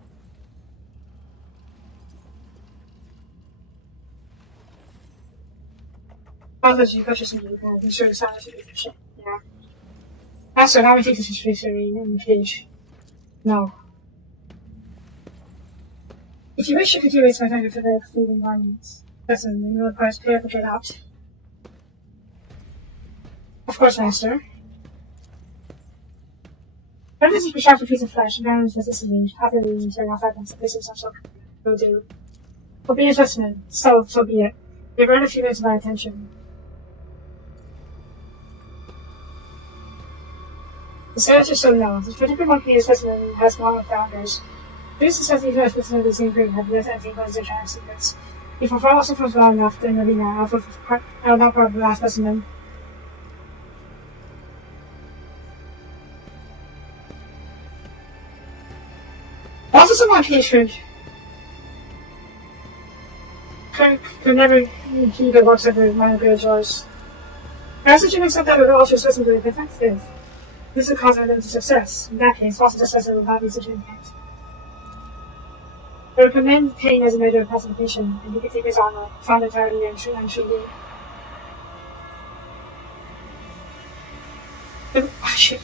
Oh, that's you purchase something you can. You should have a machine. Yeah. Also, now we think this is featuring in the page. No. If you wish, you could do it by trying to figure out food environments. Listen, the new requires clear to get out. Of course, master. When this is prescribed a piece of flesh, and balance resistance, happily turn off items, this is some sort will do. Will be a specimen, so be it. We've earned a few minutes of my attention. The search is so long. This particular monkey specimen has long founders. This is something that specimen of the same group have less anti-guns and giant secrets. If I follow also well enough, then I'll not probably the last specimen. Also, some monkey should never heed the works of the minor gladiators. I also should accept that it will also specimen to be effective. This will cause them to success. In that case, also success will not be such an impact. I recommend pain as a measure of pacification, and he can take his armor, found entirely and should be. Oh shit.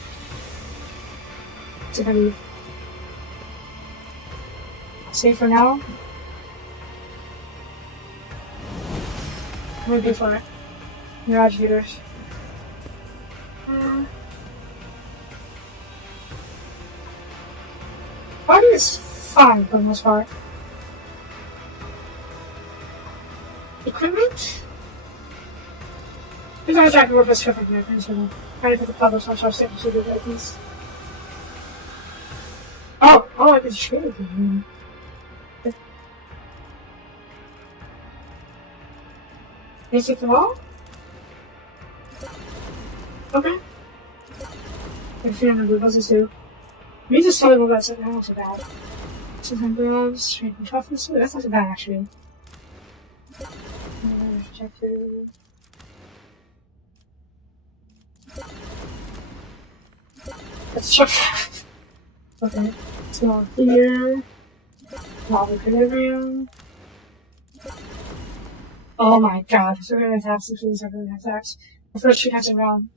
To leave. Save for now. I'm gonna go for it. Mirage Leaders. Body is fine for the most part. Equipment? He's always trying to work with traffic mechanisms, so trying to put the publish on our safety to do like this. Oh, I can shoot it. Is it the wall? Okay. I'm feeling the buzzes too. We just saw about something else about. Some gloves, straight from toughness. That's not so bad actually. Check through. Let's check. Okay. Small here. Small equilibrium. Oh my god, so we're gonna attack 16 seconds attacks. The first 2 times in round.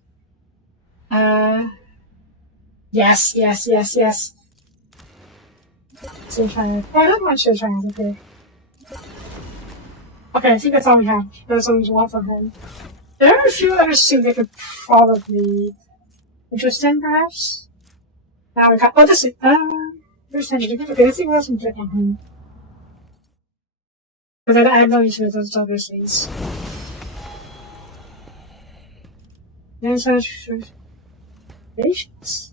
Yes. So trying to. Oh, I don't mind show triangles, okay. Okay, I think that's all we have. There's only one from him. There are a few other things that could probably interest in, perhaps. Now we got. Oh, this is. There's 10. Okay, let's see what else we can click on him. Because I have no use for those other things. Then such. Patience?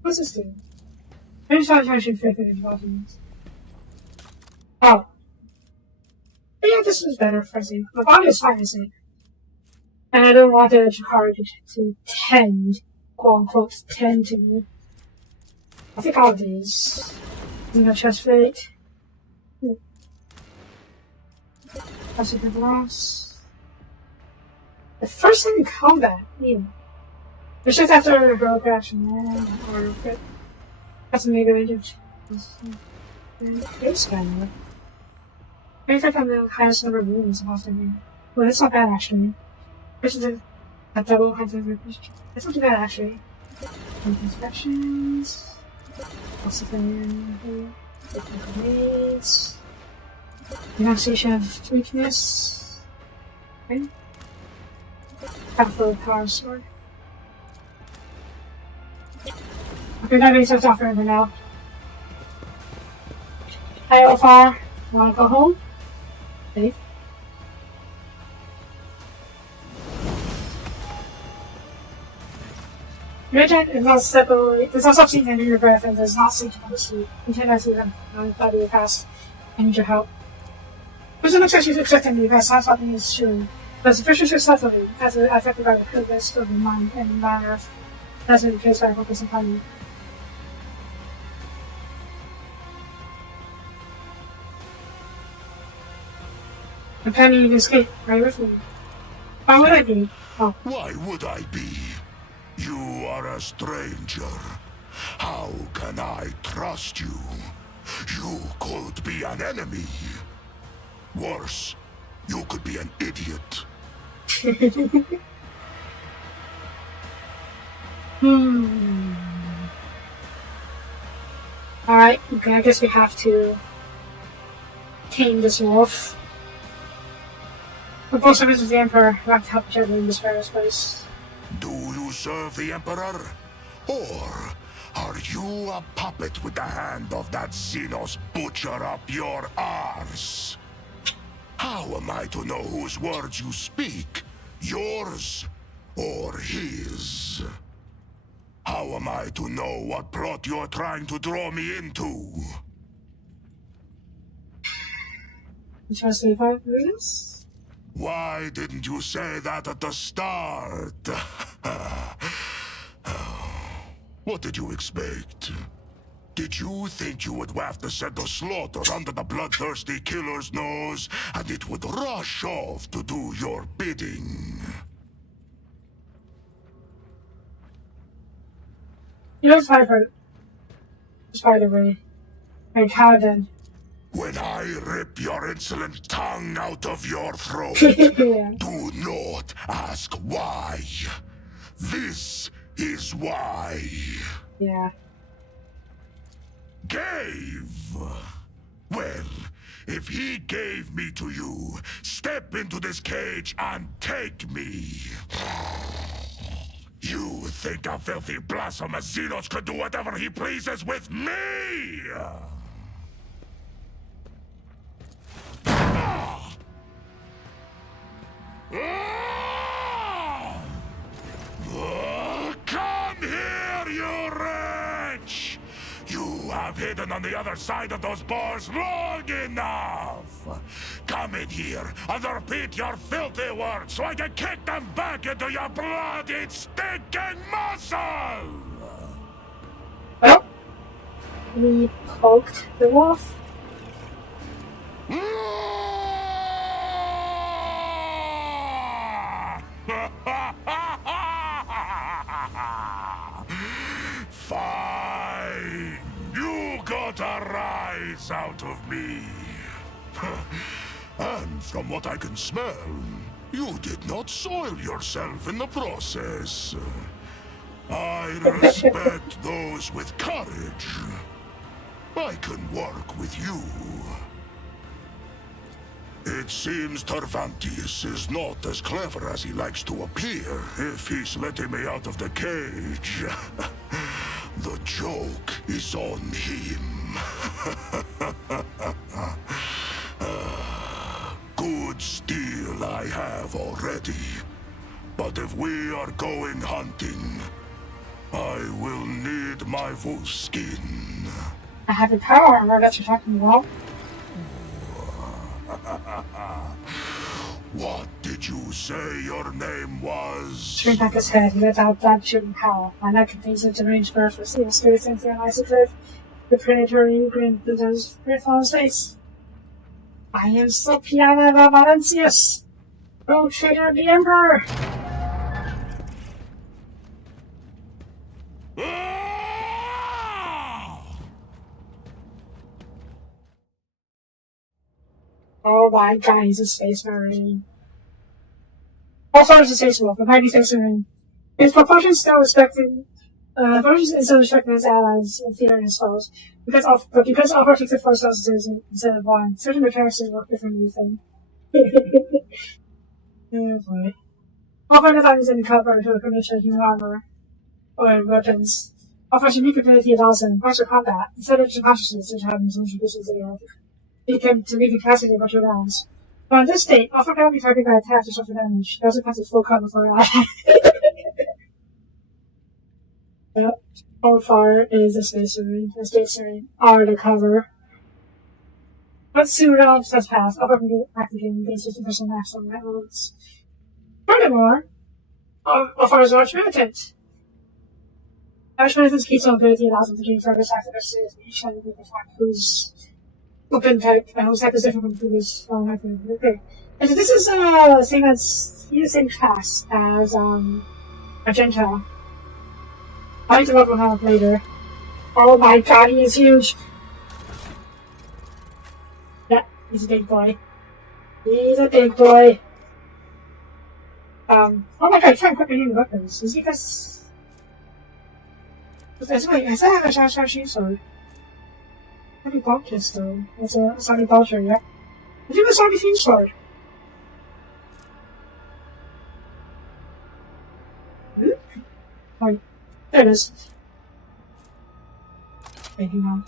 What's this doing? Maybe I should fit it in buttons. Oh. But yeah, this is better for me. My body is fine, isn't it? And I don't want the Jakari to tend, quote unquote, tend to me. I think all of these. Chest plate. Passive loss. The first thing in combat, it's just after a heroic action, or that's a mega range of face scanner. Maybe if I'm the highest number of wounds often. Well, that's not bad actually. This is a double hunter. That's not too bad actually. Inspections. Also here. Technical grenades. Relaxation of weakness. Okay. Powerful power sword. Okay, that makes us off forever now. Hi, Alpha. Wanna go home? Safe. Reject is not separate. Does not stop seeing under your breath and does not seem to sleep. You cannot see them. I'm glad you passed. I need your help. Person looks like she's accepting me because not something is true. But the official should settle me, as affected by the progress of the mind and manner of that's been the case by focusing upon me. The penny you escape right with me. Why would I be? Oh. Why would I be? You are a stranger. How can I trust you? You could be an enemy. Worse, you could be an idiot. Alright, okay, I guess we have to tame this wolf. But both services of the Emperor, we have to help each other in this various place. Do you serve the Emperor? Or are you a puppet with the hand of that Xenos butcher up your arse? How am I to know whose words you speak? Yours or his? How am I to know what plot you're trying to draw me into? Just leave out this? Why didn't you say that at the start? What did you expect? Did you think you would have to set the slaughter under the bloodthirsty killer's nose, and it would rush off to do your bidding? You don't fight for it. Just by the way. Like, how then? When I rip your insolent tongue out of your throat, Yeah. do not ask why. This is why. Yeah. Gave? Well, if he gave me to you, step into this cage and take me. You think a filthy blasphemous Xenos could do whatever he pleases with me? Come here, you wretch! You have hidden on the other side of those bars long enough! Come in here and repeat your filthy words so I can kick them back into your bloody, stinking muscle! Well, we poked the wolf. Fine. You got a rise out of me. And from what I can smell, you did not soil yourself in the process. I respect those with courage. I can work with you. It seems Tervantius is not as clever as he likes to appear if he's letting me out of the cage. The joke is on him. Good steel I have already. But if we are going hunting, I will need my wolf skin. I have a power armor that you're talking about. What did you say your name was? Screen back his head, he lets out that shooting power. My neck contains a deranged bird for steel space and an isotope. The predatory grin that does grip on his face. I am Soapie Valentius, rogue trader of the Emperor. Oh my god, he's a space marine. Also, he's a space wolf, a mighty space marine. His proportion still respected. Proportions is still respected his allies and fearing his foes. Because all protective force officers instead of one, certain mechanics work differently with him. Oh boy. All find times in cover to a conventional human armor or weapons. Offers unique ability allows him partial combat instead of just consciousness which having some traditions in life. He can to meet capacity of multiple rounds. But in this state, often cannot be targeted by attacks or suffer damage. It doesn't pass its full cover for ally. Yep. How far is the space marine? The space marine are the cover. But soon rounds has passed. Offer can be activating base 50% maximum net loads. Furthermore, Offer is large militant. Large militant's key to ability allows him to gain further accuracy each time he can find whose weapon type and whose type is different from previous weapon. Okay. And so this is the same as he's the same class as Magenta. I need to level him up later. Oh my god, he is huge! Yeah, he's a big boy. He's a big boy. Oh my god, I can't equip any weapons. Is it because... Wait, is that a Shashi sword? How do you bulk this though? It's a Sonic Vulture, yeah? I think it's Sonic Fiend sword. Oh, there it is. Wait, hang on.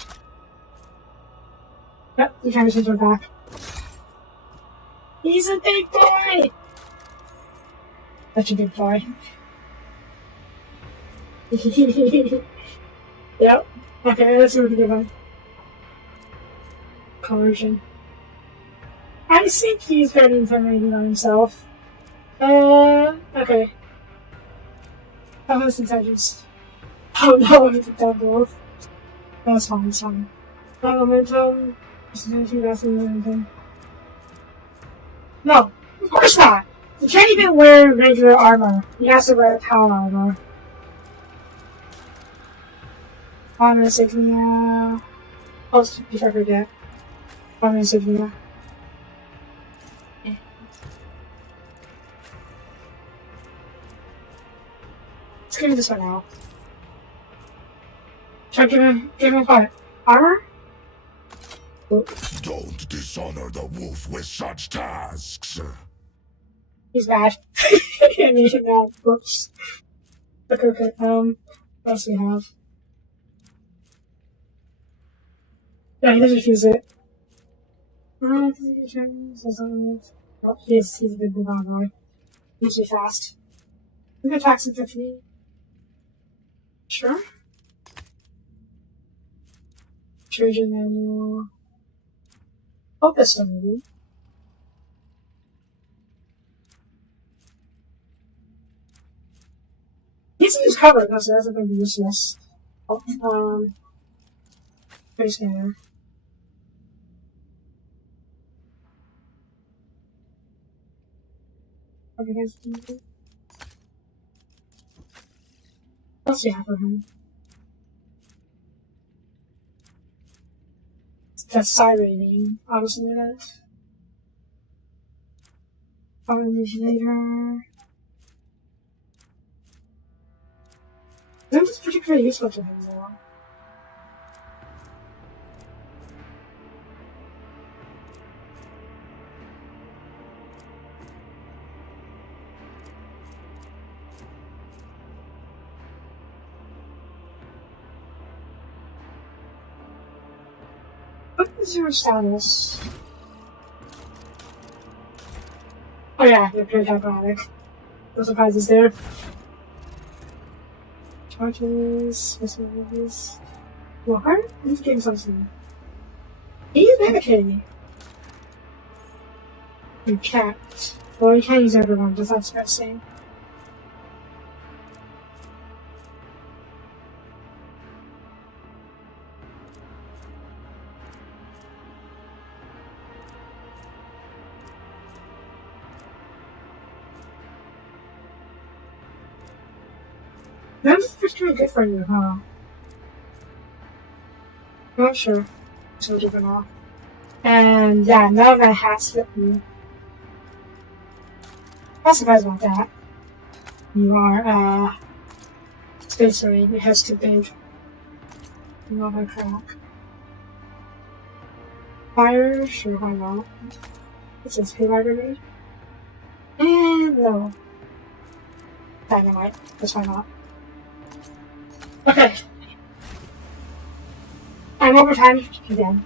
Yep, the camera are back. He's a big boy! Such a big boy. Yep. Okay, let's see what we give him. Coercion. I think he's very intimidating on himself. Okay. Balance intelligence. Oh no, I took that both. That's fine, it's fine. Momentum. Momentum. No, of course not! He can't even wear regular armor. He has to wear power armor. Honor insignia. Oh, if I forget. Honor insignia. Let's give me this one now. Should I give him what? Armor? Don't dishonor the wolf with such tasks. He's bad. I need him now. Whoops. Okay, what else do we have? Yeah, he doesn't refuse it. Oh, he's a big boy. He's too fast. We can attack some 50. Sure. Trojan manual. Focus on maybe. He's in his cover, though, so that's a bit useless. Face scanner. What's the for him? That's psi rating. Obviously, that. Later. This is particularly useful to him, though. What is your status? Oh yeah, you're pretty hypnotic. No surprises there. Charges, missiles. What? He's getting something. He's meditating. You can't. Well, you can't use everyone, just that's what I'm saying. That's pretty good for you, huh? Not sure. So different off. And yeah, none of my hats fit me. Not surprised about that. You are, Space Marine. Your head's too big. You know my crack. Fire? Sure, why not? It says Haywire Grenade. And no. Dynamite. That's why not. Okay. I'm over time again.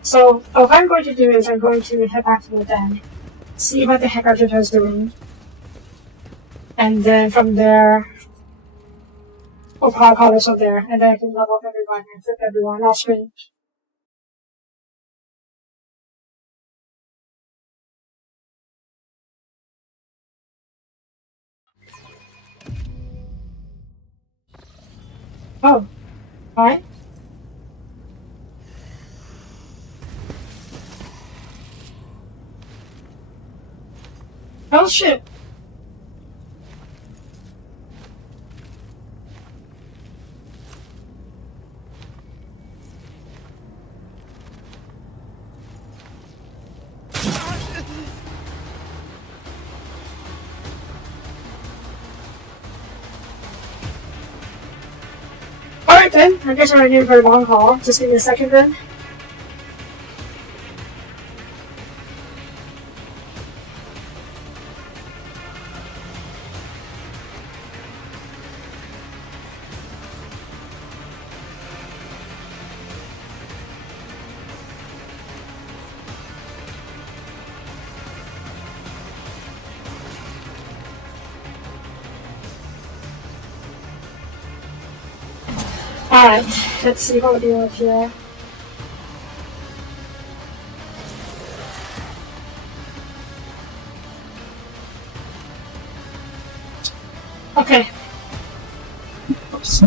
So, what I'm going to do is I'm going to head back to the den, see what the heck Argento is doing, and then from there, we'll probably call this up there, and then I can level up everyone and flip everyone off screen. Oh, alright. Oh shit! Alright then, I guess we're here for a long haul. Just give me a second then. Alright, let's see what we do with here. Okay. Oops.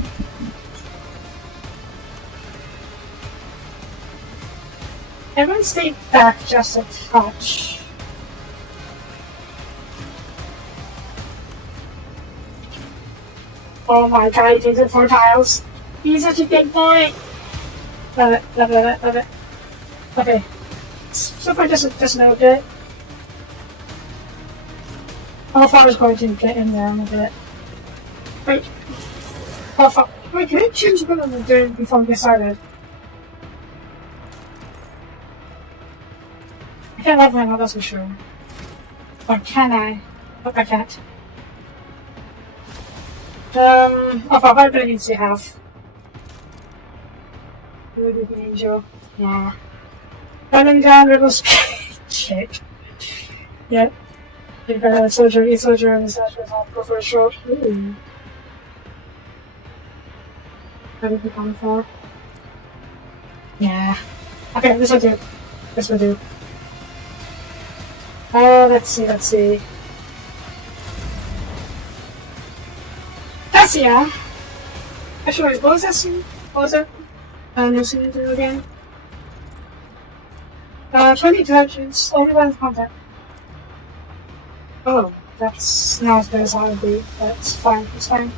I'm gonna stay back just a touch. Oh my god, he did it 4 tiles. He's such a big boy! Love it, love it, love it. Okay. So far, just note it. How far is going to get in there in a bit? Wait. How far? Wait, can I choose what I'm doing before we get started? I can't love my that's for sure. Or can I? Oh, I can't. How far do I need to have? With an angel. Yeah. Running down little shit. Yep. You've got a soldier, and the soldier will go for a short. Ooh. What did we come for? Yeah. Okay, this will do. This will do. Let's see. That's yeah. Actually, what was that scene? What was it? No scene to do again. 20 touches, only one contact. Oh, that's not as good as I would be. That's fine, it's fine.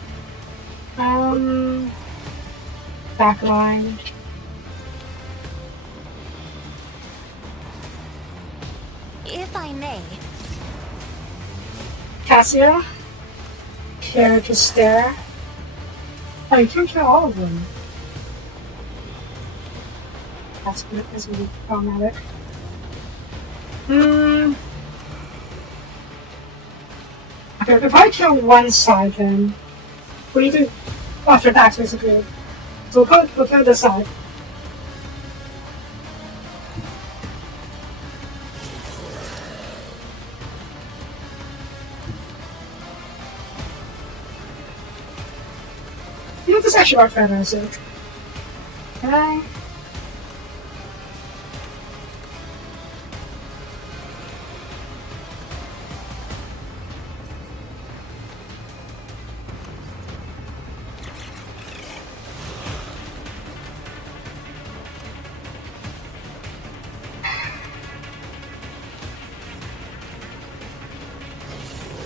Backline. If I may. Cassia. Character stare. Oh, you can't kill all of them. That's good, that's really problematic. Okay, if I kill one side then, what do you do after attacks basically? So we'll kill this side. You know, this actually worked better, so. Can I?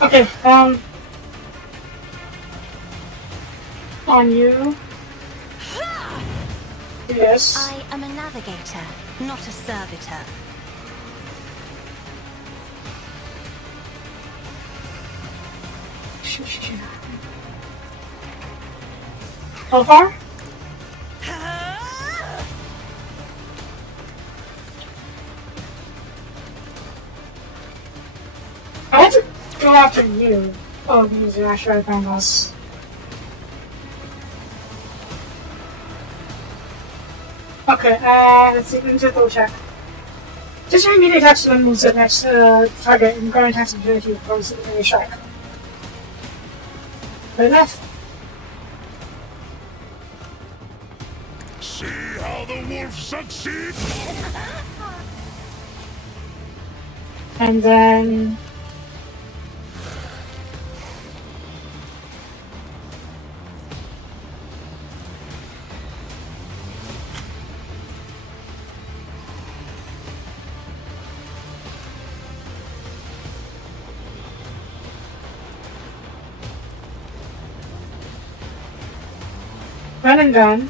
Okay, on you. Yes. I am a navigator, not a servitor. How far? I had to go after you. Oh, these are actually found us. Okay, let's see, let me just double check. Just your immediate attacks when moves the next target and grant attacks ability opposed to the shark. Good enough. See how the wolf succeeds? And then Run and gun.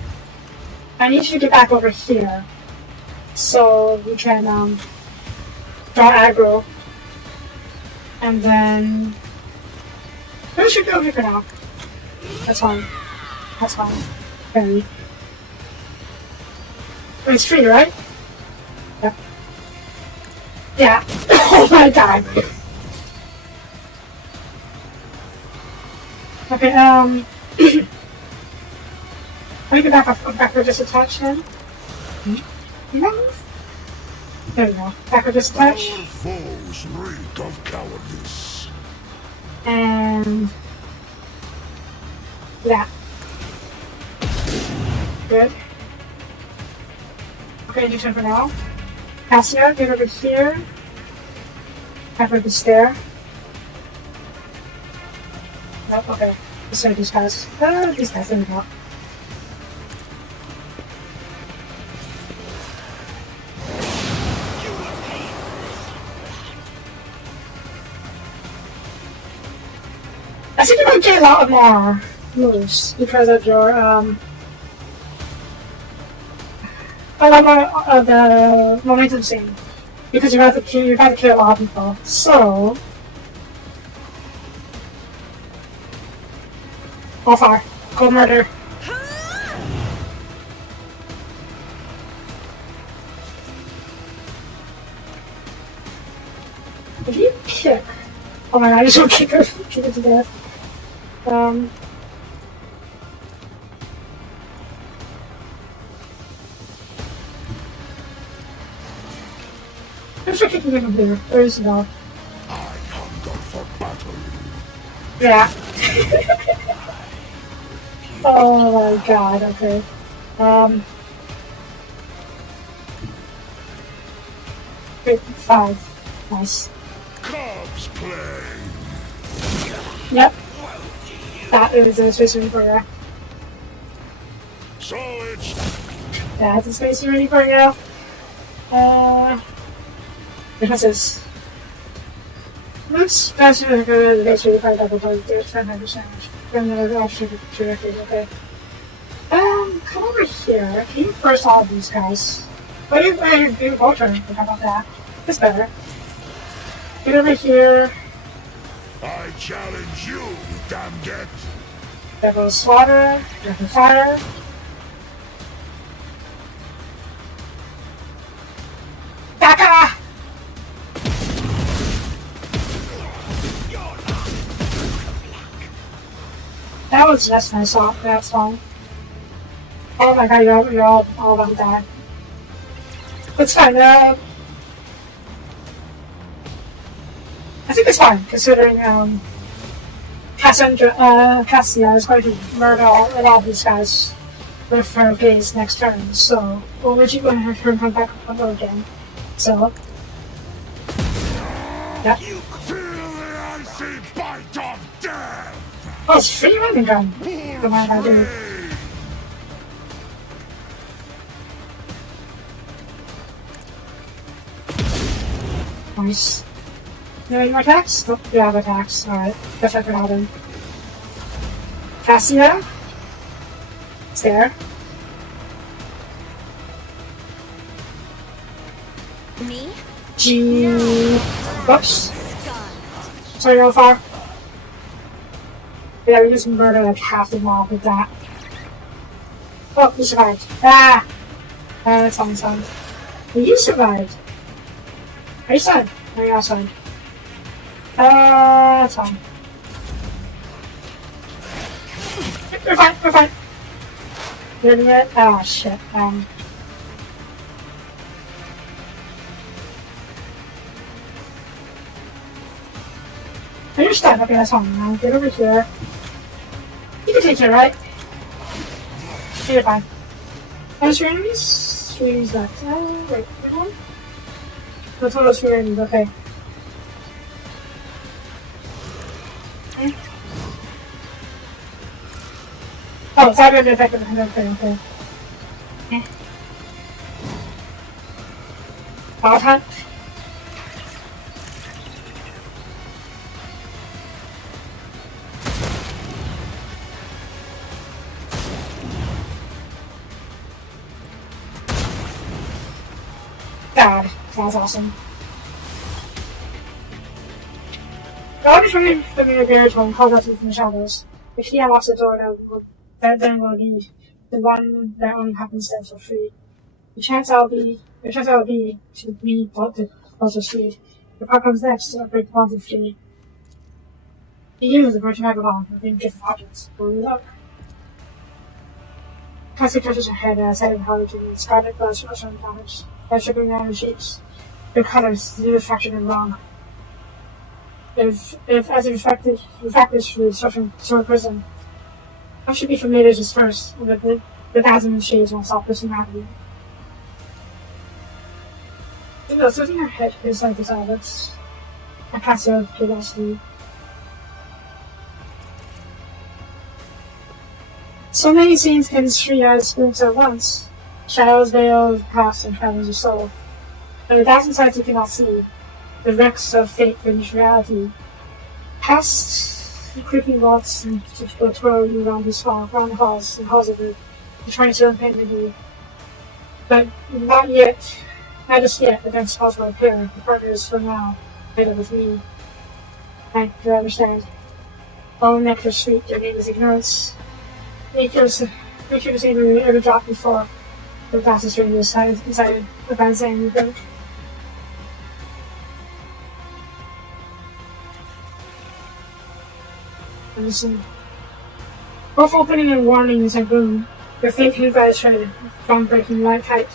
I need you to get back over here. So we can draw aggro. And then we should go here for now. That's fine. That's fine. Very. It's free, right? Yep. Yeah. Oh my god. Okay, let me get back just attach then. There we go. Back just attach. Our foes reek of cowardice. And yeah. Good. Okay, do turn for now. Cassia, get over here. Back over the stair. Nope, okay. So these guys. There we go. I think you might get a lot more moves because of your a lot more of the momentum scene. Because you have to kill a lot of people. So all fire. Go murder. If you kick, oh my god, I just want to kick her to death. I'm sure kicking him here. Where is the dog? I hunger for battle. Yeah. Oh my god, okay. Great, 5. Nice. Cubs play. Yep. That is a space ready for you. So it's That's a space ready for you. What's this? Looks faster than the base ready for double point. Do 10% from the option directly, okay. Come over here. Can you first all of these guys? What if I do vulture? How about that? It's better. Get over here. I challenge you, damn get. Devil Slaughter, Devil Fire. Baka! That was just nice off, that's fine. Oh my god, you're all about to die. It's fine, I think it's fine, considering, Cassia is going to murder a lot of these guys with her gaze next turn, so we're just going to have her come back over again. So, yeah. You feel the icy bite of death. Oh, it's free running gun. Come on, I do. Nice. You have any more attacks? Oh, you have attacks. Alright, let's check it out then. Cassia. It's there. Me? G. Oops. Sorry, go far. Yeah, we just murdered like half the mob with that. Oh, you survived. Ah! That's fine, it's fine. Well, you survived. Are you stunned? Are you outside? That's fine. We're fine, we're fine. You're doing it? Oh, shit. You're stunned. Okay, that's fine. Now get over here. You can take it, right? You're fine. How's your enemies? Should we use that? Wait, which one? That's one of those enemies, okay. Oh, it's not going to be effective. Okay. Power hunt. God, sounds awesome. I'll be trying to be a baritone and call out from the shadows. If he unlocks the door, then will be the one that only happens there for free. The chance I'll be to be bought the closer speed. The part comes next to upgrade the bonds of free. The use the virtual vagabond with different objects. Will you look? Cassie touches her head as head and heart and scarlet gloves rush on damage. By shipping iron sheets. Their colors, the refraction and wrong. If as a refractors through the sword prism, I should be familiar just first, and the dazzling shades won't stop personality. You know, something in her head is like this Alex. I pass her curiosity. So many scenes can street out experience at once. Shadows veil the past and shadows of soul. There are 1,000 sides you cannot see. The wrecks of fate finish reality. Past the creaking walls and to twirl you around the halls and halls of it, trying to unpaint you. But not yet. Not just yet, events calls will appear. The partner is for now, later with me. I do understand. All nectar sweet, your name is ignorance. Nature's even ever dropped before. The fastest ring inside the Banzan boat. Listen. Both opening and warnings and boom. Your faith hid by a thread, groundbreaking light height.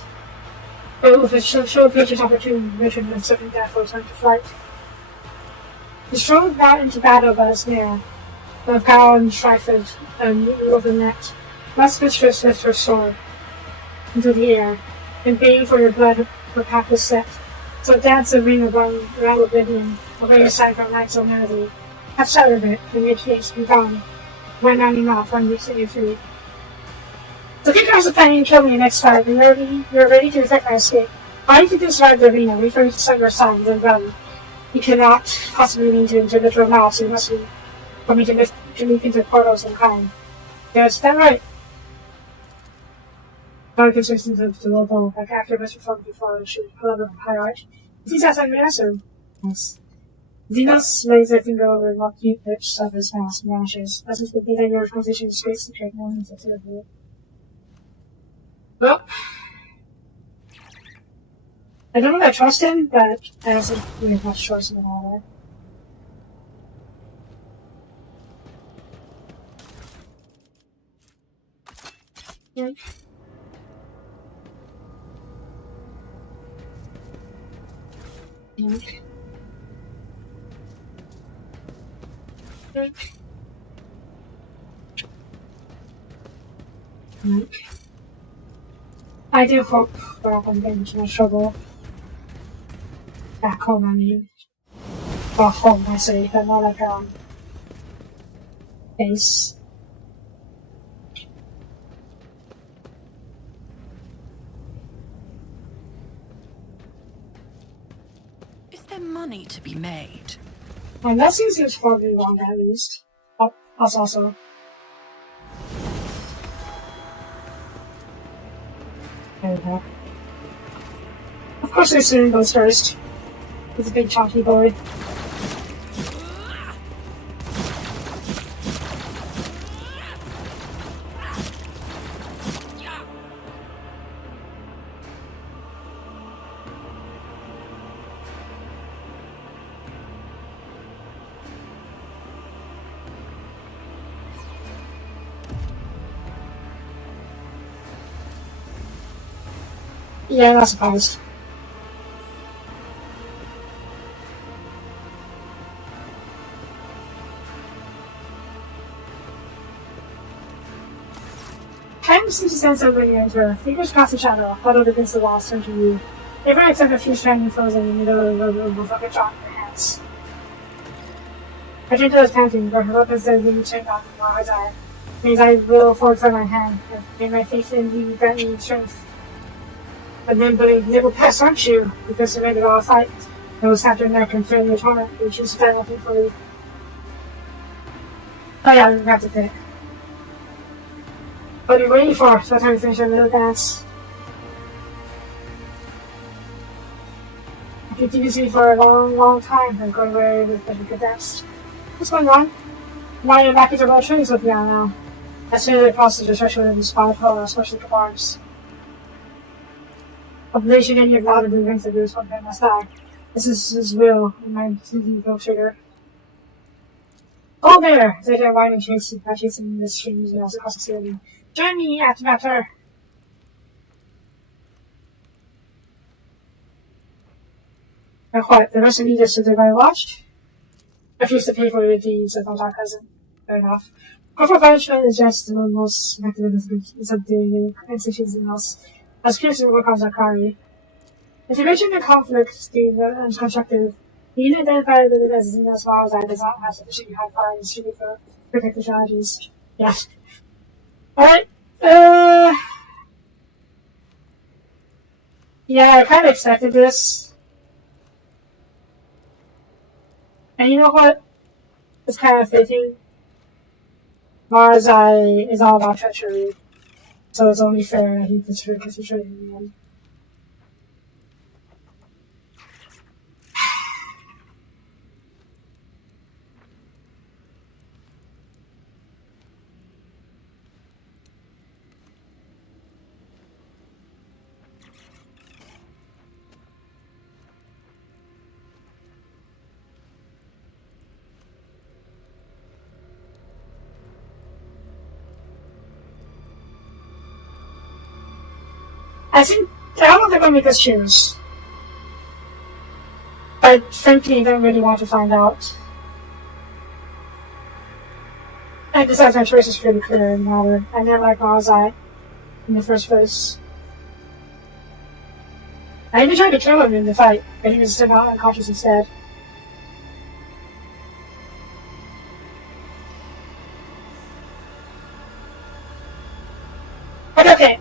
But with a show features opportunity, mission and certain death will turn to flight. The strode not into battle by a snare. Of power and strife and over the net. Last mistress lift her sword into the air, and beating for your blood her path is set. So dance a ring around oblivion, away aside from night's humanity. Have sight of it, and your case be gone. When not enough, when you set you free. So kick across the planning and kill me next fight, and you're ready to effect my escape. All you can do is survive the arena, wait for you to set your signs, and run. You cannot possibly lean to individual mouths, you must be for me to leap into portals and climb. Yes, that right? Very consistent of the local, like after best performed before the shoot, however, high art. These outside my answer. Yes. Venus lays her finger over the cute lips of his mask and vanishes. As if the data your position is space to take no means to the Well, I don't know if I trust him, but I also really have much choice in all that. Yeah. Okay. I do hope that I can get into no trouble back home, I mean. Or home, I say, but not like, base. Is there money to be made? And that seems horribly wrong, at least. Oh, us also. There we go. Of course, their student goes first. He's a big chunky boy. Yeah, not surprised. Time seems to stand over your enter. Fingers cross the shadow, huddled against the wall, turn to you. Everyone except a few stranded frozen in the middle of the room with like a drop in their hands. Argento is panting, but her weapons don't really turned on in Mara's eye. Means I will forward for my hand, and may my faith in you grant me strength. But then believe they will pass, aren't you? Because they made it all a fight. They will snap their neck and fail your torment, and choose to die nothing for you. Oh yeah, we have to pick. What are you waiting for? So time to finish our little dance. I've been using for a long, long time and going away with a good depths. What's going on? Why are back into world trains with me now? As soon as I cross the threshold of the spy power, especially the bars. Population getting louder than rings of this one my stack. This is real, and my go trigger. Oh there! They get wide and chasing the streams and also across the city. Join me, Activator! And what, the rest of you just stood there by watched? I refuse to pay for your deeds of my cousin. Fair enough. Corporate punishment is just the most effective in subduing institutions and else. As curious as work on Zakari. If you mention the conflict being unconstructive, you need to identify that as as well as I does not have sufficiently high fire and street for protective strategies. Yeah. Alright, yeah, I kinda expected this. And you know what? It's kind of fitting. Mars Eye is all about treachery, so it's only fair that he gets betrayed in the end. I think I don't know if they're gonna make us choose. But frankly, I don't really want to find out. And besides, my choice is pretty clear and matter. I never liked Marzai in the first place. I even tried to kill him in the fight, but he was still not unconscious instead. But okay.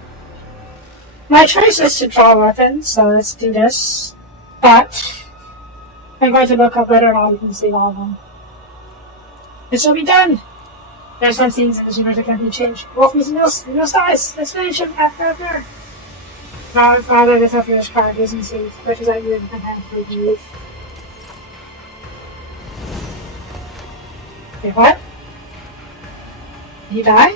My choice is to draw a weapon, so let's do this. But I'm going to look up whether or not we can save all of them. This will be done! There's some things in this universe that can't be changed. Wolf is no size! Let's finish him after! Now, Father, this unfinished card isn't safe, which is I you in the hand for you. Wait, what? Did he die?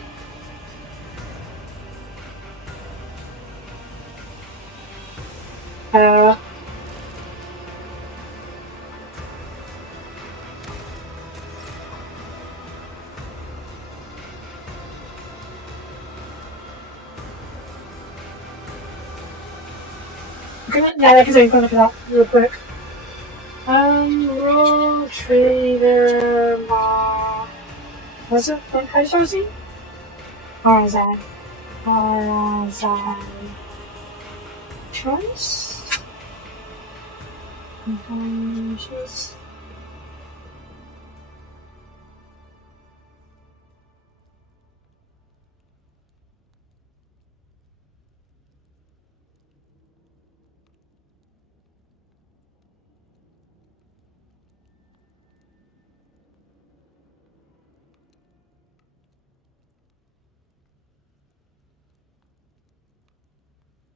Yeah, I can say look it up real quick. Roll Trader was it? What kind of show is he? Horizon. Choice? Choice.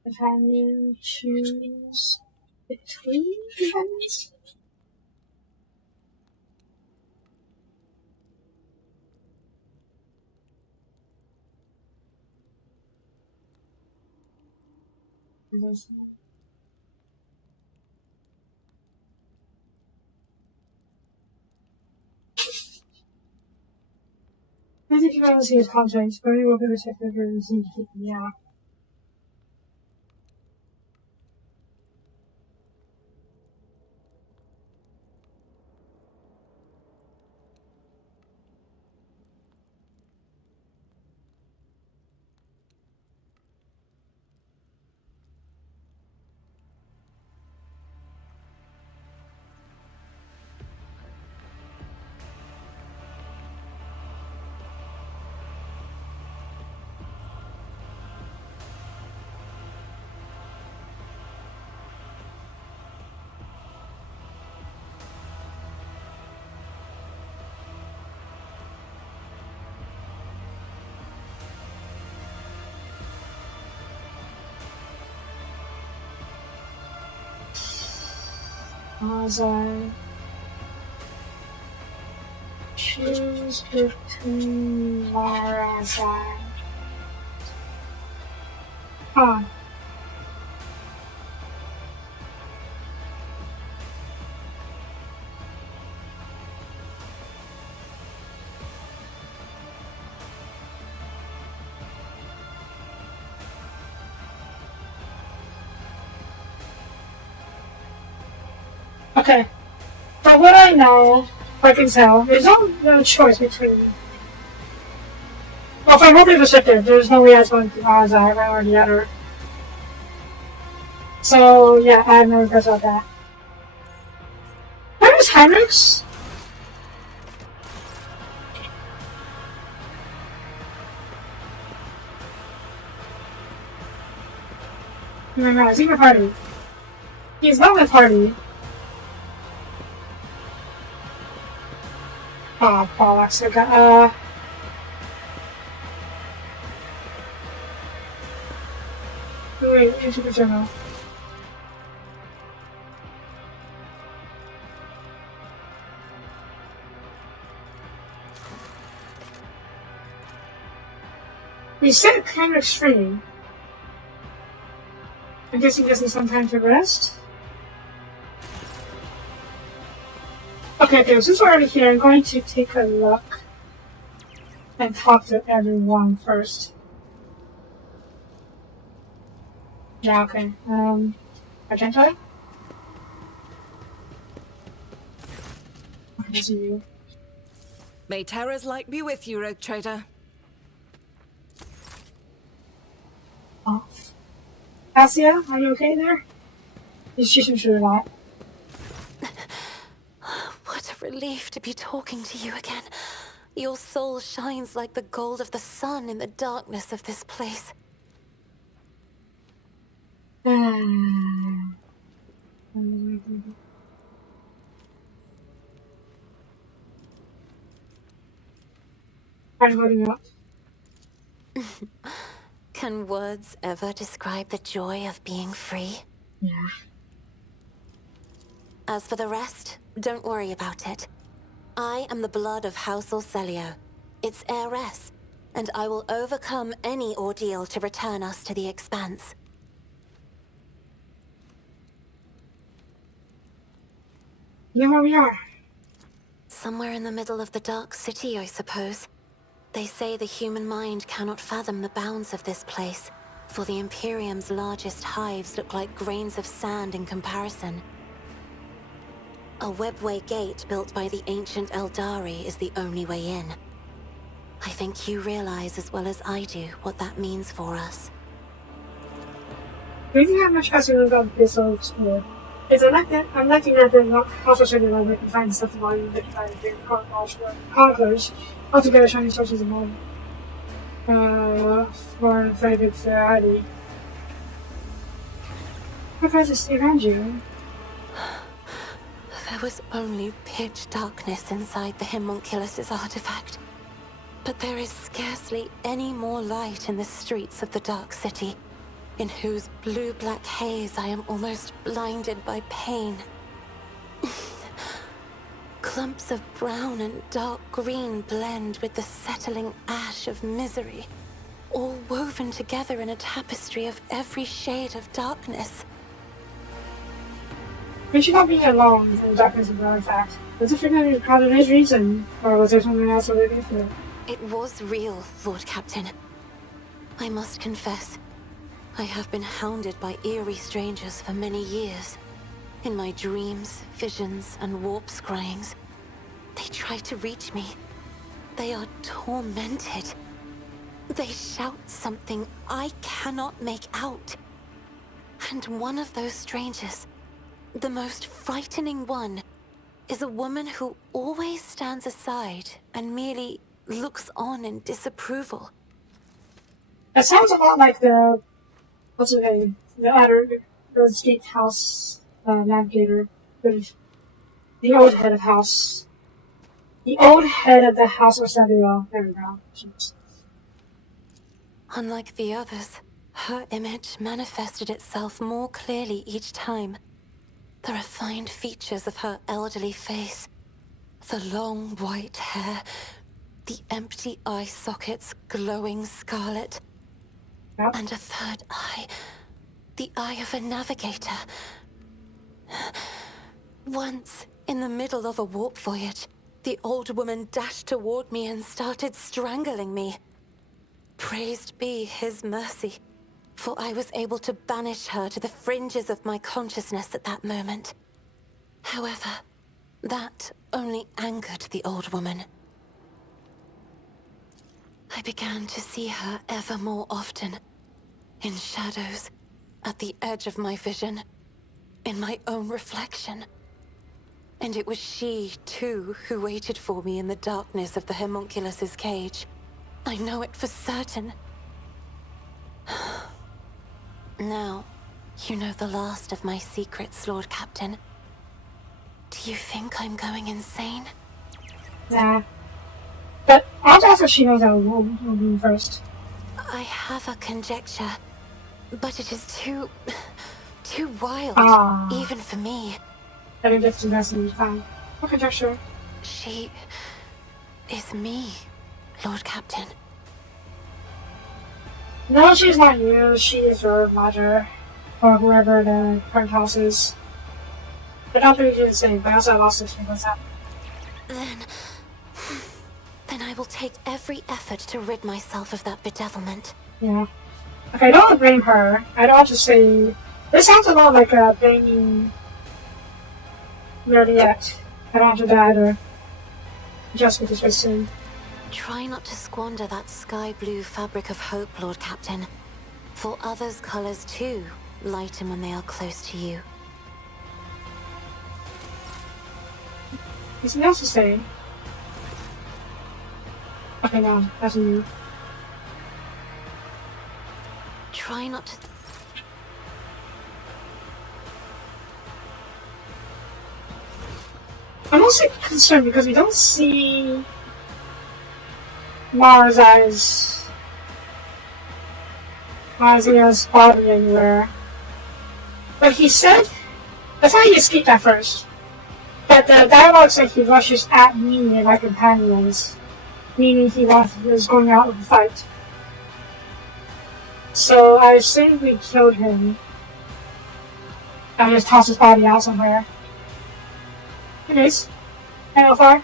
If I may choose between events. I think you want to see his contract, but we will be protected for the yeah. As I choose between Marazai. Ah. Okay. From what I know, I can tell, there's no choice between. Well, if I'm hoping to sit there, there's no way I was going to Marazai one or the other. So, yeah, I have no regrets about that. Where is Heinrichs? Oh my god, is he my party? He's not my party. Oh, bollocks. Okay, wait, into the journal. We set Heinrichs free. I guess he gives me some time to rest. Okay, since we're already here, I'm going to take a look and talk to everyone first. Yeah, okay. Argento? I see you. May Terra's light be with you, Rogue Trader. Oh. Cassia, are you okay there? You should sure that. What a relief to be talking to you again. Your soul shines like the gold of the sun in the darkness of this place. I'm voting up. Can words ever describe the joy of being free? Yeah. As for the rest, don't worry about it. I am the blood of House Orcelio, its heiress, and I will overcome any ordeal to return us to the Expanse. You know where we are. Somewhere in the middle of the Dark City, I suppose. They say the human mind cannot fathom the bounds of this place, for the Imperium's largest hives look like grains of sand in comparison. A webway gate built by the ancient Eldari is the only way in. I think you realize as well as I do what that means for us. We didn't have much faster about this old school. It's unlucky that they're not also saying that they can find stuff to volume that find the chroniclers altogether shining sources of money. For very good variety. Because it's around you. There was only pitch darkness inside the Homunculus' artifact. But there is scarcely any more light in the streets of the Dark City, in whose blue-black haze I am almost blinded by pain. Clumps of brown and dark green blend with the settling ash of misery, all woven together in a tapestry of every shade of darkness. We should not be alone in the darkness of the artifact. Was it figuring out his reason, or was there something else relating to it? It was real, Lord Captain. I must confess, I have been hounded by eerie strangers for many years. In my dreams, visions, and warp scryings, they try to reach me. They are tormented. They shout something I cannot make out. And one of those strangers, the most frightening one, is a woman who always stands aside and merely looks on in disapproval. That sounds a lot like the what's her name? The street house navigator. The old head of house. The old head of the House of Samuel. There we go. Jeez. Unlike the others, her image manifested itself more clearly each time. The refined features of her elderly face, the long white hair, the empty eye sockets glowing scarlet, Yep. and a third eye, the eye of a navigator. Once, in the middle of a warp voyage, the old woman dashed toward me and started strangling me. Praised be his mercy, for I was able to banish her to the fringes of my consciousness at that moment. However, that only angered the old woman. I began to see her ever more often, in shadows, at the edge of my vision, in my own reflection. And it was she, too, who waited for me in the darkness of the homunculus's cage. I know it for certain. Now, you know the last of my secrets, Lord Captain. Do you think I'm going insane? Nah. But I'll ask if she knows that we'll be first. I have a conjecture, but it is too wild, even for me. I think that's investing fine. What conjecture? She is me, Lord Captain. No, she's not you. She is your mother, or whoever the current house is. I don't think you're the same, but I also lost this from what's happening. Then I will take every effort to rid myself of that bedevilment. Yeah. Okay, don't blame her. I'll just say this sounds a lot like a blaming Gladiator. I don't have to die either. Just with this way soon. Try not to squander that sky blue fabric of hope, Lord Captain. For others' colors too lighten when they are close to you. Is something else to say? Okay, no, that's new. Try not to... I'm also concerned because we don't see Marzia's body anywhere. But he said, that's how he escaped at first. But the dialogue said he rushes at me and my companions, meaning he was going out with a fight. So I assume we killed him and just tossed his body out somewhere. Anyways, and how far?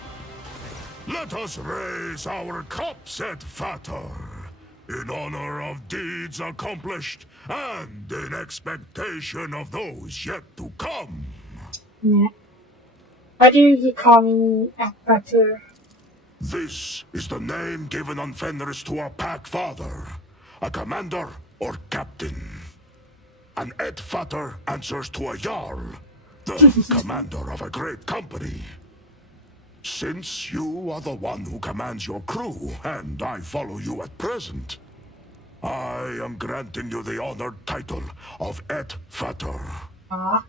Let us raise our cups at Fator, in honor of deeds accomplished and in expectation of those yet to come. Yeah. Why do you call me Actor? This is the name given on Fenris to a pack father, a commander or captain. An Fator answers to a Jarl, the commander of a great company. Since you are the one who commands your crew, and I follow you at present, I am granting you the honored title of Fator. Ah.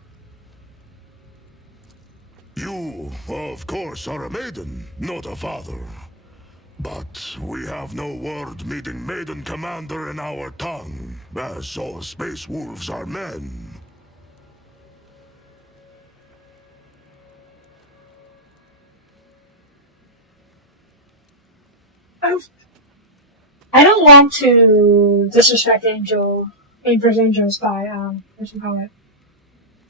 You, of course, are a maiden, not a father. But we have no word meeting maiden commander in our tongue, as all space wolves are men. I don't want to disrespect Emperor's Angels by, what you call it,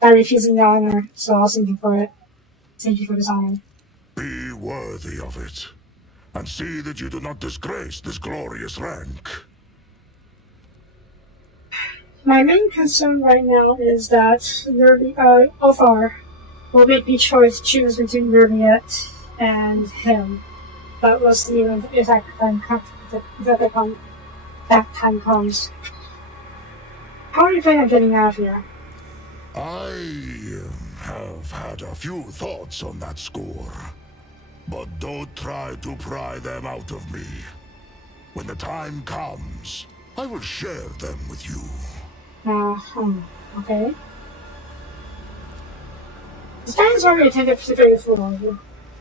by refusing the honor, so I'll thank you for it. Thank you for this honor. Be worthy of it, and see that you do not disgrace this glorious rank. My main concern right now is that Othar will make me choose between Nerviet and him. But we'll see if that time comes. How are you planning on getting out of here? I have had a few thoughts on that score, but don't try to pry them out of me. When the time comes, I will share them with you. Okay. The fan is already attended particularly for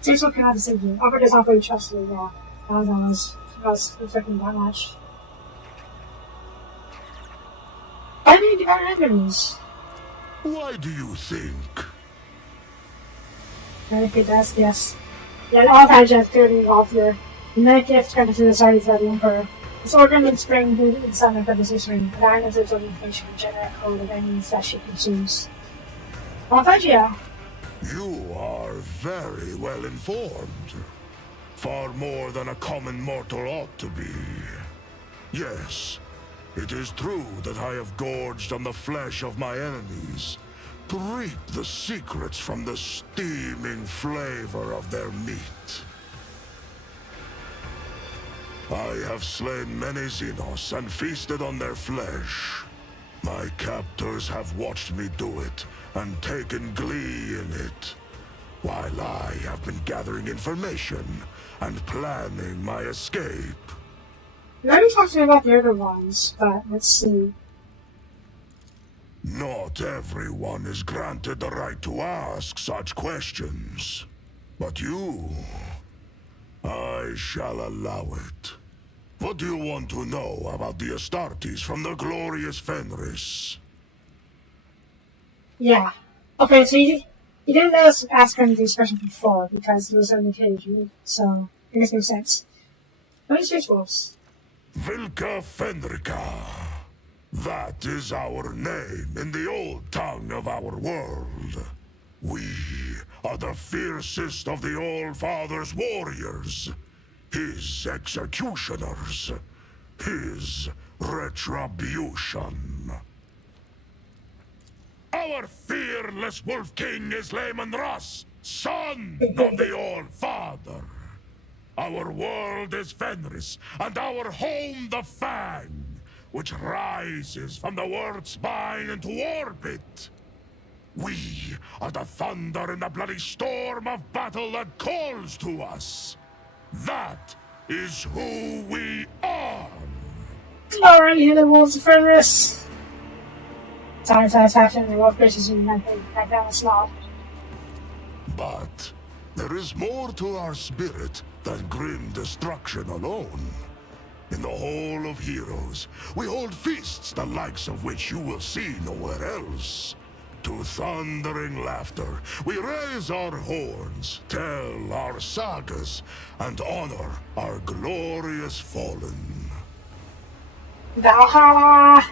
Jason cannot deceive you. Albert does not really trust you, yeah. I was expecting that much. Why do you devour enemies? Why do you think? And if it does, yes. Yeah, all Vegeta clearly involved here. The night gift granted to the Saudis by the Emperor. This organ in spring boot in Sun of this ring, allowing it to absorb information from generic code of any flesh it consumes. All Vegeta! You are very well informed. Far more than a common mortal ought to be. Yes, it is true that I have gorged on the flesh of my enemies to reap the secrets from the steaming flavor of their meat. I have slain many Xenos and feasted on their flesh. My captors have watched me do it and taken glee in it, while I have been gathering information and planning my escape. You already talked to me about the other ones, but let's see. Not everyone is granted the right to ask such questions. But you... I shall allow it. What do you want to know about the Astartes from the glorious Fenris? Yeah. Okay, so you didn't let us ask him these questions before, because he was on the page, so I guess it makes sense. What is Space Wolves? Vilka Fenrica. That is our name in the old tongue of our world. We are the fiercest of the All-Father's warriors. His executioners. His retribution. Our fearless Wolf King is Lehman Russ, son of the All-Father. Our world is Fenris, and our home the Fang, which rises from the world's spine into orbit. We are the thunder in the bloody storm of battle that calls to us. That is who we are. Glory to the Wolves of Fenris! Time satisfaction, the Wolf Graces in my thing, like that was not. But there is more to our spirit than grim destruction alone. In the Hall of Heroes, we hold feasts the likes of which you will see nowhere else. To thundering laughter, we raise our horns, tell our sagas, and honor our glorious fallen. Valhalla!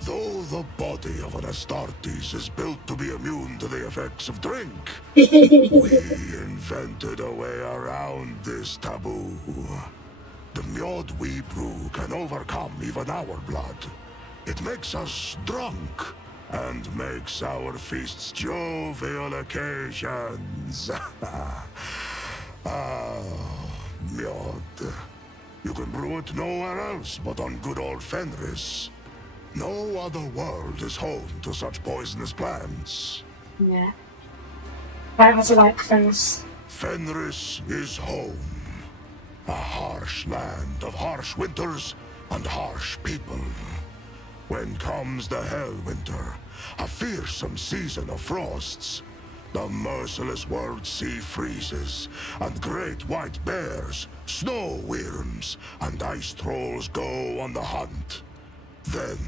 Though the body of an Astartes is built to be immune to the effects of drink, we invented a way around this taboo. The mead we brew can overcome even our blood. It makes us drunk, and makes our feasts jovial occasions. Mead. You can brew it nowhere else but on good old Fenris. No other world is home to such poisonous plants. Yeah. That was like Fenris. Fenris is home. A harsh land of harsh winters and harsh people. When comes the Hellwinter, a fearsome season of frosts, the merciless world sea freezes, and great white bears, snow wyrms, and ice trolls go on the hunt. Then,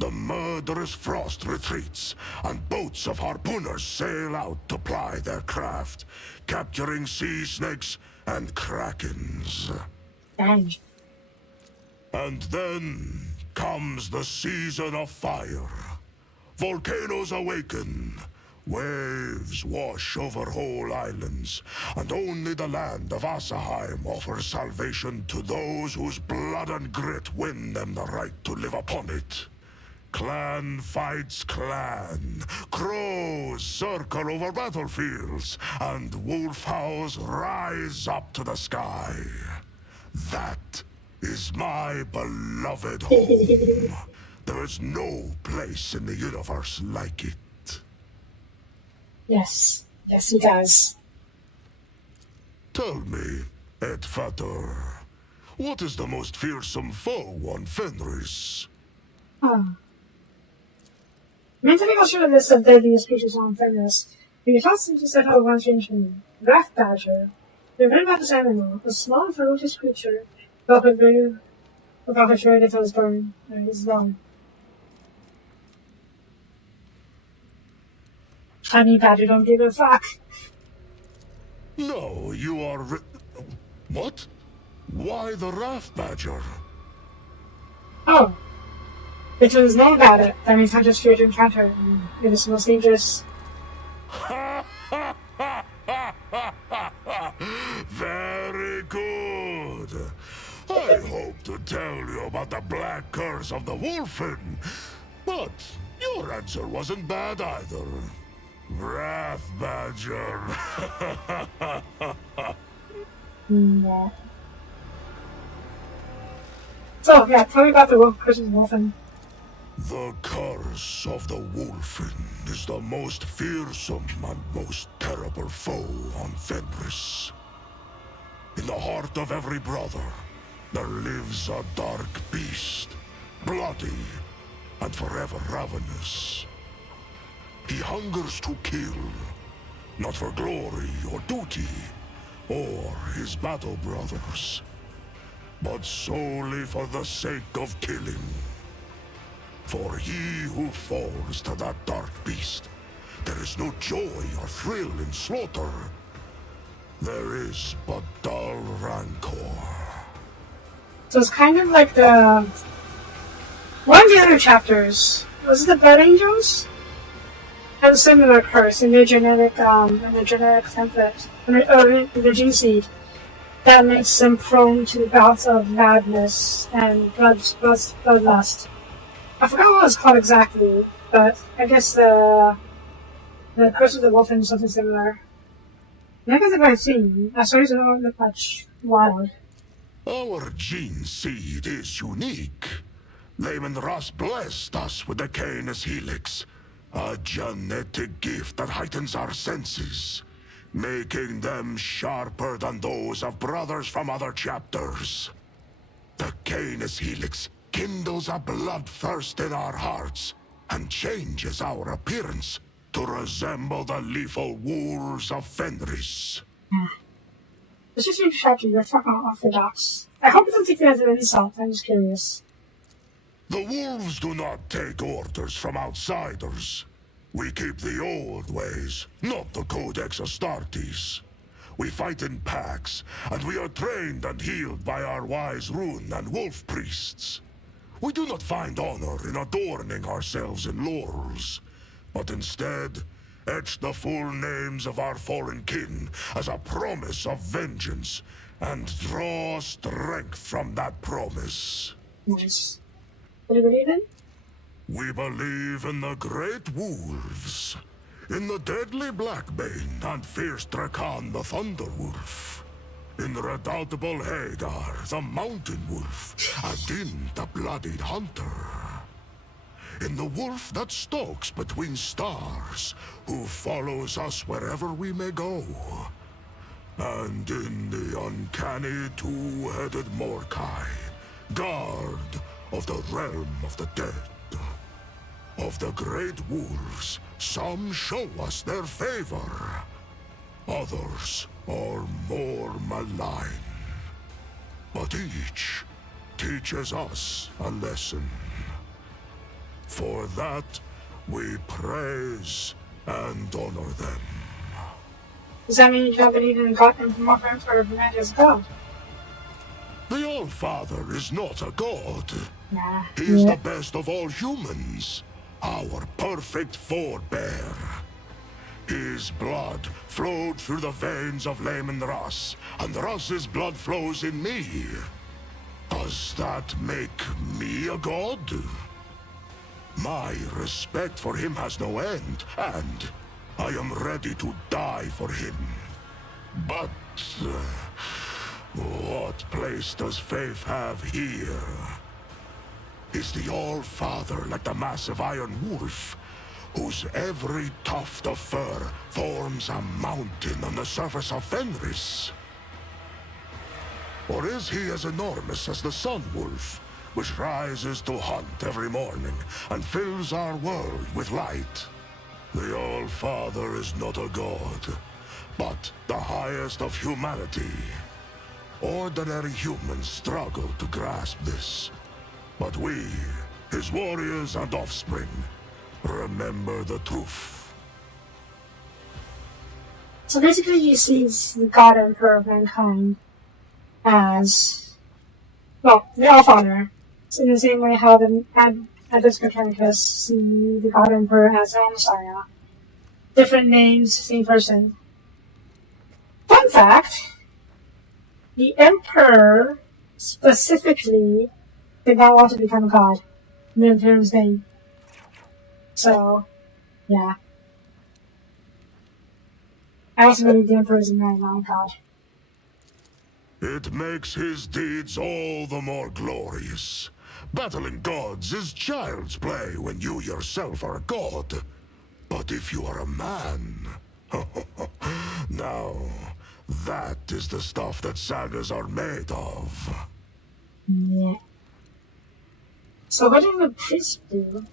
the murderous frost retreats, and boats of harpooners sail out to ply their craft, capturing sea snakes and krakens. Dang. And then comes the season of fire. Volcanoes awaken. Waves wash over whole islands, and only the land of Asaheim offers salvation to those whose blood and grit win them the right to live upon it. Clan fights clan, crows circle over battlefields, and wolf howls rise up to the sky. That is my beloved home. There is no place in the universe like it. Yes. Yes, he does. Tell me, Ed Fatter, what is the most fearsome foe on Fenris? Mentally, I'll show a list of deadliest creatures on Fenris. You can toss into set out one strange name. Wrath Badger. The red about this animal, a small ferocious creature, about which very little is born, is known. Honey Badger don't give a fuck. No, you are... What? Why the Wrath Badger? Oh. It was known about it. That means I just feared to encounter it. And it is the most dangerous. Very good. I hope to tell you about the black curse of the Wolfen, but your answer wasn't bad either. Wrath Badger. Yeah. So, yeah, tell me about the wolf curse of the Wolfen. The curse of the Wolfen is the most fearsome and most terrible foe on Fenris. In the heart of every brother, there lives a dark beast, bloody and forever ravenous. He hungers to kill, not for glory or duty, or his battle brothers, but solely for the sake of killing. For he who falls to that dark beast, there is no joy or thrill in slaughter. There is but dull rancor. So it's kind of like the... One of the other chapters, was it the Blood Angels? Had a similar curse in their genetic template, or the gene seed, that makes them prone to bouts of madness and bloodlust. I forgot what it was called exactly, but I guess the curse of the Wolfen is something similar. I guess if I've seen, I suppose it don't look much wild. Our gene seed is unique. Lehman Ross blessed us with the Canis Helix, a genetic gift that heightens our senses, making them sharper than those of brothers from other chapters. The Canis Helix kindles a bloodthirst in our hearts and changes our appearance to resemble the lethal wolves of Fenris. This is your chapter, you're fucking orthodox. I hope you don't take that as an insult, I'm just curious. The wolves do not take orders from outsiders. We keep the old ways, not the Codex Astartes. We fight in packs, and we are trained and healed by our wise rune and wolf priests. We do not find honor in adorning ourselves in laurels, but instead etch the full names of our fallen kin as a promise of vengeance, and draw strength from that promise. Nice. What do you believe in? We believe in the great wolves, in the deadly Blackbane and fierce Drakan the Thunderwolf, in the redoubtable Hagar the Mountain Wolf, and in the bloodied Hunter. In the wolf that stalks between stars, who follows us wherever we may go. And in the uncanny two-headed Morkai, guard of the realm of the dead. Of the great wolves, some show us their favor. Others are more malign. But each teaches us a lesson. For that, we praise and honor them. Does that mean you don't believe in God and Morphin or humanity as God? The All-Father is not a god. Nah. He is the best of all humans, our perfect forebear. His blood flowed through the veins of Lehman Ross, and Ross's blood flows in me. Does that make me a god? My respect for him has no end, and I am ready to die for him. But what place does faith have here? Is the All-Father like the massive Iron Wolf, whose every tuft of fur forms a mountain on the surface of Fenris? Or is he as enormous as the Sun Wolf, which rises to hunt every morning and fills our world with light? The All-Father is not a god, but the highest of humanity. Ordinary humans struggle to grasp this, but we, his warriors and offspring, remember the truth. So basically he sees the God Emperor of mankind as, well, the Allfather. So in the same way how the Adeptus Mechanicus see the God Emperor as our Messiah. Different names, same person. Fun fact, the Emperor specifically did not want to become a god in the Emperor's name. So, yeah. I also believe the Emperor is a man, not a god. It makes his deeds all the more glorious. Battling gods is child's play when you yourself are a god. But if you are a man... now, that is the stuff that sagas are made of. Yeah. So what did the priest do?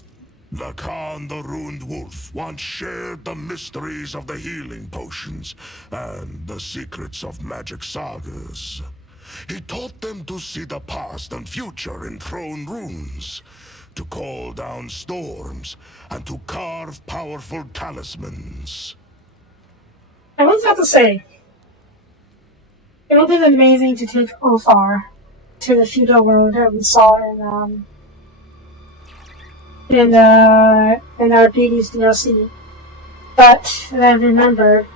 Lacan the Ruined Wolf once shared the mysteries of the healing potions and the secrets of magic sagas. He taught them to see the past and future in thrown runes, to call down storms, and to carve powerful talismans. I was about to say, it would be amazing to take Ophar to the feudal world that we saw in our Deities DLC. But then remember,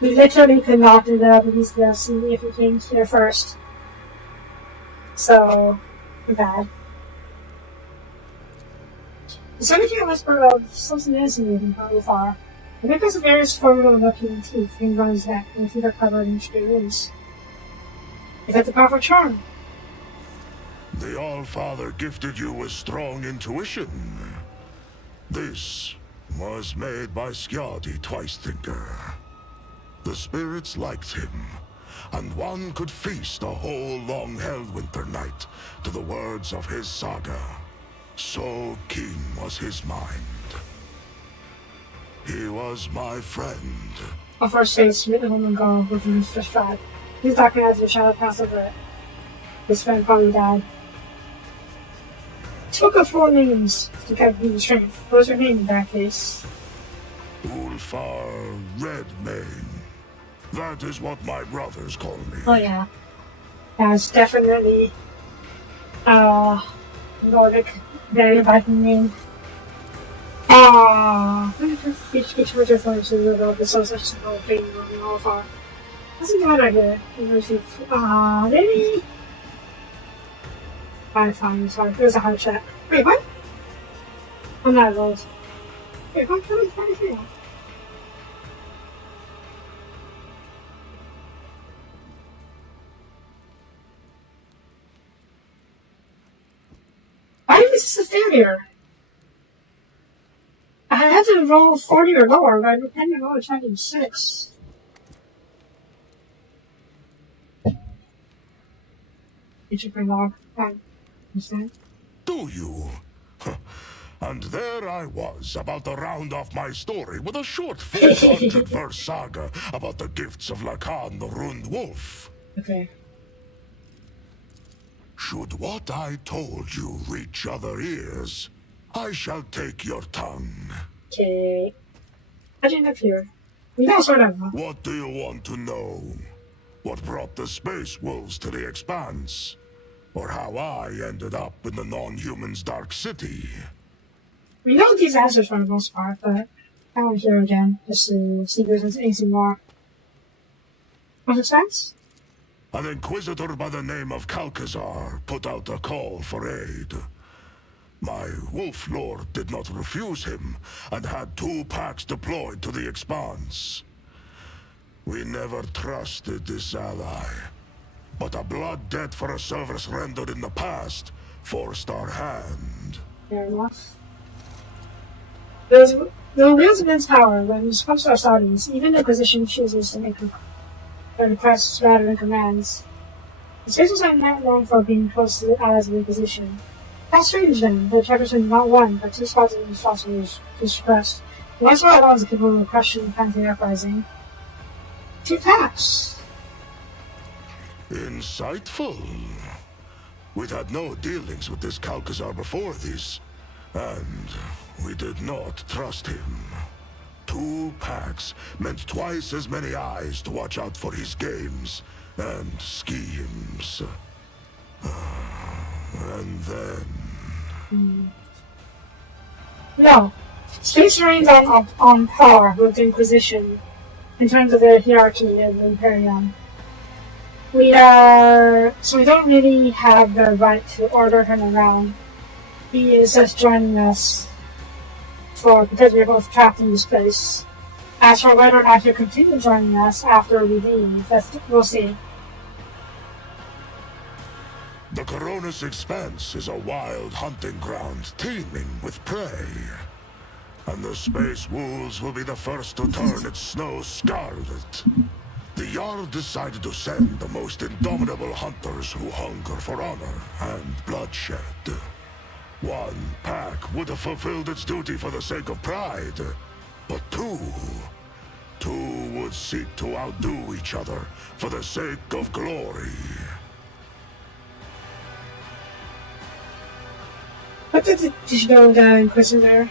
we literally could not do the Deities DLC if we came here first. So, bad. Is anything a whisper of something insinuating from Ophar? I think there's various formidable looking teeth hanging on his neck, and feet are covered in stray wounds. Is that the powerful charm? The All-Father gifted you with strong intuition. This was made by Skjati Twice-Thinker. The spirits liked him, and one could feast a whole long-held winter night to the words of his saga. So keen was his mind. He was my friend. Ophar states, meet the woman go with him for stride. His darker has a shadow pass over it. His friend probably died. Took of 4 names to get me strength. What was your name in that case? Ulfar Redmane. That is what my brothers call me. Oh yeah. That's definitely Nordic, very Viking name. Each major forms of the association of being on all far. That's a good idea. Maybe. Fine, sorry. There's a hard chat. Wait, what? I'm not enrolled. Wait, what can we find here? Why is this a failure? I had to roll 40 or lower, but I depended on checking 6. It should bring log. Understand? Do you? And there I was, about to round off my story with a short 400-verse saga about the gifts of Lacan the Ruined Wolf. Okay. Should what I told you reach other ears, I shall take your tongue. Okay. I didn't appear. We know sort of. What do you want to know? What brought the space wolves to the Expanse? Or how I ended up in the non-human's dark city? We know these answers for the most part, but I want to hear again, just to see if there's anything more. What's it sense? An inquisitor by the name of Calcazar put out a call for aid. My wolf lord did not refuse him, and had 2 packs deployed to the Expanse. We never trusted this ally, but a blood debt for a service rendered in the past forced our hand. Fair enough. The wields immense power when it comes to our studies. Even the Inquisition chooses to make requests rather than commands. The spaces are not known for being close to the allies of the Inquisition. How strange then, the Trackers had not 1, but 2 spots in response to this request. The last one allows the people to question the Panther Uprising. 2 packs! Insightful. We'd had no dealings with this Calcazar before this, and we did not trust him. 2 packs meant twice as many eyes to watch out for his games and schemes. And then... No. Space Marines on par with the Inquisition in terms of the hierarchy of the Imperium. So we don't really have the right to order him around. He is just joining us because we're both trapped in this place. As for whether or not he'll continue joining us after we leave, we'll see. The Coronis Expanse is a wild hunting ground teeming with prey. And the Space Wolves will be the first to turn its snow scarlet. The Jarl decided to send the most indomitable hunters who hunger for honor and bloodshed. 1 pack would have fulfilled its duty for the sake of pride, but 2 would seek to outdo each other for the sake of glory. What did you know the Inquisitor?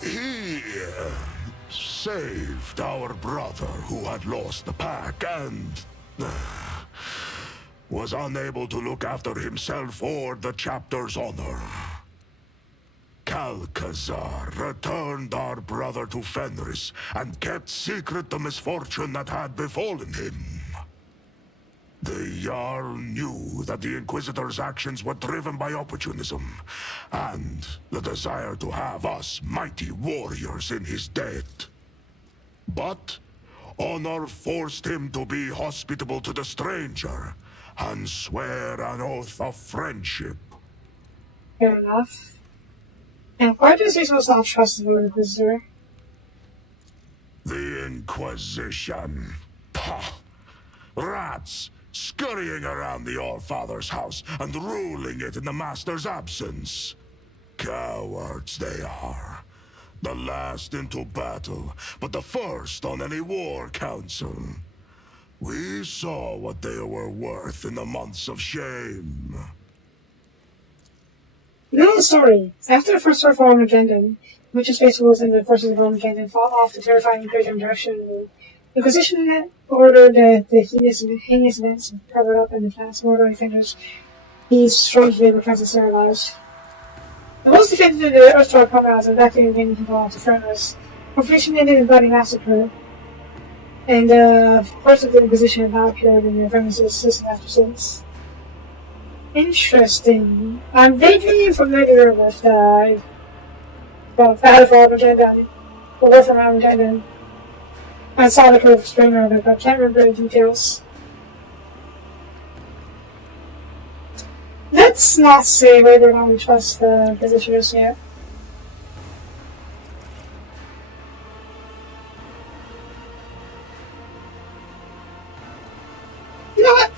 He saved our brother who had lost the pack and was unable to look after himself or the chapter's honor. Calcazar returned our brother to Fenris and kept secret the misfortune that had befallen him. The Jarl knew that the Inquisitor's actions were driven by opportunism and the desire to have us mighty warriors in his debt. But honor forced him to be hospitable to the stranger and swear an oath of friendship. Fair enough. And why does he supposed not trust the Inquisitor? The Inquisition. Pah! Rats! Scurrying around the Allfather's house and ruling it in the Master's absence. Cowards they are. The last into battle, but the first on any war council. We saw what they were worth in the months of shame. You know the story. After the first War of Armageddon, which is Space Wolves and the forces of Armageddon fought off the terrifying Imperium direction, the Inquisition ordered the heinous events covered up in the past order defenders. These strangely were sterilized. The most defended of the Earthstar comrades evacuated many people to Furnace. Confliction ended in bloody massacre, and parts of the Inquisition have not appeared in the Furnace's system after since. Interesting. I'm vaguely familiar with the Battle for Armageddon, the War from Armageddon. I saw the curve explainer of it, but I can't remember the details. Let's not say whether or not we trust the Inquisitors yet. You know what?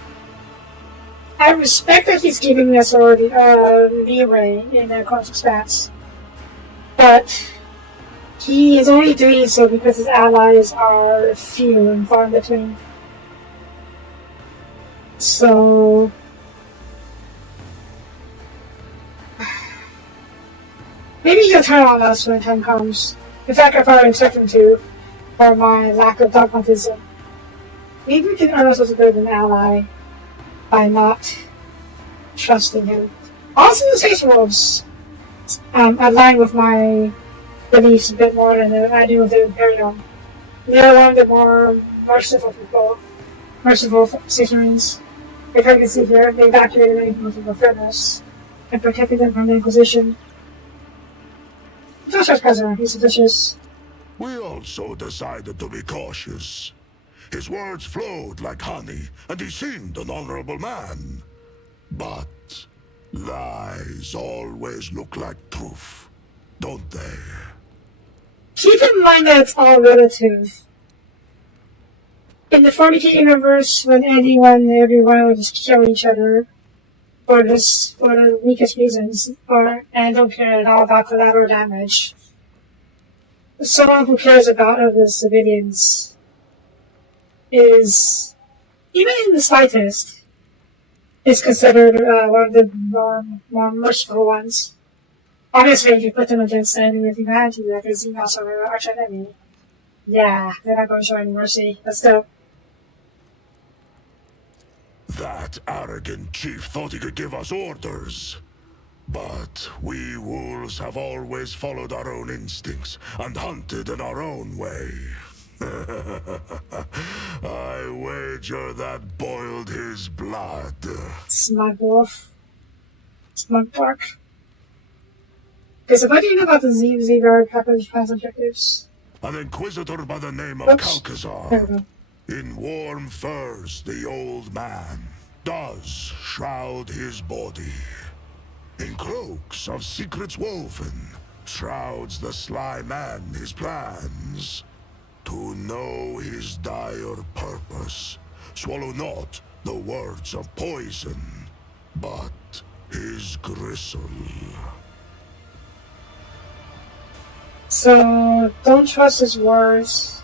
I respect that he's giving us already leeway in the Cosmic Spats, but he is only doing so because his allies are few and far in between. So maybe he'll turn on us when time comes. In fact, I probably expect him to, for my lack of dogmatism. Maybe we can earn ourselves a bit of an ally by not trusting him. Also, the Space Wolves align with my beliefs a bit more than I do with the Imperium. They're one of the more merciful people, merciful Space Marines. If I can see here, they evacuated many people from the Furnace and protected them from the Inquisition. Josh's president, he's vicious. We also decided to be cautious. His words flowed like honey, and he seemed an honorable man. But lies always look like truth, don't they? Keep in mind that it's all relative. In the 40k universe, when anyone and everyone would just kill each other for the weakest reasons, and don't care at all about collateral damage, someone who cares about the civilians is, even in the slightest, is considered one of the more merciful ones. Obviously, if you put them against the enemy of humanity, like a Xenos or an arch enemy, yeah, they're not going to show any mercy. But still, That arrogant chief thought he could give us orders. But we wolves have always followed our own instincts and hunted in our own way. I wager that boiled his blood. smug wolf, smug pork. Okay, so what do you know about the Z-Guard Pepper's past objectives? An inquisitor by the name of Oops. There we Calcazar. go. In warm furs, the old man does shroud his body. In cloaks of secrets woven, shrouds the sly man his plans. To know his dire purpose, swallow not the words of poison, but his gristle. So, don't trust his words.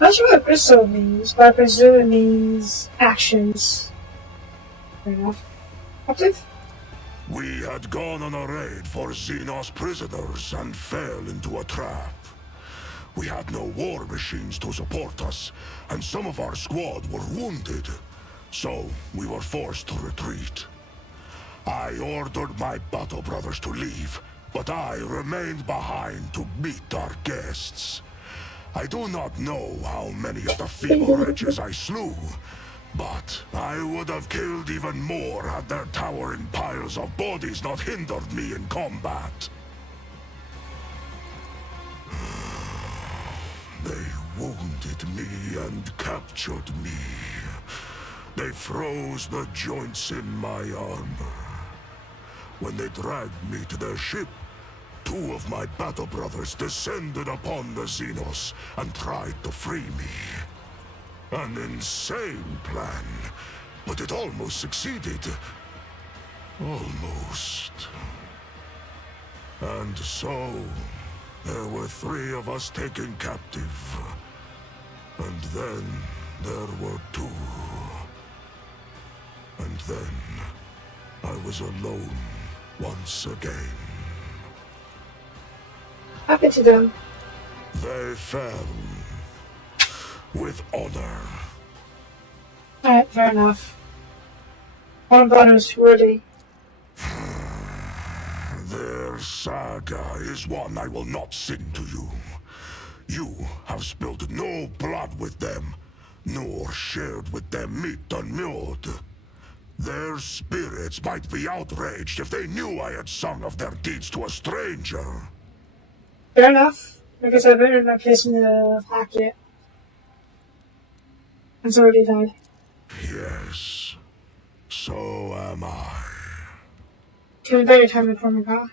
Not sure what bristle means, but I presume it means actions. Fair enough. Active? We had gone on a raid for Xenos prisoners and fell into a trap. We had no war machines to support us, and some of our squad were wounded, so we were forced to retreat. I ordered my battle brothers to leave, but I remained behind to meet our guests. I do not know how many of the feeble wretches I slew, but I would have killed even more had their towering piles of bodies not hindered me in combat. They wounded me and captured me. They froze the joints in my armor. When they dragged me to their ship, two of my battle brothers descended upon the Xenos and tried to free me. An insane plan, but it almost succeeded. Almost. And so, there were 3 of us taken captive. And then there were 2. And then I was alone once again. Happy to them. They fell with honor. Alright, fair enough. One blood was worthy. Their saga is one I will not sing to you. You have spilled no blood with them, nor shared with them meat unmewed. Their spirits might be outraged if they knew I had sung of their deeds to a stranger. Fair enough. Because I better not place in the packet. It's already died. Yes, so am I. Can we bet your time in Formica?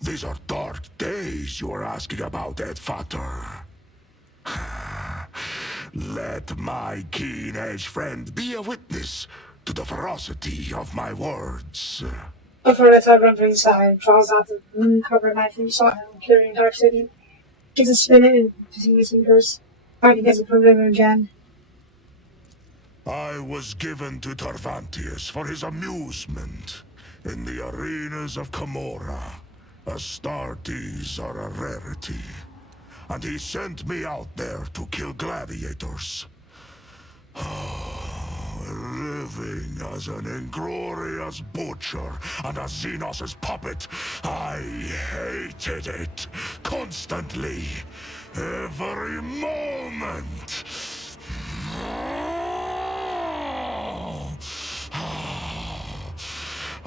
These are dark days you are asking about, Ed Fatter. Let my keen-edged friend be a witness to the ferocity of my words. Before the third run inside, draws out the moon-covered knife from saw him carrying Dark City. Gives a spin it and continues fingers. Fighting against the Prisoner again. I was given to Tarvantius for his amusement in the arenas of Camorra. Astartes are a rarity, and he sent me out there to kill gladiators. Living as an inglorious butcher and a Xenos' puppet, I hated it constantly, every moment.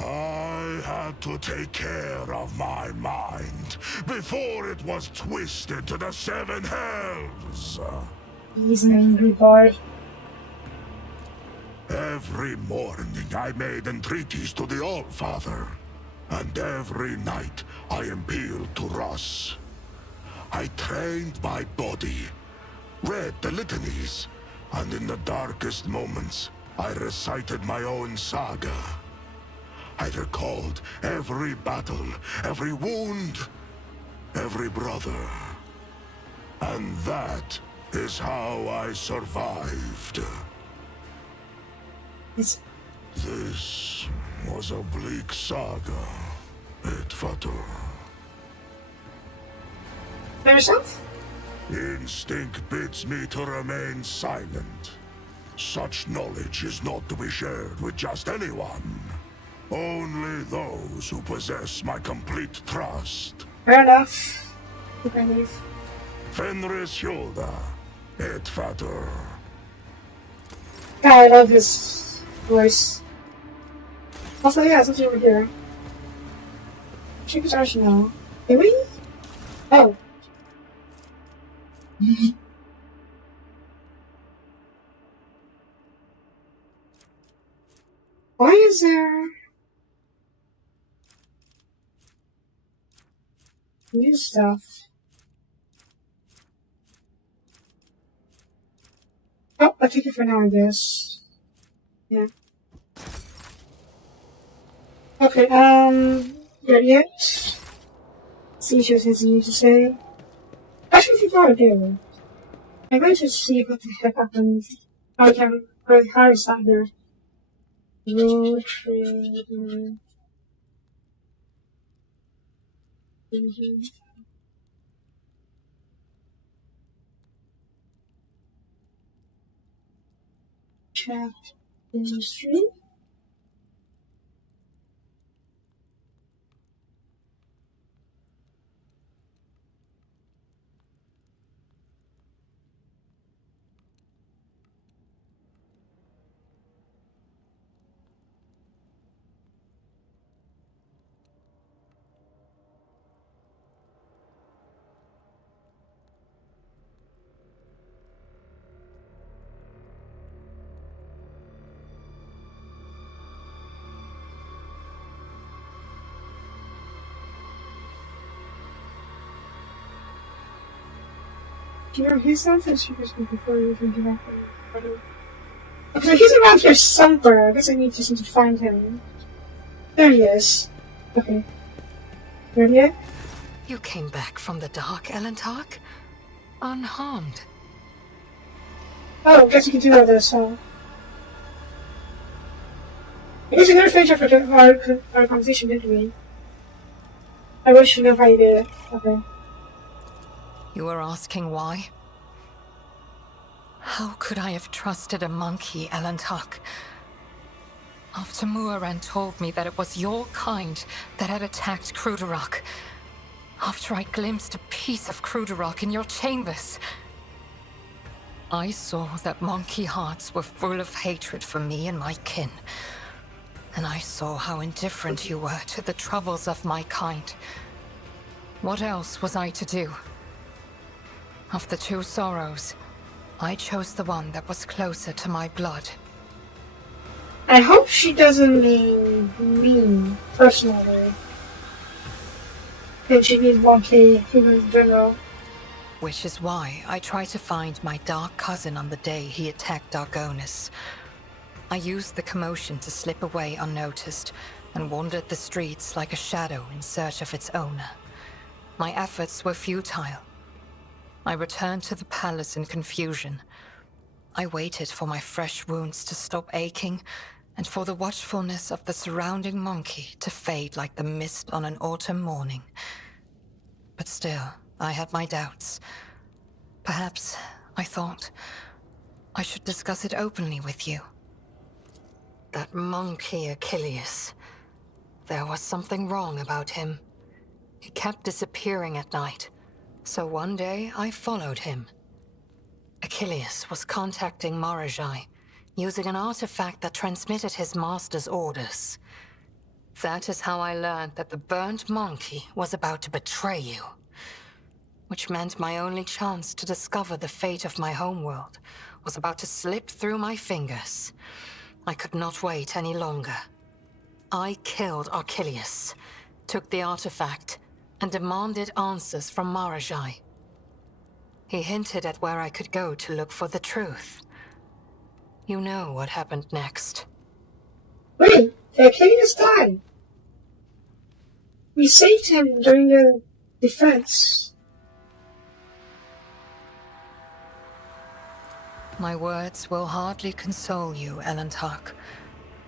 I had to take care of my mind before it was twisted to the 7 hells. He's an angry boy. Every morning I made entreaties to the All-Father, and every night I appealed to Ross. I trained my body, read the litanies, and in the darkest moments I recited my own saga. I recalled every battle, every wound, every brother. And that is how I survived. It's This was a bleak saga, Et fatur. By yourself? Instinct bids me to remain silent. Such knowledge is not to be shared with just anyone. Only those who possess my complete trust. Fair enough. You can leave. Fenris Hilda, et fatur. God, I love his voice. Also, yeah, since you were here. Check ours now. Did we? Oh. Why is there new stuff? Oh, I'll take it for now, I guess. Yeah. Okay, ready yet? See what she has anything to say. Actually, if you go there, I'm going to see what the heck happened. How can, how is that there? Road trade. Chat industry. Do you know his sense? She was before you can do that. Okay, he's around here somewhere. I guess I need to find him. There he is. Okay. Ready yet? You came back from the dark, Elentark? Unharmed. Oh, I guess you can do all this, so. I guess we never finished our conversation, didn't we? I wish you know how you did it. Okay. You were asking why? How could I have trusted a monkey, Elentark? After Muiren told me that it was your kind that had attacked Cruderrock. After I glimpsed a piece of Cruderrock in your chambers. I saw that monkey hearts were full of hatred for me and my kin. And I saw how indifferent you were to the troubles of my kind. What else was I to do? Of the two sorrows, I chose the one that was closer to my blood. I hope she doesn't mean me, personally. And she means monkey, humans in general. Which is why I tried to find my dark cousin on the day he attacked Argonis. I used the commotion to slip away unnoticed, and wandered the streets like a shadow in search of its owner. My efforts were futile. I returned to the palace in confusion. I waited for my fresh wounds to stop aching, and for the watchfulness of the surrounding monkey to fade like the mist on an autumn morning. But still, I had my doubts. Perhaps, I thought, I should discuss it openly with you. That monkey Achilles. There was something wrong about him. He kept disappearing at night. So one day, I followed him. Achilles was contacting Marajai, using an artifact that transmitted his master's orders. That is how I learned that the burnt monkey was about to betray you. Which meant my only chance to discover the fate of my homeworld was about to slip through my fingers. I could not wait any longer. I killed Achilles, took the artifact, and demanded answers from Marajai. He hinted at where I could go to look for the truth. You know what happened next. Wait, Achilles died. We saved him during the defense. My words will hardly console you, Elentark,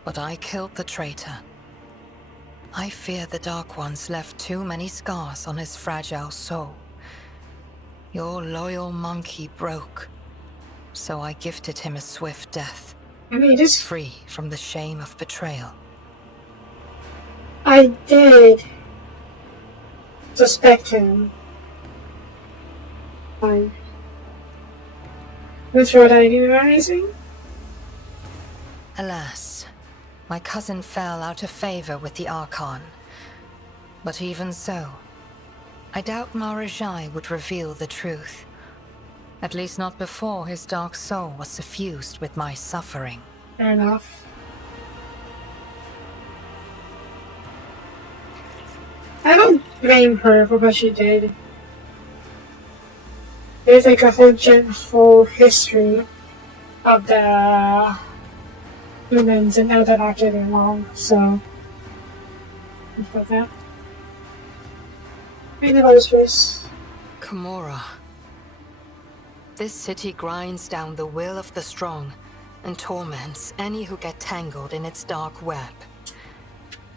but I killed the traitor. I fear the Dark Ones left too many scars on his fragile soul. Your loyal monkey broke, so I gifted him a swift death, I mean, just free from the shame of betrayal. I did suspect him. Fine. Which road I do anything? Alas, my cousin fell out of favor with the Archon. But even so, I doubt Marajai would reveal the truth. At least not before his dark soul was suffused with my suffering. Fair enough. I don't blame her for what she did. There's like a whole history of the humans and how that acted wrong, so think about that. Maybe that was first. Kimura. This city grinds down the will of the strong and torments any who get tangled in its dark web.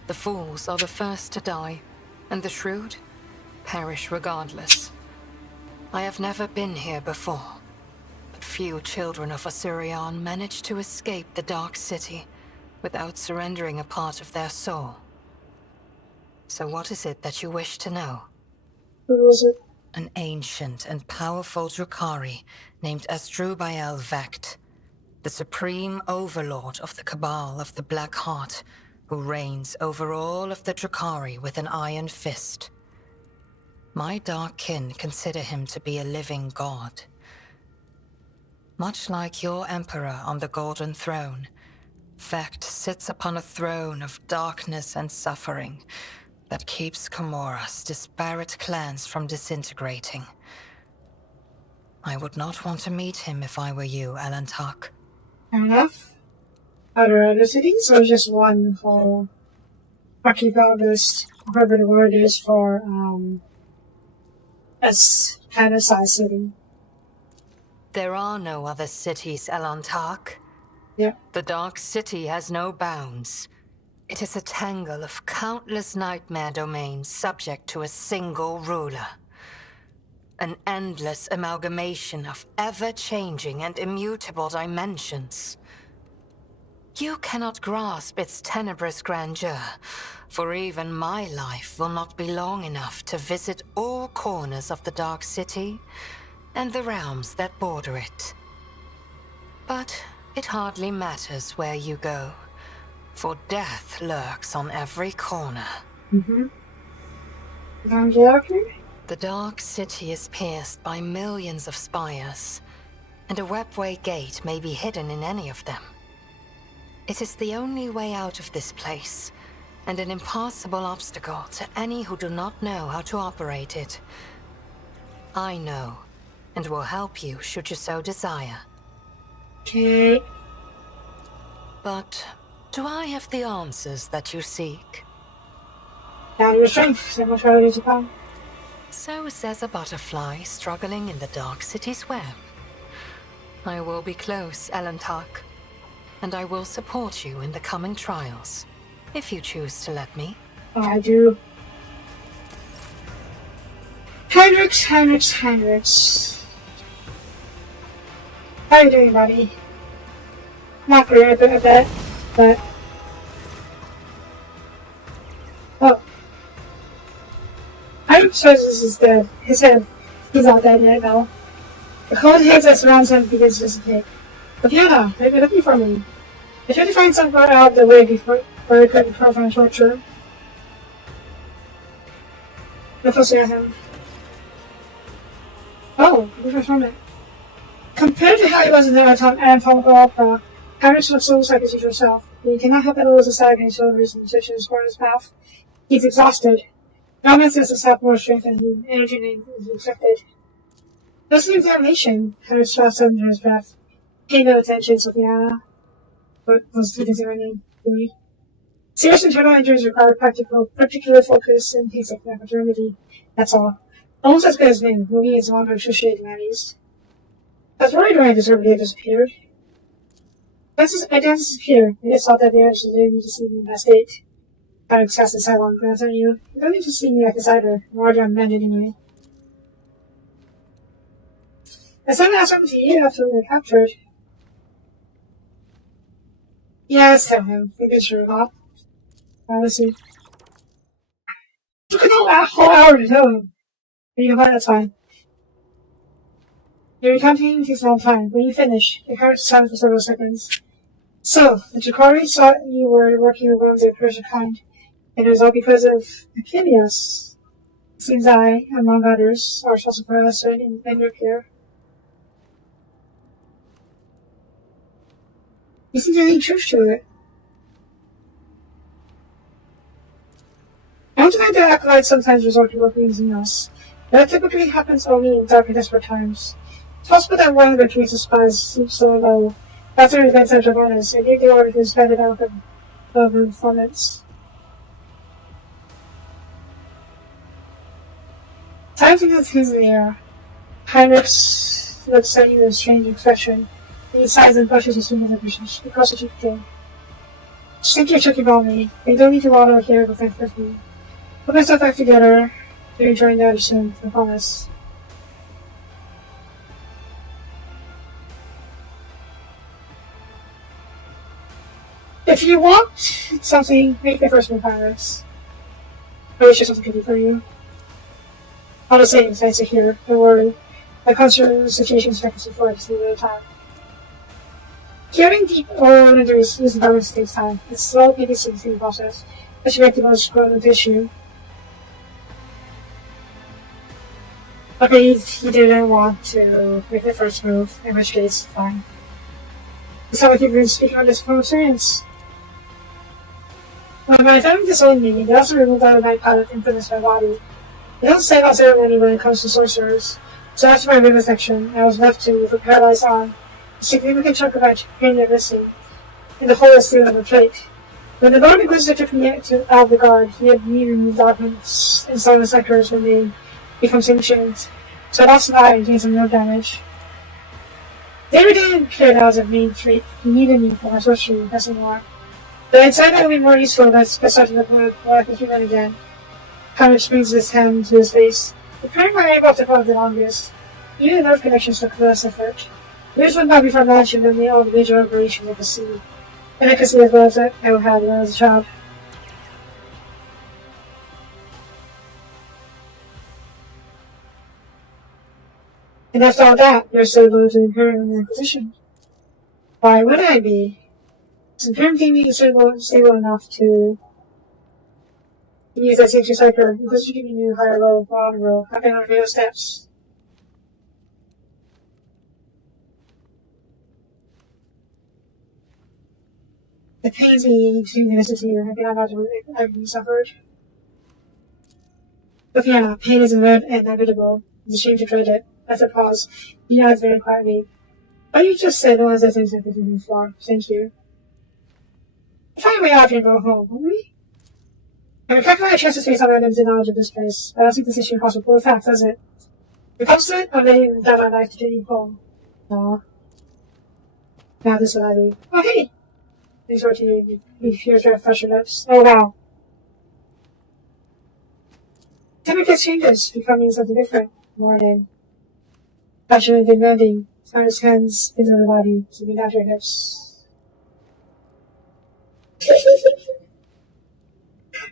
The fools are the first to die, and the shrewd perish regardless. I have never been here before, but few children of Osirion manage to escape the Dark City without surrendering a part of their soul. So what is it that you wish to know? Who was it? An ancient and powerful Drukhari named Asdrubal Vecht, the supreme overlord of the Cabal of the Black Heart, who reigns over all of the Drukhari with an iron fist. My dark kin consider him to be a living god. Much like your emperor on the Golden Throne, Vecht sits upon a throne of darkness and suffering that keeps Kimura's disparate clans from disintegrating. I would not want to meet him if I were you, Alantak. Fair enough. Are there other cities, or just one whole archipelagus, whatever the word is for, a kind of size city? There are no other cities, Alantak. Yeah. The Dark City has no bounds. It is a tangle of countless nightmare domains subject to a single ruler. An endless amalgamation of ever-changing and immutable dimensions. You cannot grasp its tenebrous grandeur, for even my life will not be long enough to visit all corners of the Dark City and the realms that border it. But it hardly matters where you go, for death lurks on every corner. Mm-hmm. Okay. The Dark City is pierced by millions of spires, and a webway gate may be hidden in any of them. It is the only way out of this place, and an impassable obstacle to any who do not know how to operate it. I know, and will help you should you so desire. Okay. But do I have the answers that you seek? Down your strength, so much harder to come. So says a butterfly struggling in the Dark City's web. I will be close, Alantak, and I will support you in the coming trials, if you choose to let me. Oh, I do. Hendrix. How you doing, buddy? Not great, I bet, but... Oh. I'm sure this is dead. His head. He's not dead yet, though. The cold haze that surrounds him begins to dissipate. But Fiona, they've been looking for me. I tried to find somewhere out of the way before I could profile torture. Look closely at him. Oh, look at from it. Compared to how he was in the anatomical opera, Hendrix looks almost like his usual self. But you cannot help but notice the sag in his shoulders and twitch in his corner of his mouth. He's exhausted. Government says to sap more strength than the energy is expected. That's an examination, Hendrix felt under his breath. Pay no attention, Sophia. What was he considering doing? Serious internal injuries require particular focus and things like paternity. That's all. Almost as good as me. Moving is longer excruciating at least. I was worried when I deservedly disappeared. I didn't disappear. I just thought that the others didn't need to see me in that state. Kind of disgusted silent glance at you. You don't need to see me like a cider. I'm already unmanned anyway. I suddenly asked something to you after we were captured. Yeah, let's tell him. We can sure not. Honestly. Took a whole hour to tell him. But you can find that's fine. Your recounting takes a long time. When you finish, your heart silent for several seconds. So, the Jakari thought you were working with one of their Persian kind, and it was all because of Maximus. Seems I, among others, are responsible for us in your care. Isn't there any truth to it? I don't deny that acolytes sometimes resort to working using us, but that typically happens only in dark and desperate times. It's possible that one of the trees of spies seems so low. After the events of Dragonis, I gave the order to suspend it out of informants. Time to get things in the air. Heinrich looks at you with a strange expression. He sighs and brushes his fingers across the cheek thing. Just think you're checking on me. You don't need to water here to thank for me. Put myself back together. You're enjoying that soon, I promise. If you want something, make the first move, Iris. I wish there's something I could do for you. All the same, it's nice to hear. Don't worry. My concert situation is practicing for us at a time. Curing deep oral injuries using violence takes time. It's a slow, painstaking process, but you make the most growth issue. Okay, he didn't want to make the first move, in which case, fine. It's not like you've been speaking on this from experience. When my family disowned me, they also removed all of my pilot influence my body. They don't say about ceremony when it comes to sorcerers, so after my vivisection, I was left with a paralyzed arm, a significant chunk of my cranium missing, and the whole is still on the plate. When the Lord Inquisitor took me out of the guard, he had me remove augments and silent sectors when they become sentient, so I lost an eye and gained some nerve damage. They didn't care that I was a main trait. He needed me for my sorcery, nothing more. But inside I would be more useful by starting to look like a human again. Heinrich brings his hand to his face. The current my aim off the front of the longest. Even nerve connections took less effort. Yours would not be from mentioned than the old major operations of the sea. And I could see as well as I would have when I was a child. And after all that, you're so low to Imperium in the Inquisition. Why would I be? Is Imperium thinking is stable enough to use that sanctuary cycle? Because you give me new higher roll, bottom roll, I've been on real steps. It pains me to listen to you. I think I'm about to I've suffered. But yeah, pain is inevitable. It's a shame to dread it. After a pause, he nods very quietly. Oh, you just said the ones that things I could do before. Thank you. Find a way out here and go home, won't we? I would calculate my chances based on my limited knowledge of this place, but I don't think this issue calls for poor facts, does it? If it comes to it, I'm laying down my life to get you home. Aw. Now this is what I do. Oh, hey! These were to you. You hear to fresh your lips. Oh, wow. Temperature changes, becoming something different. More than passionate demanding. His hands in her body, keeping out her hips.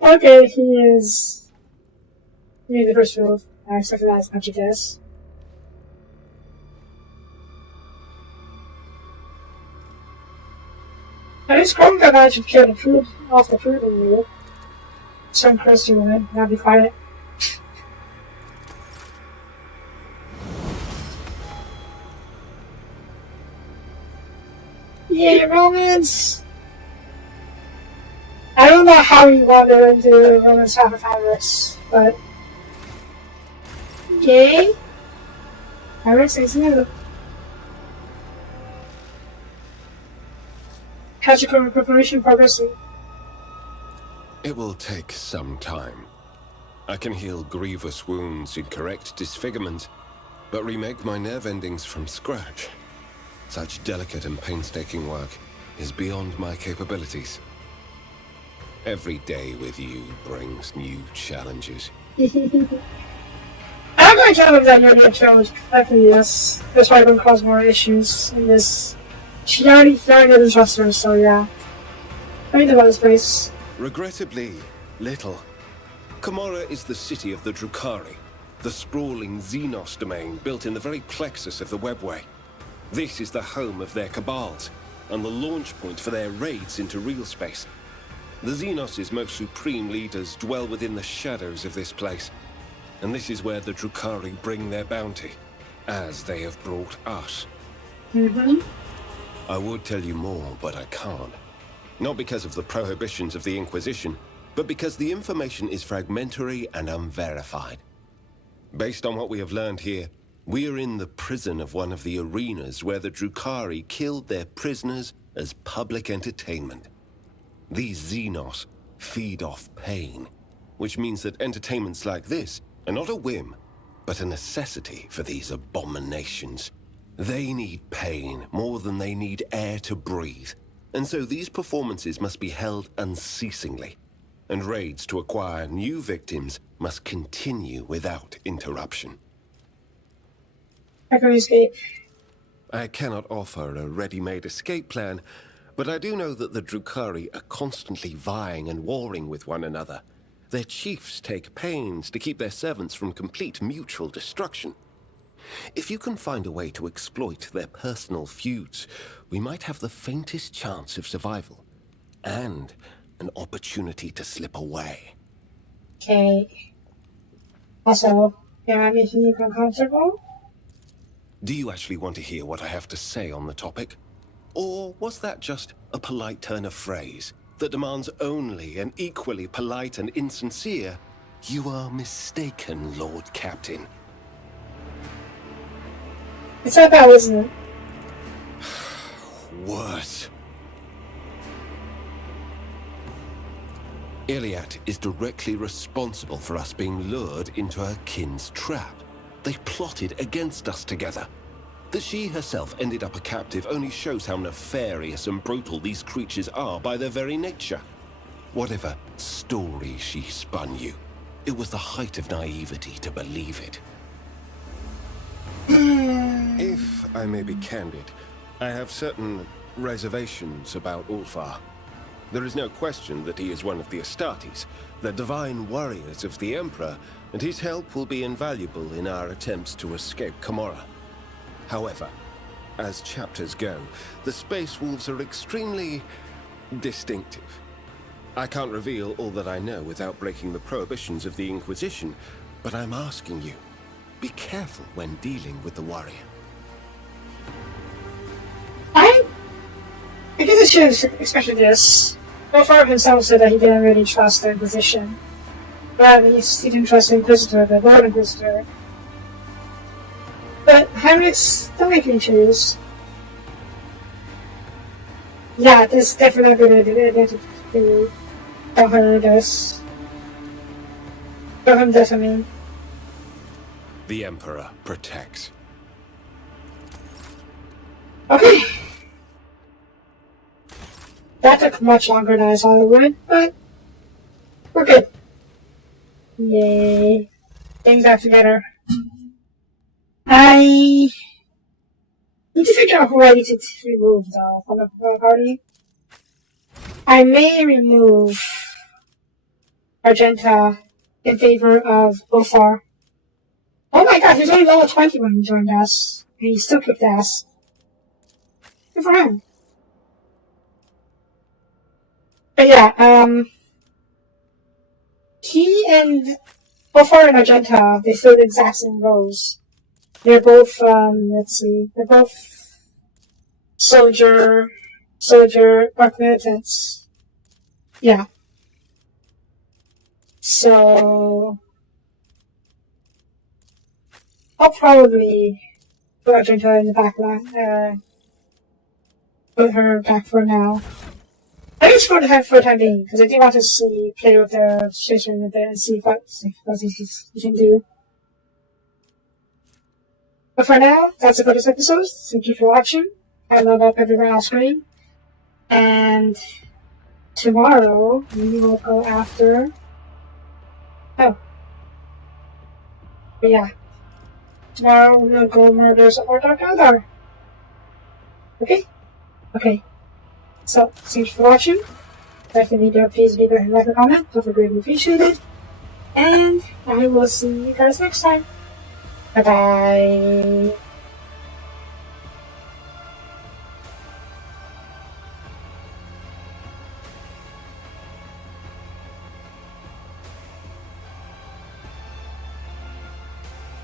Okay, he is. He made the first move. I expected that as much as this. I just crawled that I should kill the food off the food in you. Some crusty woman, now be quiet. Yeah, Romans! I don't know how you wander into Romans half of Iris, but... Yay? Iris is new. How's your current preparation progressing? It will take some time. I can heal grievous wounds and correct disfigurement, but remake my nerve endings from scratch. Such delicate and painstaking work is beyond my capabilities. Every day with you brings new challenges. I'm going to tell him that you're going to challenge correctly, yes. That's why going to cause more issues in this. She already doesn't trust her, so yeah. I need to know this place. Regrettably, little. Kamara is the city of the Drukhari, the sprawling Xenos domain built in the very plexus of the webway. This is the home of their cabals, and the launch point for their raids into real space. The Xenos' most supreme leaders dwell within the shadows of this place, and this is where the Drukhari bring their bounty, as they have brought us. I would tell you more, but I can't. Not because of the prohibitions of the Inquisition, but because the information is fragmentary and unverified. Based on what we have learned here, we are in the prison of one of the arenas where the Drukhari killed their prisoners as public entertainment. These Xenos feed off pain, which means that entertainments like this are not a whim, but a necessity for these abominations. They need pain more than they need air to breathe, and so these performances must be held unceasingly, and raids to acquire new victims must continue without interruption. I can escape. I cannot offer a ready-made escape plan, but I do know that the Drukhari are constantly vying and warring with one another. Their chiefs take pains to keep their servants from complete mutual destruction. If you can find a way to exploit their personal feuds, we might have the faintest chance of survival, and an opportunity to slip away. Okay. Also, am I making you uncomfortable? Do you actually want to hear what I have to say on the topic? Or was that just a polite turn of phrase that demands only an equally polite and insincere, "You are mistaken, Lord Captain"? It's not bad, isn't it? Worse. Iliad is directly responsible for us being lured into her kin's trap. They plotted against us together. That she herself ended up a captive only shows how nefarious and brutal these creatures are by their very nature. Whatever story she spun you, it was the height of naivety to believe it. If I may be candid, I have certain reservations about Ulfar. There is no question that he is one of the Astartes, the divine warriors of the Emperor, and his help will be invaluable in our attempts to escape Kamara. However, as chapters go, the Space Wolves are extremely distinctive. I can't reveal all that I know without breaking the prohibitions of the Inquisition, but I'm asking you, be careful when dealing with the warrior. I guess I should expect this. Wolfar himself said that he didn't really trust the Inquisition. But at least he didn't trust the Inquisitor, the Lord Inquisitor. But Heinrich's still making choose. Yeah, this is definitely not good idea to tell her this. Tell him this, I mean. The Emperor protects. Okay. That took much longer than I thought it would, but we're good. Yay. Things back together. I need to figure out who I need to remove, though, from the party. I may remove Argenta in favor of Ulfar. Oh my god, he's only level 20 when he joined us, and he still kicked ass. Good for him. But yeah, he and Ulfar and Argenta, they fill the exact same roles. They're both, let's see, they're both soldier, arc militants. Yeah. So, I'll probably put Argenta in the back line, put her back for now. I guess for the time being, because I do want to play with the situation a bit and see what he can do. But for now, that's it for this episode. Thank you for watching. I love up everywhere on screen. And tomorrow we will go after. Oh. But yeah. Tomorrow we will go murder some more Dark Eldar. Okay? Okay. So, thanks for watching. If you need to, please leave a like and comment. Don't forget to appreciate it. And I will see you guys next time. Bye bye.